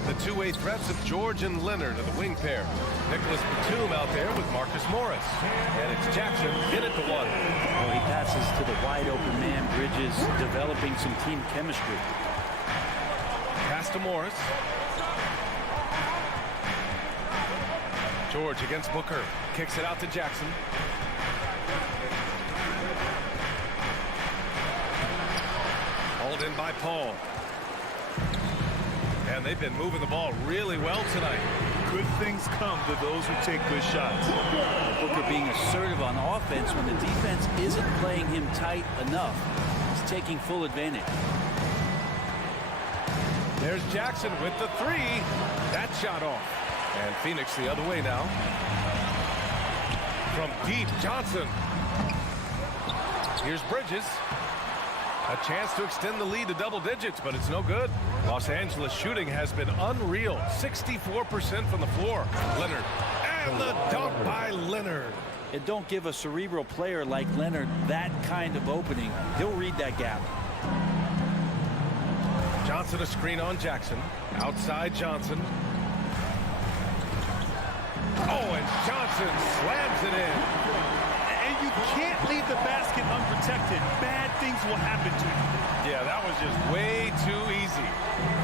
the two-way threats of George and Leonard are the wing pair. Nicholas Batum out there with Marcus Morris. And it's Jackson in at the 1. Well, he passes to the wide-open man. Bridges developing some team chemistry. Pass to Morris. George against Booker. Kicks it out to Jackson. Hauled in by Paul. And they've been moving the ball really well tonight. Good things come to those who take good shots. Booker being assertive on offense when the defense isn't playing him tight enough. He's taking full advantage. There's Jackson with the 3. That shot off. And Phoenix the other way now. From deep, Johnson. Here's Bridges. A chance to extend the lead to double digits, but it's no good. Los Angeles shooting has been unreal. 64% from the floor. Leonard. And the dunk by Leonard. And don't give a cerebral player like Leonard that kind of opening. He'll read that gap. Johnson a screen on Jackson. Outside Johnson. Oh, and Johnson slams it in. And you can't leave the basket unprotected. Bad things will happen to you. Yeah, that was just way too easy.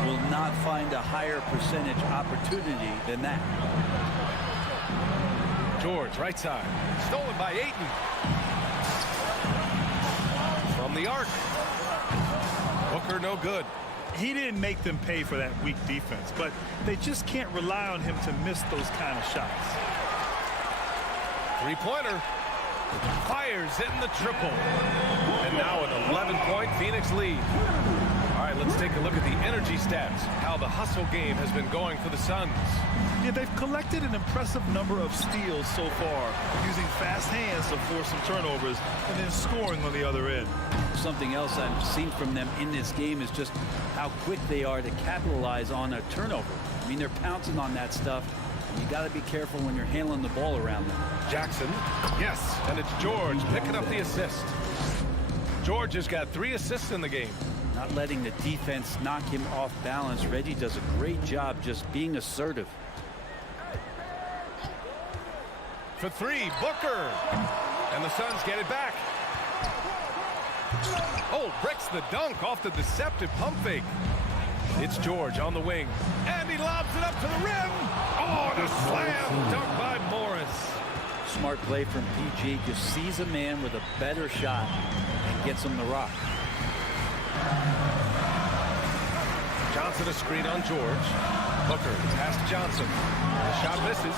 Will not find a higher percentage opportunity than that. George, right side. Stolen by Ayton. From the arc. Booker, no good. He didn't make them pay for that weak defense, but they just can't rely on him to miss those kind of shots. 3-pointer. Fires hitting the triple. And now an 11-point Phoenix lead. All right, let's take a look at the energy stats. How the hustle game has been going for the Suns. Yeah, they've collected an impressive number of steals so far, using fast hands to force some turnovers and then scoring on the other end. Something else I've seen from them in this game is just how quick they are to capitalize on a turnover. I mean, they're pouncing on that stuff. You got to be careful when you're handling the ball around them. Jackson, yes, and it's George picking up the assist. George has got 3 assists in the game. Not letting the defense knock him off balance. Reggie does a great job just being assertive. For 3, Booker. And the Suns get it back. Oh, bricks the dunk off the deceptive pump fake. It's George on the wing. And he lobs it up to the rim. Oh, the slam dunk by Morris. Smart play from PG. Just sees a man with a better shot and gets him the rock. Johnson a screen on George. Booker past Johnson. The shot misses.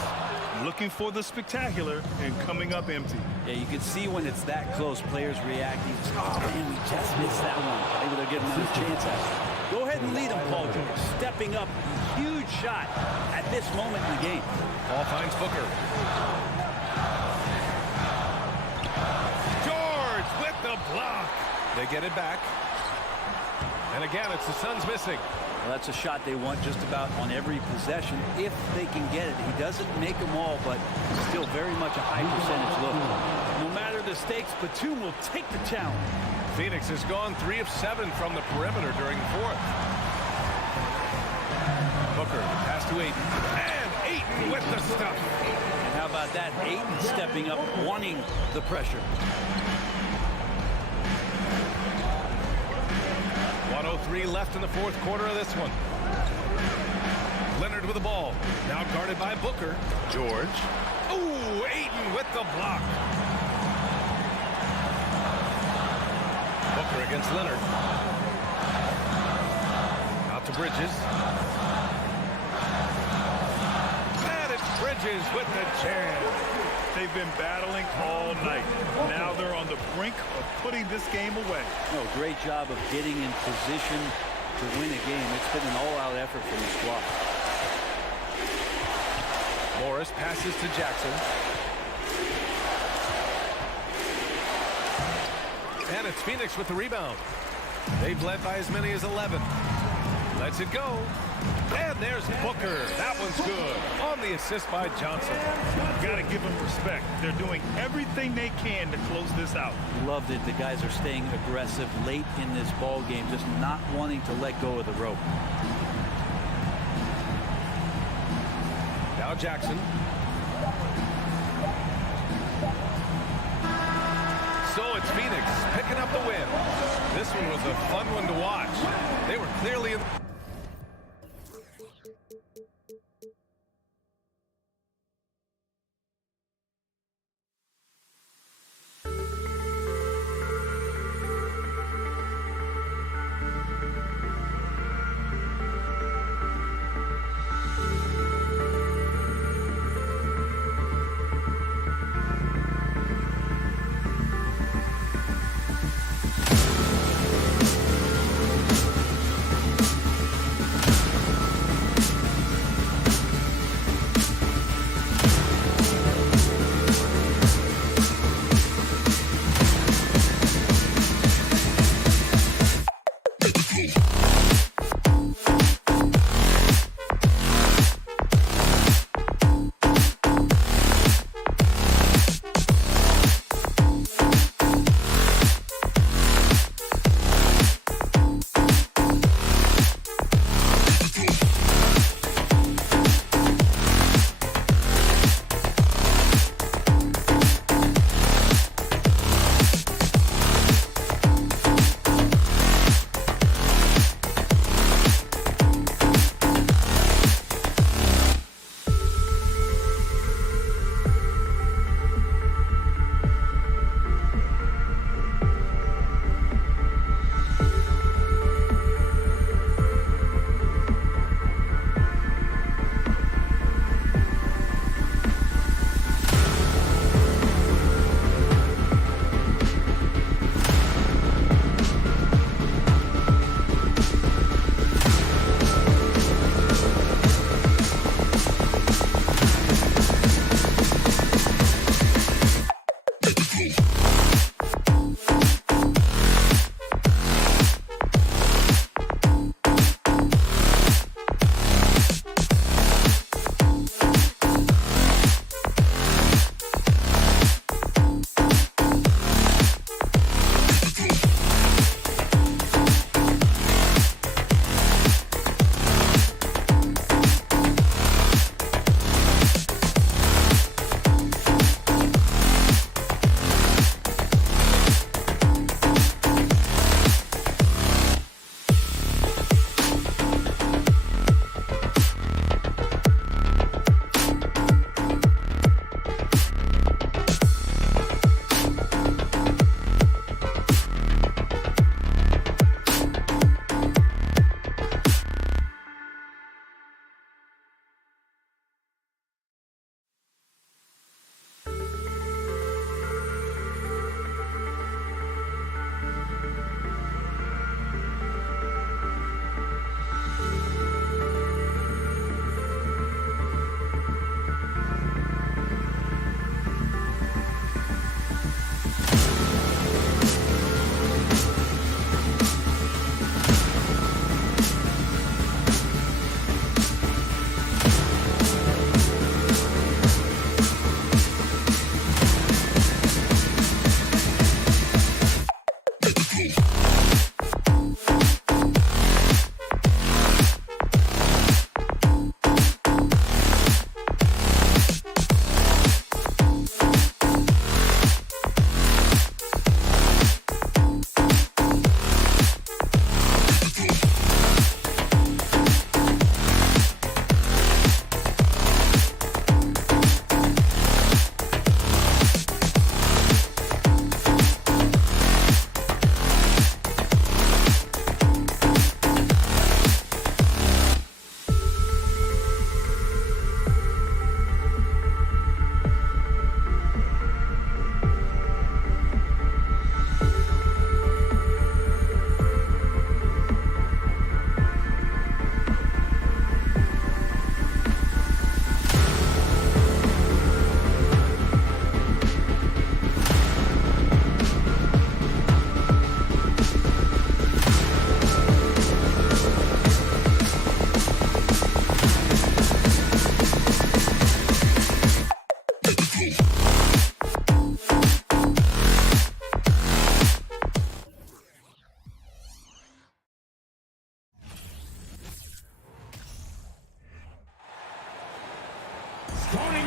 Looking for the spectacular and coming up empty. Yeah, you can see when it's that close, players reacting. Oh, man, we just missed that one. Maybe they'll get another chance at it. Go ahead and lead him, Paul George. Stepping up, huge shot at this moment in the game. Ball finds Booker. George with the block. They get it back. And again, it's the Suns missing. Well, that's a shot they want just about on every possession if they can get it. He doesn't make them all, but still very much a high percentage look. No matter the stakes, Batum will take the challenge. Phoenix has gone 3 of 7 from the perimeter during the 4th. Booker pass to Ayton. And Ayton with the stuff. And how about that? Ayton stepping up, wanting the pressure. 1:03 left in the 4th quarter of this one. Leonard with the ball. Now guarded by Booker. George. Ooh, Ayton with the block. Booker against Leonard. Out to Bridges. And it's Bridges with the jam. They've been battling all night. Now they're on the brink of putting this game away. No, great job of getting in position to win a game. It's been an all-out effort from the squad. Morris passes to Jackson. And it's Phoenix with the rebound. They've led by as many as 11. Lets it go. And there's Booker. That one's good. On the assist by Johnson. Got to give them respect. They're doing everything they can to close this out. Loved it. The guys are staying aggressive late in this ball game, just not wanting to let go of the rope. Now Jackson. So it's Phoenix picking up the win. This one was a fun one to watch. They were clearly in.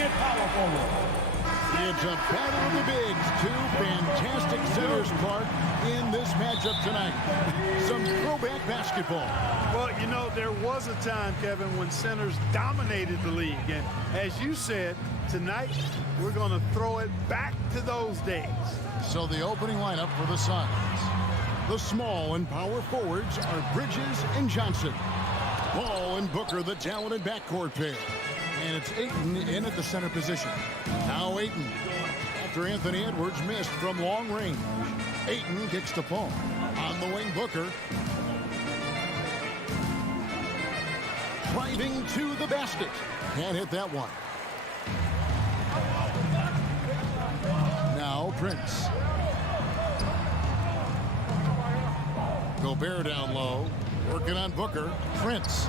at power forward. It's a battle of the bigs. Two fantastic centers, Clark, in this matchup tonight. Some throwback basketball. Well, you know, there was a time, Kevin, when centers dominated the league. And as you said, tonight we're going to throw it back to those days. So the opening lineup for the Suns. The small and power forwards are Bridges and Johnson. Ball and Booker, the talented backcourt pair. And it's Ayton in at the center position. Now Ayton, after Anthony Edwards missed from long range. Ayton kicks to Paul. On the wing, Booker. Driving to the basket. Can't hit that one. Now Prince. Gobert down low. Working on Booker. Prince.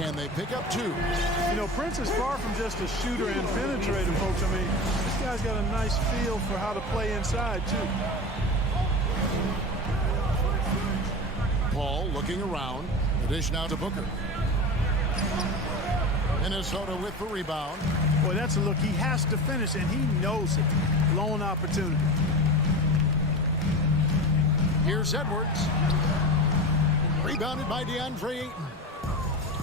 And they pick up two. You know, Prince is far from just a shooter and penetrator, folks. I mean, this guy's got a nice feel for how to play inside, too. Paul looking around. The dish now to Booker. Minnesota with the rebound. Boy, that's a look. He has to finish, and he knows it. Lone opportunity. Here's Edwards. Rebounded by DeAndre Ayton.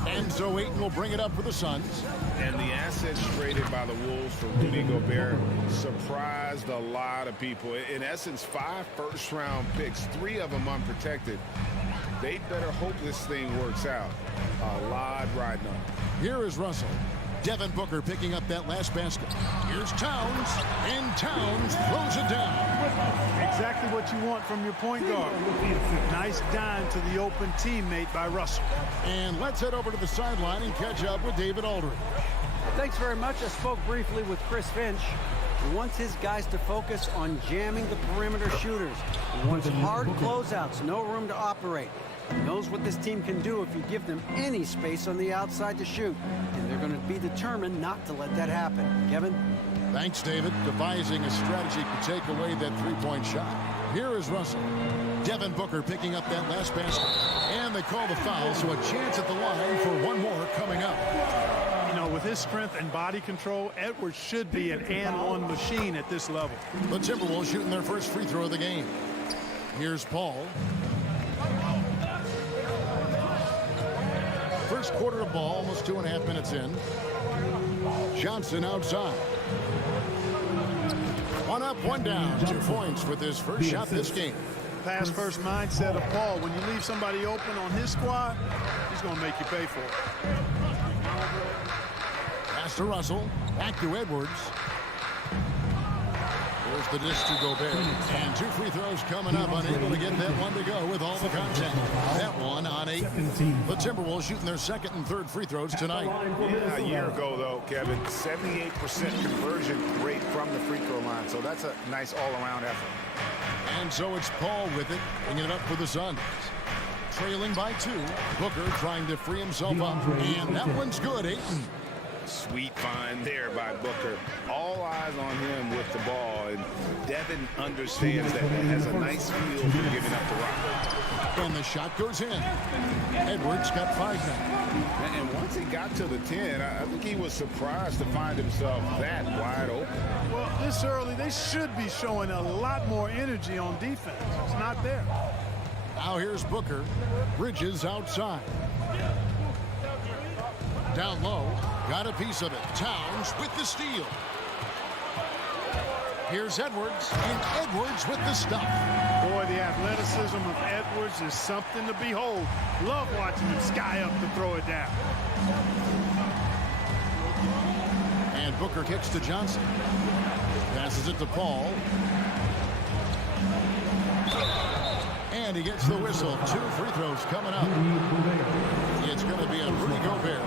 And so Ayton will bring it up for the Suns. And the assets traded by the Wolves for Rudy Gobert surprised a lot of people. In essence, 5 first-round picks, 3 of them unprotected. They better hope this thing works out. A lot riding on it. Here is Russell. Devin Booker picking up that last basket. Here's Towns, and Towns throws it down. Exactly what you want from your point guard. Nice dime to the open teammate by Russell. And let's head over to the sideline and catch up with David Aldridge. Thanks very much. I spoke briefly with Chris Finch. He wants his guys to focus on jamming the perimeter shooters. He wants hard closeouts, no room to operate. He knows what this team can do if you give them any space on the outside to shoot. And they're going to be determined not to let that happen. Kevin? Thanks, David. Devising a strategy to take away that three-point shot. Here is Russell. Devin Booker picking up that last basket. And they call the foul, so a chance at the line for one more coming up. You know, with his strength and body control, Edwards should be an and-one machine at this level. The Timberwolves shooting their first free throw of the game. Here's Paul. First quarter of ball, almost 2.5 minutes in. Johnson outside. One up, one down. 2 points with his first shot this game. Pass first mindset of Paul. When you leave somebody open on his squad, he's going to make you pay for it. Pass to Russell. Back to Edwards. Here's the dish to Gobert. And 2 free throws coming up. Unable to get that one to go with all the contact. That one on 8. The Timberwolves shooting their second and third free throws tonight. Yeah, a year ago, though, Kevin, 78% conversion rate from the free throw line. So that's a nice all-around effort. And so it's Paul with it, bringing it up for the Suns. Trailing by 2. Booker trying to free himself up. And that one's good. Ayton. Sweet find there by Booker. All eyes on him with the ball. And Devin understands that. He has a nice feel for giving up the rock. And the shot goes in. Edwards got 5 now. And once he got to the 10, I think he was surprised to find himself that wide open. Well, this early, they should be showing a lot more energy on defense. It's not there. Now here's Booker. Bridges outside. Down low. Got a piece of it. Towns with the steal. Here's Edwards. And Edwards with the stop. Boy, the athleticism of Edwards is something to behold. Love watching him sky up to throw it down. And Booker kicks to Johnson. Passes it to Paul. And he gets the whistle. 2 free throws coming up. It's going to be a Rudy Gobert.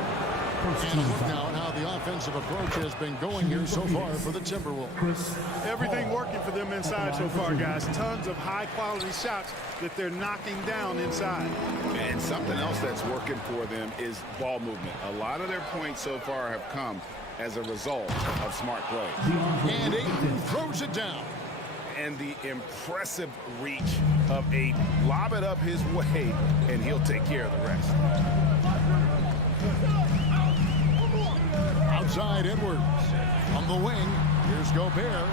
And a look now at how the offensive approach has been going here so far for the Timberwolves. Everything working for them inside so far, guys. Tons of high-quality shots that they're knocking down inside. And something else that's working for them is ball movement. A lot of their points so far have come as a result of smart play. And Ayton throws it down. And the impressive reach of Ayton. Lob it up his way, and he'll take care of the rest. Outside Edwards. From the wing, here's Gobert.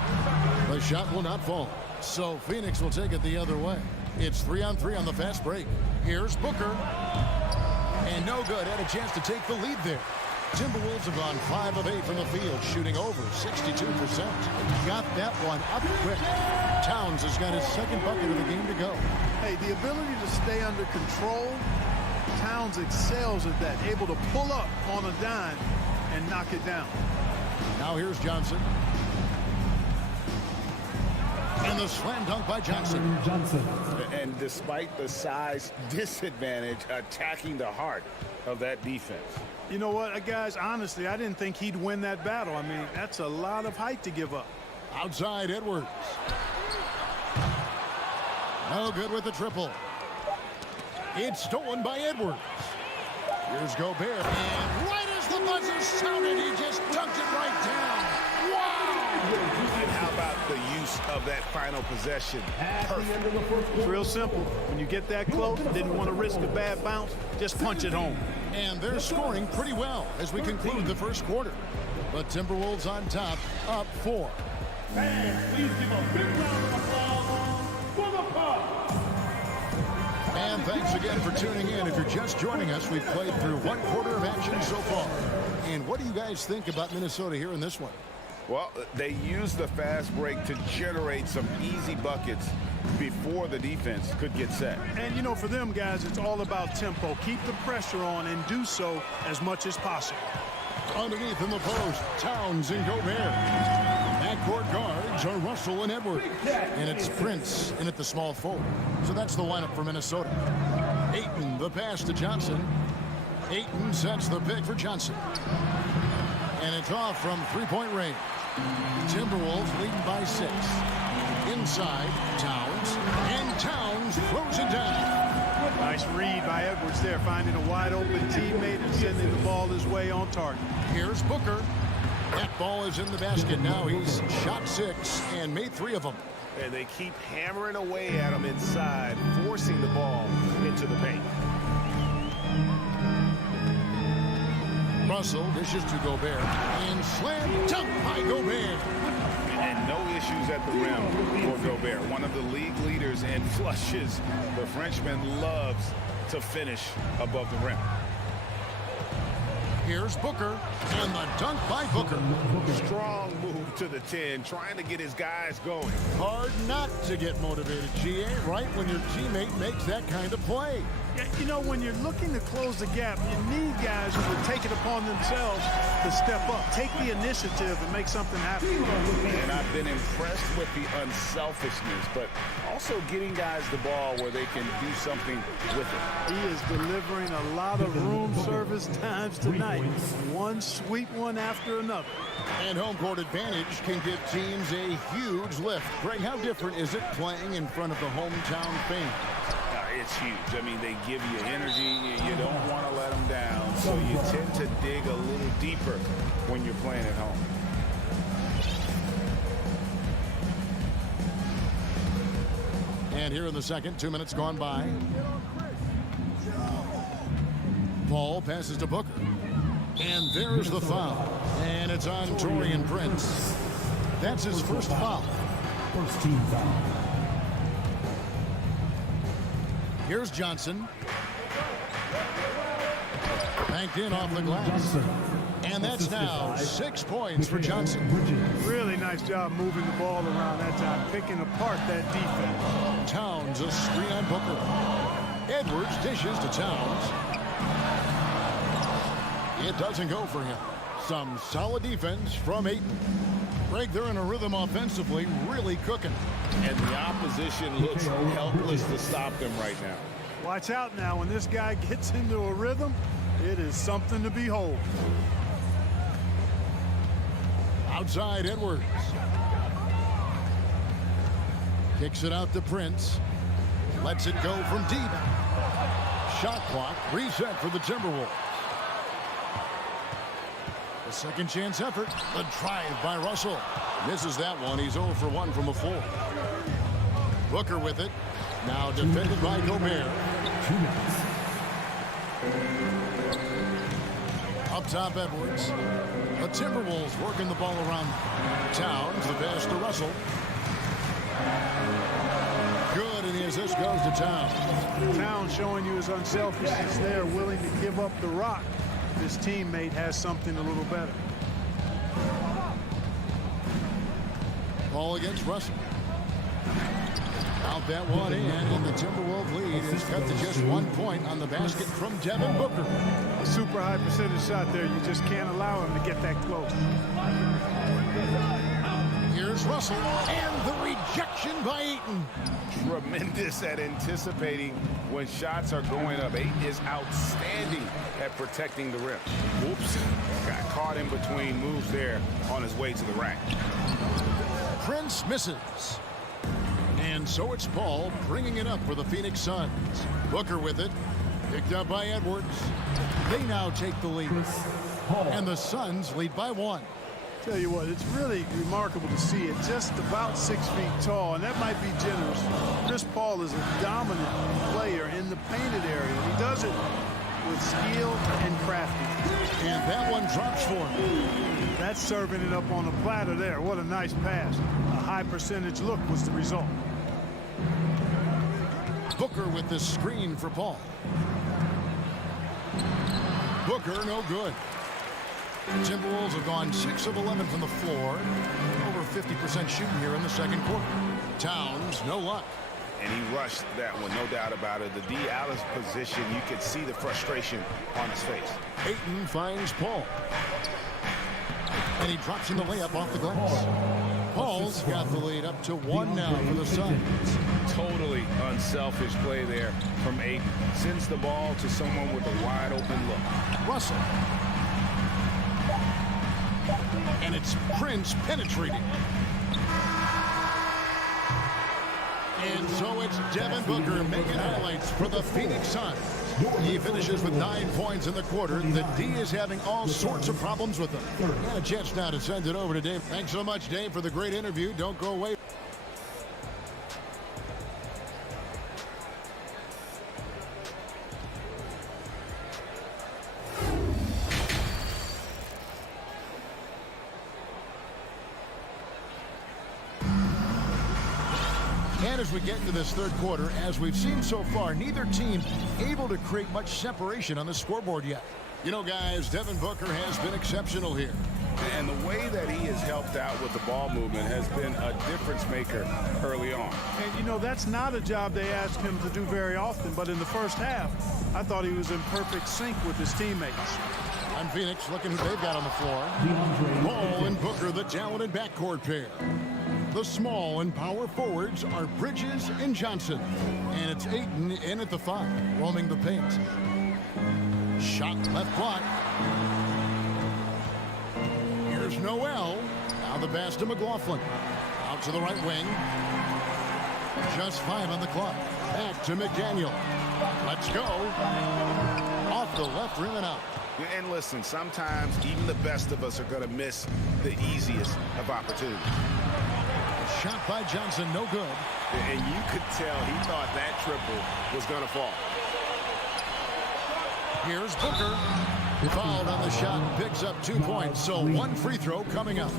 The shot will not fall. So Phoenix will take it the other way. It's 3-on-3 on the fast break. Here's Booker. And no good. Had a chance to take the lead there. Timberwolves have gone 5 of 8 from the field, shooting over 62%. Got that one up quick. Towns has got his second bucket of the game to go. Hey, the ability to stay under control, Towns excels at that, able to pull up on a dime and knock it down. Now here's Johnson. And the slam dunk by Johnson. And despite the size disadvantage, attacking the heart of that defense. You know what, guys, honestly, I didn't think he'd win that battle. I mean, that's a lot of height to give up. Outside Edwards. No good with the triple. It's stolen by Edwards. Here's Gobert. And right as the buzzer sounded, he just dunked it right down. Wow! And how about the use of that final possession? It's real simple. When you get that close, didn't want to risk a bad bounce, just punch it home. And they're scoring pretty well as we conclude the first quarter. But Timberwolves on top, up 4. Fans, please give a big round of applause for the Bucks. And thanks again for tuning in. If you're just joining us, we've played through 1 quarter of action so far. And what do you guys think about Minnesota here in this one? Well, they used the fast break to generate some easy buckets before the defense could get set. And, you know, for them guys, it's all about tempo. Keep the pressure on and do so as much as possible. Underneath in the post, Towns and Gobert. Backcourt guards are Russell and Edwards. And it's Prince in at the small forward. So that's the lineup for Minnesota. Ayton, the pass to Johnson. Ayton sets the pick for Johnson. And it's off from three-point range. Timberwolves leading by 6. Inside, Towns. And Towns throws it down. Nice read by Edwards there, finding a wide-open teammate and sending the ball his way on target. Here's Booker. That ball is in the basket now. He's shot 6 and made 3 of them. And they keep hammering away at him inside, forcing the ball into the paint. Russell dishes to Gobert. And slam dunk by Gobert. And no issues at the rim for Gobert. One of the league leaders in flushes. The Frenchman loves to finish above the rim. Here's Booker, and the dunk by Booker. Strong move to the 10, trying to get his guys going. Hard not to get motivated, GA, right when your teammate makes that kind of play. Yeah, you know, when you're looking to close the gap, you need guys who will take it upon themselves to step up, take the initiative and make something happen. And I've been impressed with the unselfishness, but also getting guys the ball where they can do something with it. He is delivering a lot of room service times tonight. One sweet one after another. And home court advantage can give teams a huge lift. Greg, how different is it playing in front of the hometown fans? It's huge. I mean, they give you energy. You don't want to let them down. So you tend to dig a little deeper when you're playing at home. And here in the second, 2 minutes gone by. Paul passes to Booker. And there's the foul. And it's on Taurean Prince. That's his first foul. First team foul. Here's Johnson. Banked in off the glass. And that's now 6 points for Johnson. Really nice job moving the ball around that time, picking apart that defense. Towns a screen on Booker. Edwards dishes to Towns. It doesn't go for him. Some solid defense from Ayton. Greg, they're in a rhythm offensively, really cooking. And the opposition looks helpless to stop them right now. Watch out now. When this guy gets into a rhythm, it is something to behold. Outside Edwards. Kicks it out to Prince. Lets it go from deep. Shot clock reset for the Timberwolves. A second chance effort. The drive by Russell. Misses that one. He's 0 for 1 from the floor. Booker with it. Now defended by Gobert. 2 minutes. Up Up top, Edwards. The Timberwolves working the ball around. Towns, the pass to Russell. Good, and the assist goes to Towns. Towns showing you his unselfishness there, willing to give up the rock. His teammate has something a little better. Ball against Russell. Out that one in, and the Timberwolves lead is cut to just 1 point on the basket from Devin Booker. A super high percentage shot there. You just can't allow him to get that close. Here's Russell, and the rejection by Ayton. Tremendous at anticipating when shots are going up. Ayton is outstanding at protecting the rim. Whoops. Got caught in between moves there on his way to the rack. Prince misses. And so it's Paul bringing it up for the Phoenix Suns. Booker with it. Picked up by Edwards. They now take the lead. And the Suns lead by 1. Tell you what, it's really remarkable to see it. Just about 6 feet tall, and that might be generous. Chris Paul is a dominant player in the painted area. He does it with skill and crafty. And that one drops for him. That's serving it up on a platter there. What a nice pass. A high percentage look was the result. Booker with the screen for Paul. Booker, no good. Timberwolves have gone 6 of 11 from the floor. Over 50% shooting here in the second quarter. Towns, no luck. And he rushed that one, no doubt about it. The D. Alice position, you could see the frustration on his face. Ayton finds Paul. And he drops in the layup off the glass. Paul's got the lead up to 1 now for the Suns. Totally unselfish play there from Ayton. Sends the ball to someone with a wide open look. Russell. And it's Prince penetrating. And so it's Devin Booker making highlights for the Phoenix Suns. He finishes with 9 points in the quarter. The D is having all sorts of problems with him. And a chance now to send it over to Dave. Thanks so much, Dave, for the great interview. Don't go away. And as we get into this third quarter, as we've seen so far, neither team able to create much separation on the scoreboard yet. You know, guys, Devin Booker has been exceptional here. And the way that he has helped out with the ball movement has been a difference maker early on. And, you know, that's not a job they ask him to do very often. But in the first half, I thought he was in perfect sync with his teammates. On Phoenix, looking who they've got on the floor. Paul and Booker, the talented backcourt pair. The small and power forwards are Bridges and Johnson. And it's Ayton in at the 5, roaming the paint. Shot left block. Here's Noel. Now the pass to McLaughlin. Out to the right wing. Just 5 on the clock. Back to McDaniel. Let's go. Off the left rim and out. And listen, sometimes even the best of us are going to miss the easiest of opportunities. Shot by Johnson, no good. And you could tell he thought that triple was going to fall. Here's Booker. Fouled on the shot and picks up 2 points. So 1 free throw coming up.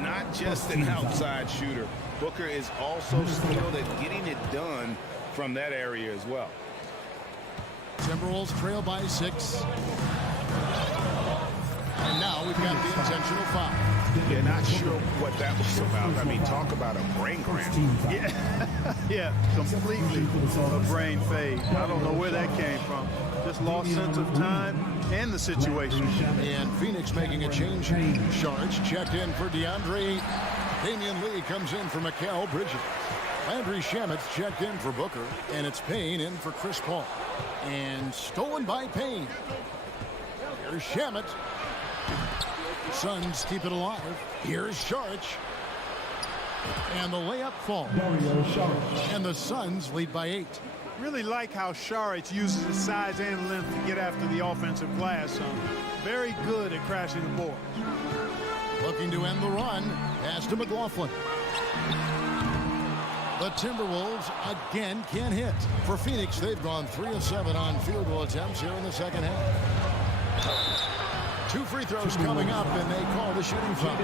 Not just an outside shooter. Booker is also skilled at getting it done from that area as well. Timberwolves trail by 6. And now we've got the intentional foul. Yeah, not sure what that was about. I mean, talk about a brain cramp. Yeah, completely a brain fade. I don't know where that came from. Just lost sense of time and the situation. And Phoenix making a change. Shards checked in for DeAndre. Damian Lee comes in for Mikal Bridges. Landry Shamet's checked in for Booker. And it's Payne in for Chris Paul. And stolen by Payne. Here's Shamet. Suns keep it alive. Here's Sharch. And the layup falls. And the Suns lead by 8. Really like how Saric uses his size and length to get after the offensive glass. Very good at crashing the board. Looking to end the run. Pass to McLaughlin. The Timberwolves again can't hit. For Phoenix, they've gone 3 of 7 on field goal attempts here in the second half. 2 free throws coming up, and they call the shooting foul.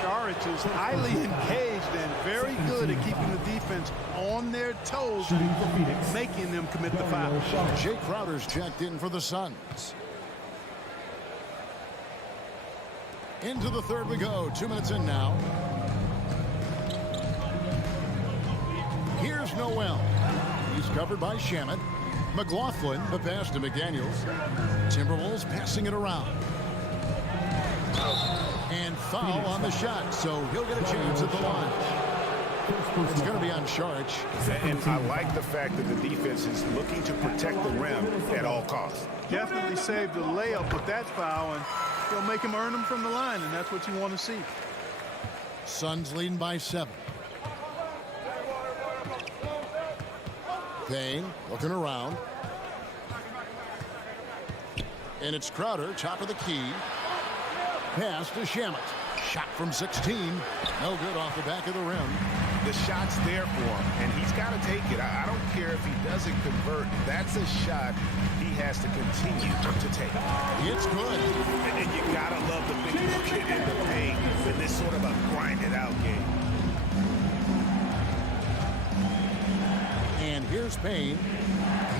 Saric is highly engaged and very good at keeping the defense on their toes and making them commit the foul. Jay Crowder's checked in for the Suns. Into the third we go. 2 minutes in now. Here's Noel. He's covered by Shamet. McLaughlin, the pass to McDaniels. Timberwolves passing it around. And foul on the shot, so he'll get a chance at the line. It's going to be on Saric. And I like the fact that the defense is looking to protect the rim at all costs. Definitely saved the layup with that foul, and he'll make him earn them from the line, and that's what you want to see. Suns leading by 7. Payne looking around. And it's Crowder, top of the key. Pass to Shamet. Shot from 16. No good off the back of the rim. The shot's there for him, and he's got to take it. I don't care if he doesn't convert. That's a shot he has to continue to take. It's good. And you got to love the big bucket in the paint in this sort of a grinded-out game. And here's Payne.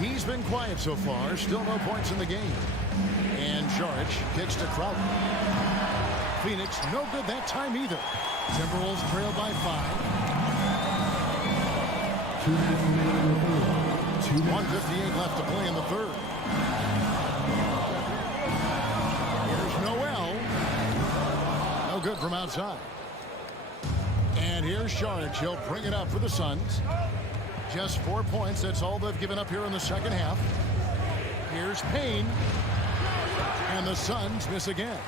He's been quiet so far. Still no points in the game. And Saric kicks to Crowder. Phoenix no good that time either. Timberwolves trail by 5. 1:58 left to play in the third. Here's Noel. No good from outside. And here's Saric. He'll bring it up for the Suns. Just 4 points. That's all they've given up here in the second half. Here's Payne. And the Suns miss again.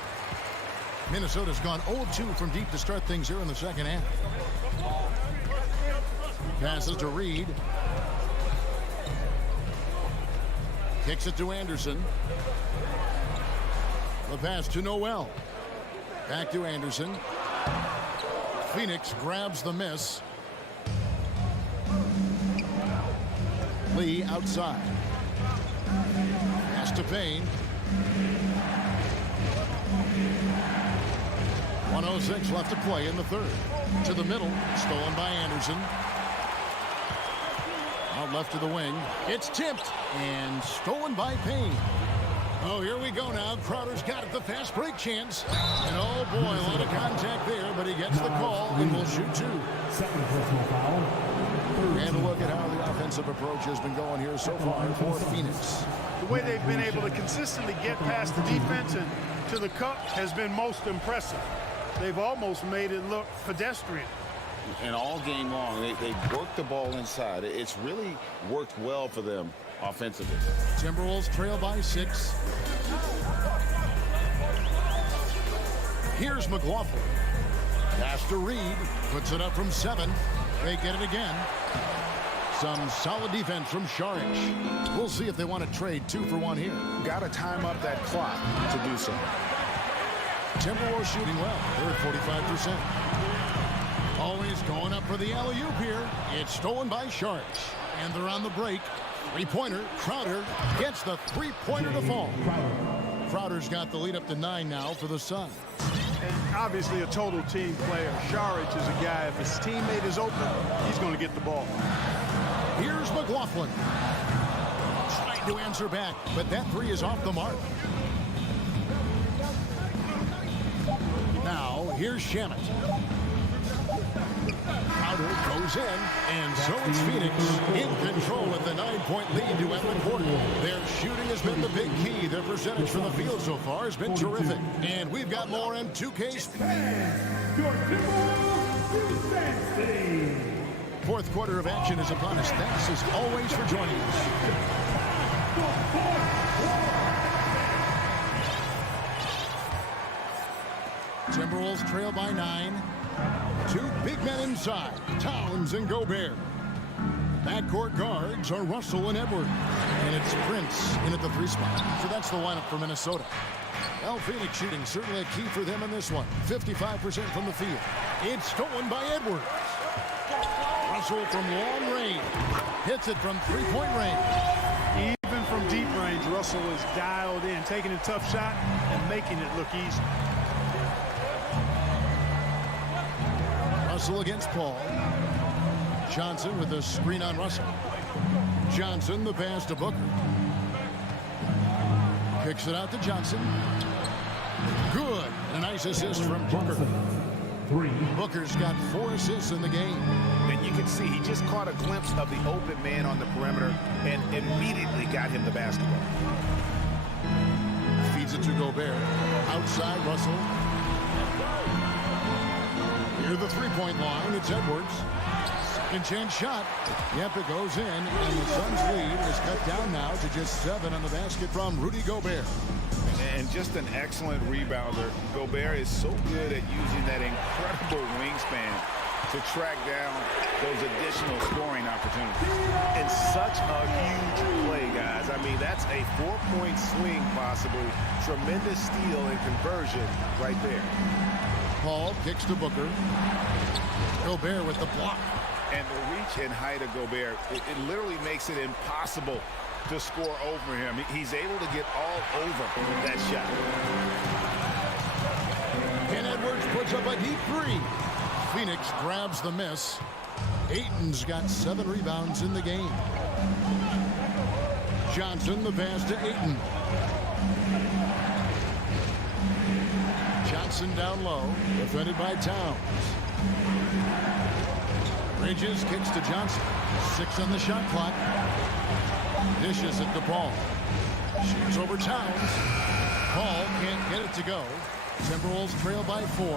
Minnesota's gone 0-2 from deep to start things here in the second half. Passes to Reed. Kicks it to Anderson. The pass to Noel. Back to Anderson. Phoenix grabs the miss. Lee outside. Pass to Payne. 1:06 left to play in the third. To the middle. Stolen by Anderson. Out left to the wing. It's tipped and stolen by Payne. Oh, here we go now. Crowder's got it. The fast break chance. And oh boy, a lot of contact there, but he gets the call and will shoot 2. Second personal foul. And a look at how the offensive approach has been going here so far for Phoenix. The way they've been able to consistently get past the defense and to the cup has been most impressive. They've almost made it look pedestrian. And all game long, they worked the ball inside. It's really worked well for them offensively. Timberwolves trail by 6. Here's McLaughlin. Pass to Reed. Puts it up from 7. They get it again. Some solid defense from Saric. We'll see if they want to trade 2 for 1 here. Got to time up that clock to do so. Timberwolves shooting well. They're at 45%. Always going up for the alley-oop here. It's stolen by Saric. And they're on the break. 3-pointer. Crowder gets the 3-pointer to fall. Crowder's got the lead up to 9 now for the Suns. And obviously a total team player. Saric is a guy, if his teammate is open, he's going to get the ball. Here's McLaughlin. Trying to answer back, but that 3 is off the mark. Now, here's Shamet. Crowder goes in, and so it's Phoenix in control with the 9-point lead to end the quarter. Their shooting has been the big key. Their percentage from the field so far has been terrific. And we've got more in 2K. Fourth quarter of action is upon us. Thanks as always for joining us. Timberwolves trail by 9. 2 big men inside, Towns and Gobert. Backcourt guards are Russell and Edwards. And it's Prince in at the 3 spot. So that's the lineup for Minnesota. Well, Phoenix shooting certainly a key for them in this one. 55% from the field. It's stolen by Edwards. from long range. Hits it from three-point range. Even from deep range, Russell is dialed in, taking a tough shot and making it look easy. Russell against Paul. Johnson with a screen on Russell. Johnson, the pass to Booker. Kicks it out to Johnson. Good. And a nice assist from Booker. Booker's got 4 assists in the game. And you can see he just caught a glimpse of the open man on the perimeter and immediately got him the basketball. Feeds it to Gobert. Outside Russell. Near the three-point line, it's Edwards. Second chance shot. Yep, it goes in, and the Suns' lead is cut down now to just 7 on the basket from Rudy Gobert. And just an excellent rebounder. Gobert is so good at using that incredible wingspan to track down those additional scoring opportunities. And such a huge play, guys. I mean, that's a 4-point swing possible. Tremendous steal and conversion right there. Paul kicks to Booker. Gobert with the block. And the reach and height of Gobert, it literally makes it impossible to score over him. He's able to get all over that shot. And Edwards puts up a deep 3. Phoenix grabs the miss. Ayton's got 7 rebounds in the game. Johnson, the pass to Ayton. Johnson down low, defended by Towns. Bridges kicks to Johnson. 6 on the shot clock. Dishes it to Paul. Shoots over Towns. Paul can't get it to go. Timberwolves trail by 4.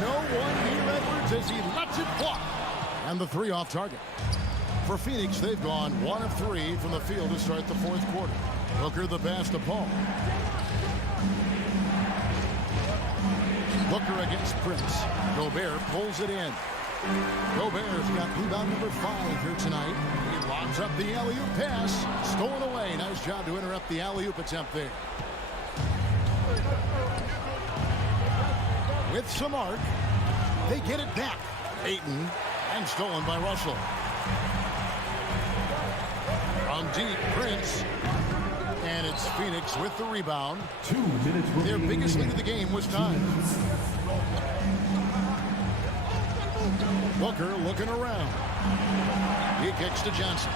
No one near Edwards as he lets it fly. And the 3 off target. For Phoenix, they've gone 1 of 3 from the field to start the 4th quarter. Booker the pass to Paul. Booker against Prince. Gobert pulls it in. Gobert's got rebound number 5 here tonight. He lobs up the alley-oop pass. Stolen away. Nice job to interrupt the alley-oop attempt there. With some arc, they get it back. Ayton, and stolen by Russell. From deep, Prince. And it's Phoenix with the rebound. 2 minutes. Their biggest lead of the game was time. Booker looking around. He kicks to Johnson.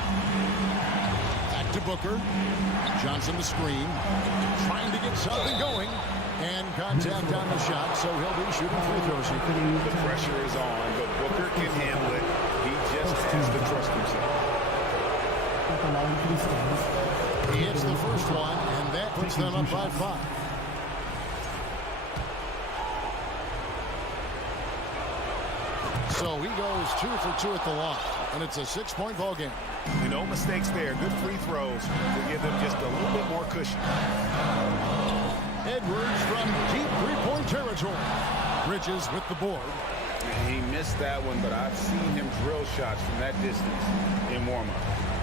Back to Booker. Johnson the screen. Trying to get something going. And contact on the shot, so he'll be shooting free throws here. The pressure is on, but Booker can handle it. He just has to trust himself. He hits the first one, and that puts them up by 5. So he goes 2 for 2 at the line, and it's a 6-point ball game. No mistakes there. Good free throws to give them just a little bit more cushion. Edwards from deep 3-point territory. Bridges with the board. He missed that one, but I've seen him drill shots from that distance in warm-up.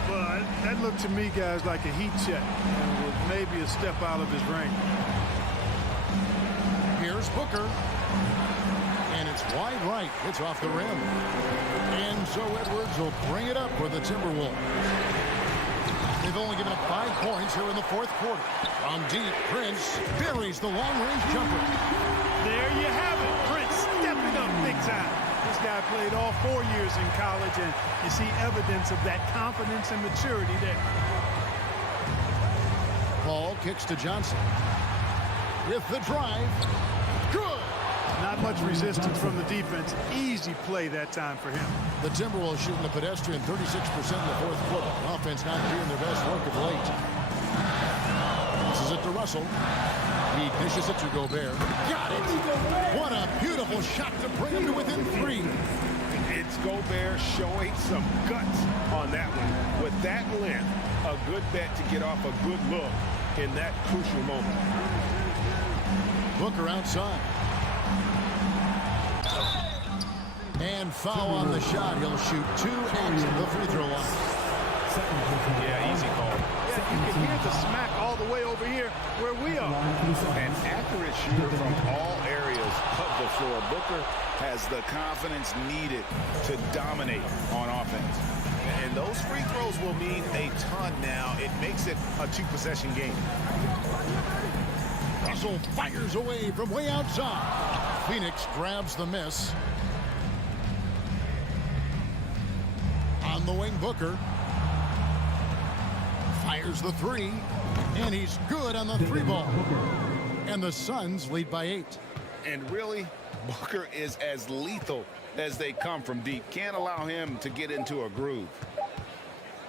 Well, that looked to me, guys, like a heat check. And was maybe a step out of his range. Here's Booker. And it's wide right. It's off the rim. And so Edwards will bring it up for the Timberwolves. They've only given up 5 points here in the 4th quarter. From deep, Prince buries the long-range jumper. There you have it. Prince stepping up big time. This guy played all 4 years in college, and you see evidence of that confidence and maturity there. Paul kicks to Johnson. With the drive. Good. Not much resistance from the defense. Easy play that time for him. The Timberwolves shooting a pedestrian 36% in the 4th quarter. Offense not doing their best work of late. This is it to Russell. He dishes it to Gobert. Got it. What a beautiful shot to bring him to within 3. It's Gobert showing some guts on that one. With that length, a good bet to get off a good look in that crucial moment. Booker outside. And foul on the shot. He'll shoot 2 at the free throw line. Yeah, easy call. Yeah, you can hear the smack all the way over here where we are. An accurate shooter from all areas of the floor. Booker has the confidence needed to dominate on offense. And And those free throws will mean a ton now. It makes it a 2-possession game. Russell fires away from way outside. Phoenix grabs the miss. On the wing, Booker. Fires the three. And he's good on the three ball. And the Suns lead by 8. And really, Booker is as lethal as they come from deep. Can't allow him to get into a groove.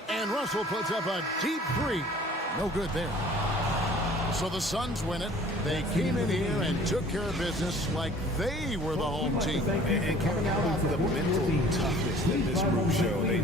And Russell puts up a deep three. No good there. So the Suns win it. They came in here and took care of business like they were the home team. And Kevin, how about the mental toughness that this group showed? They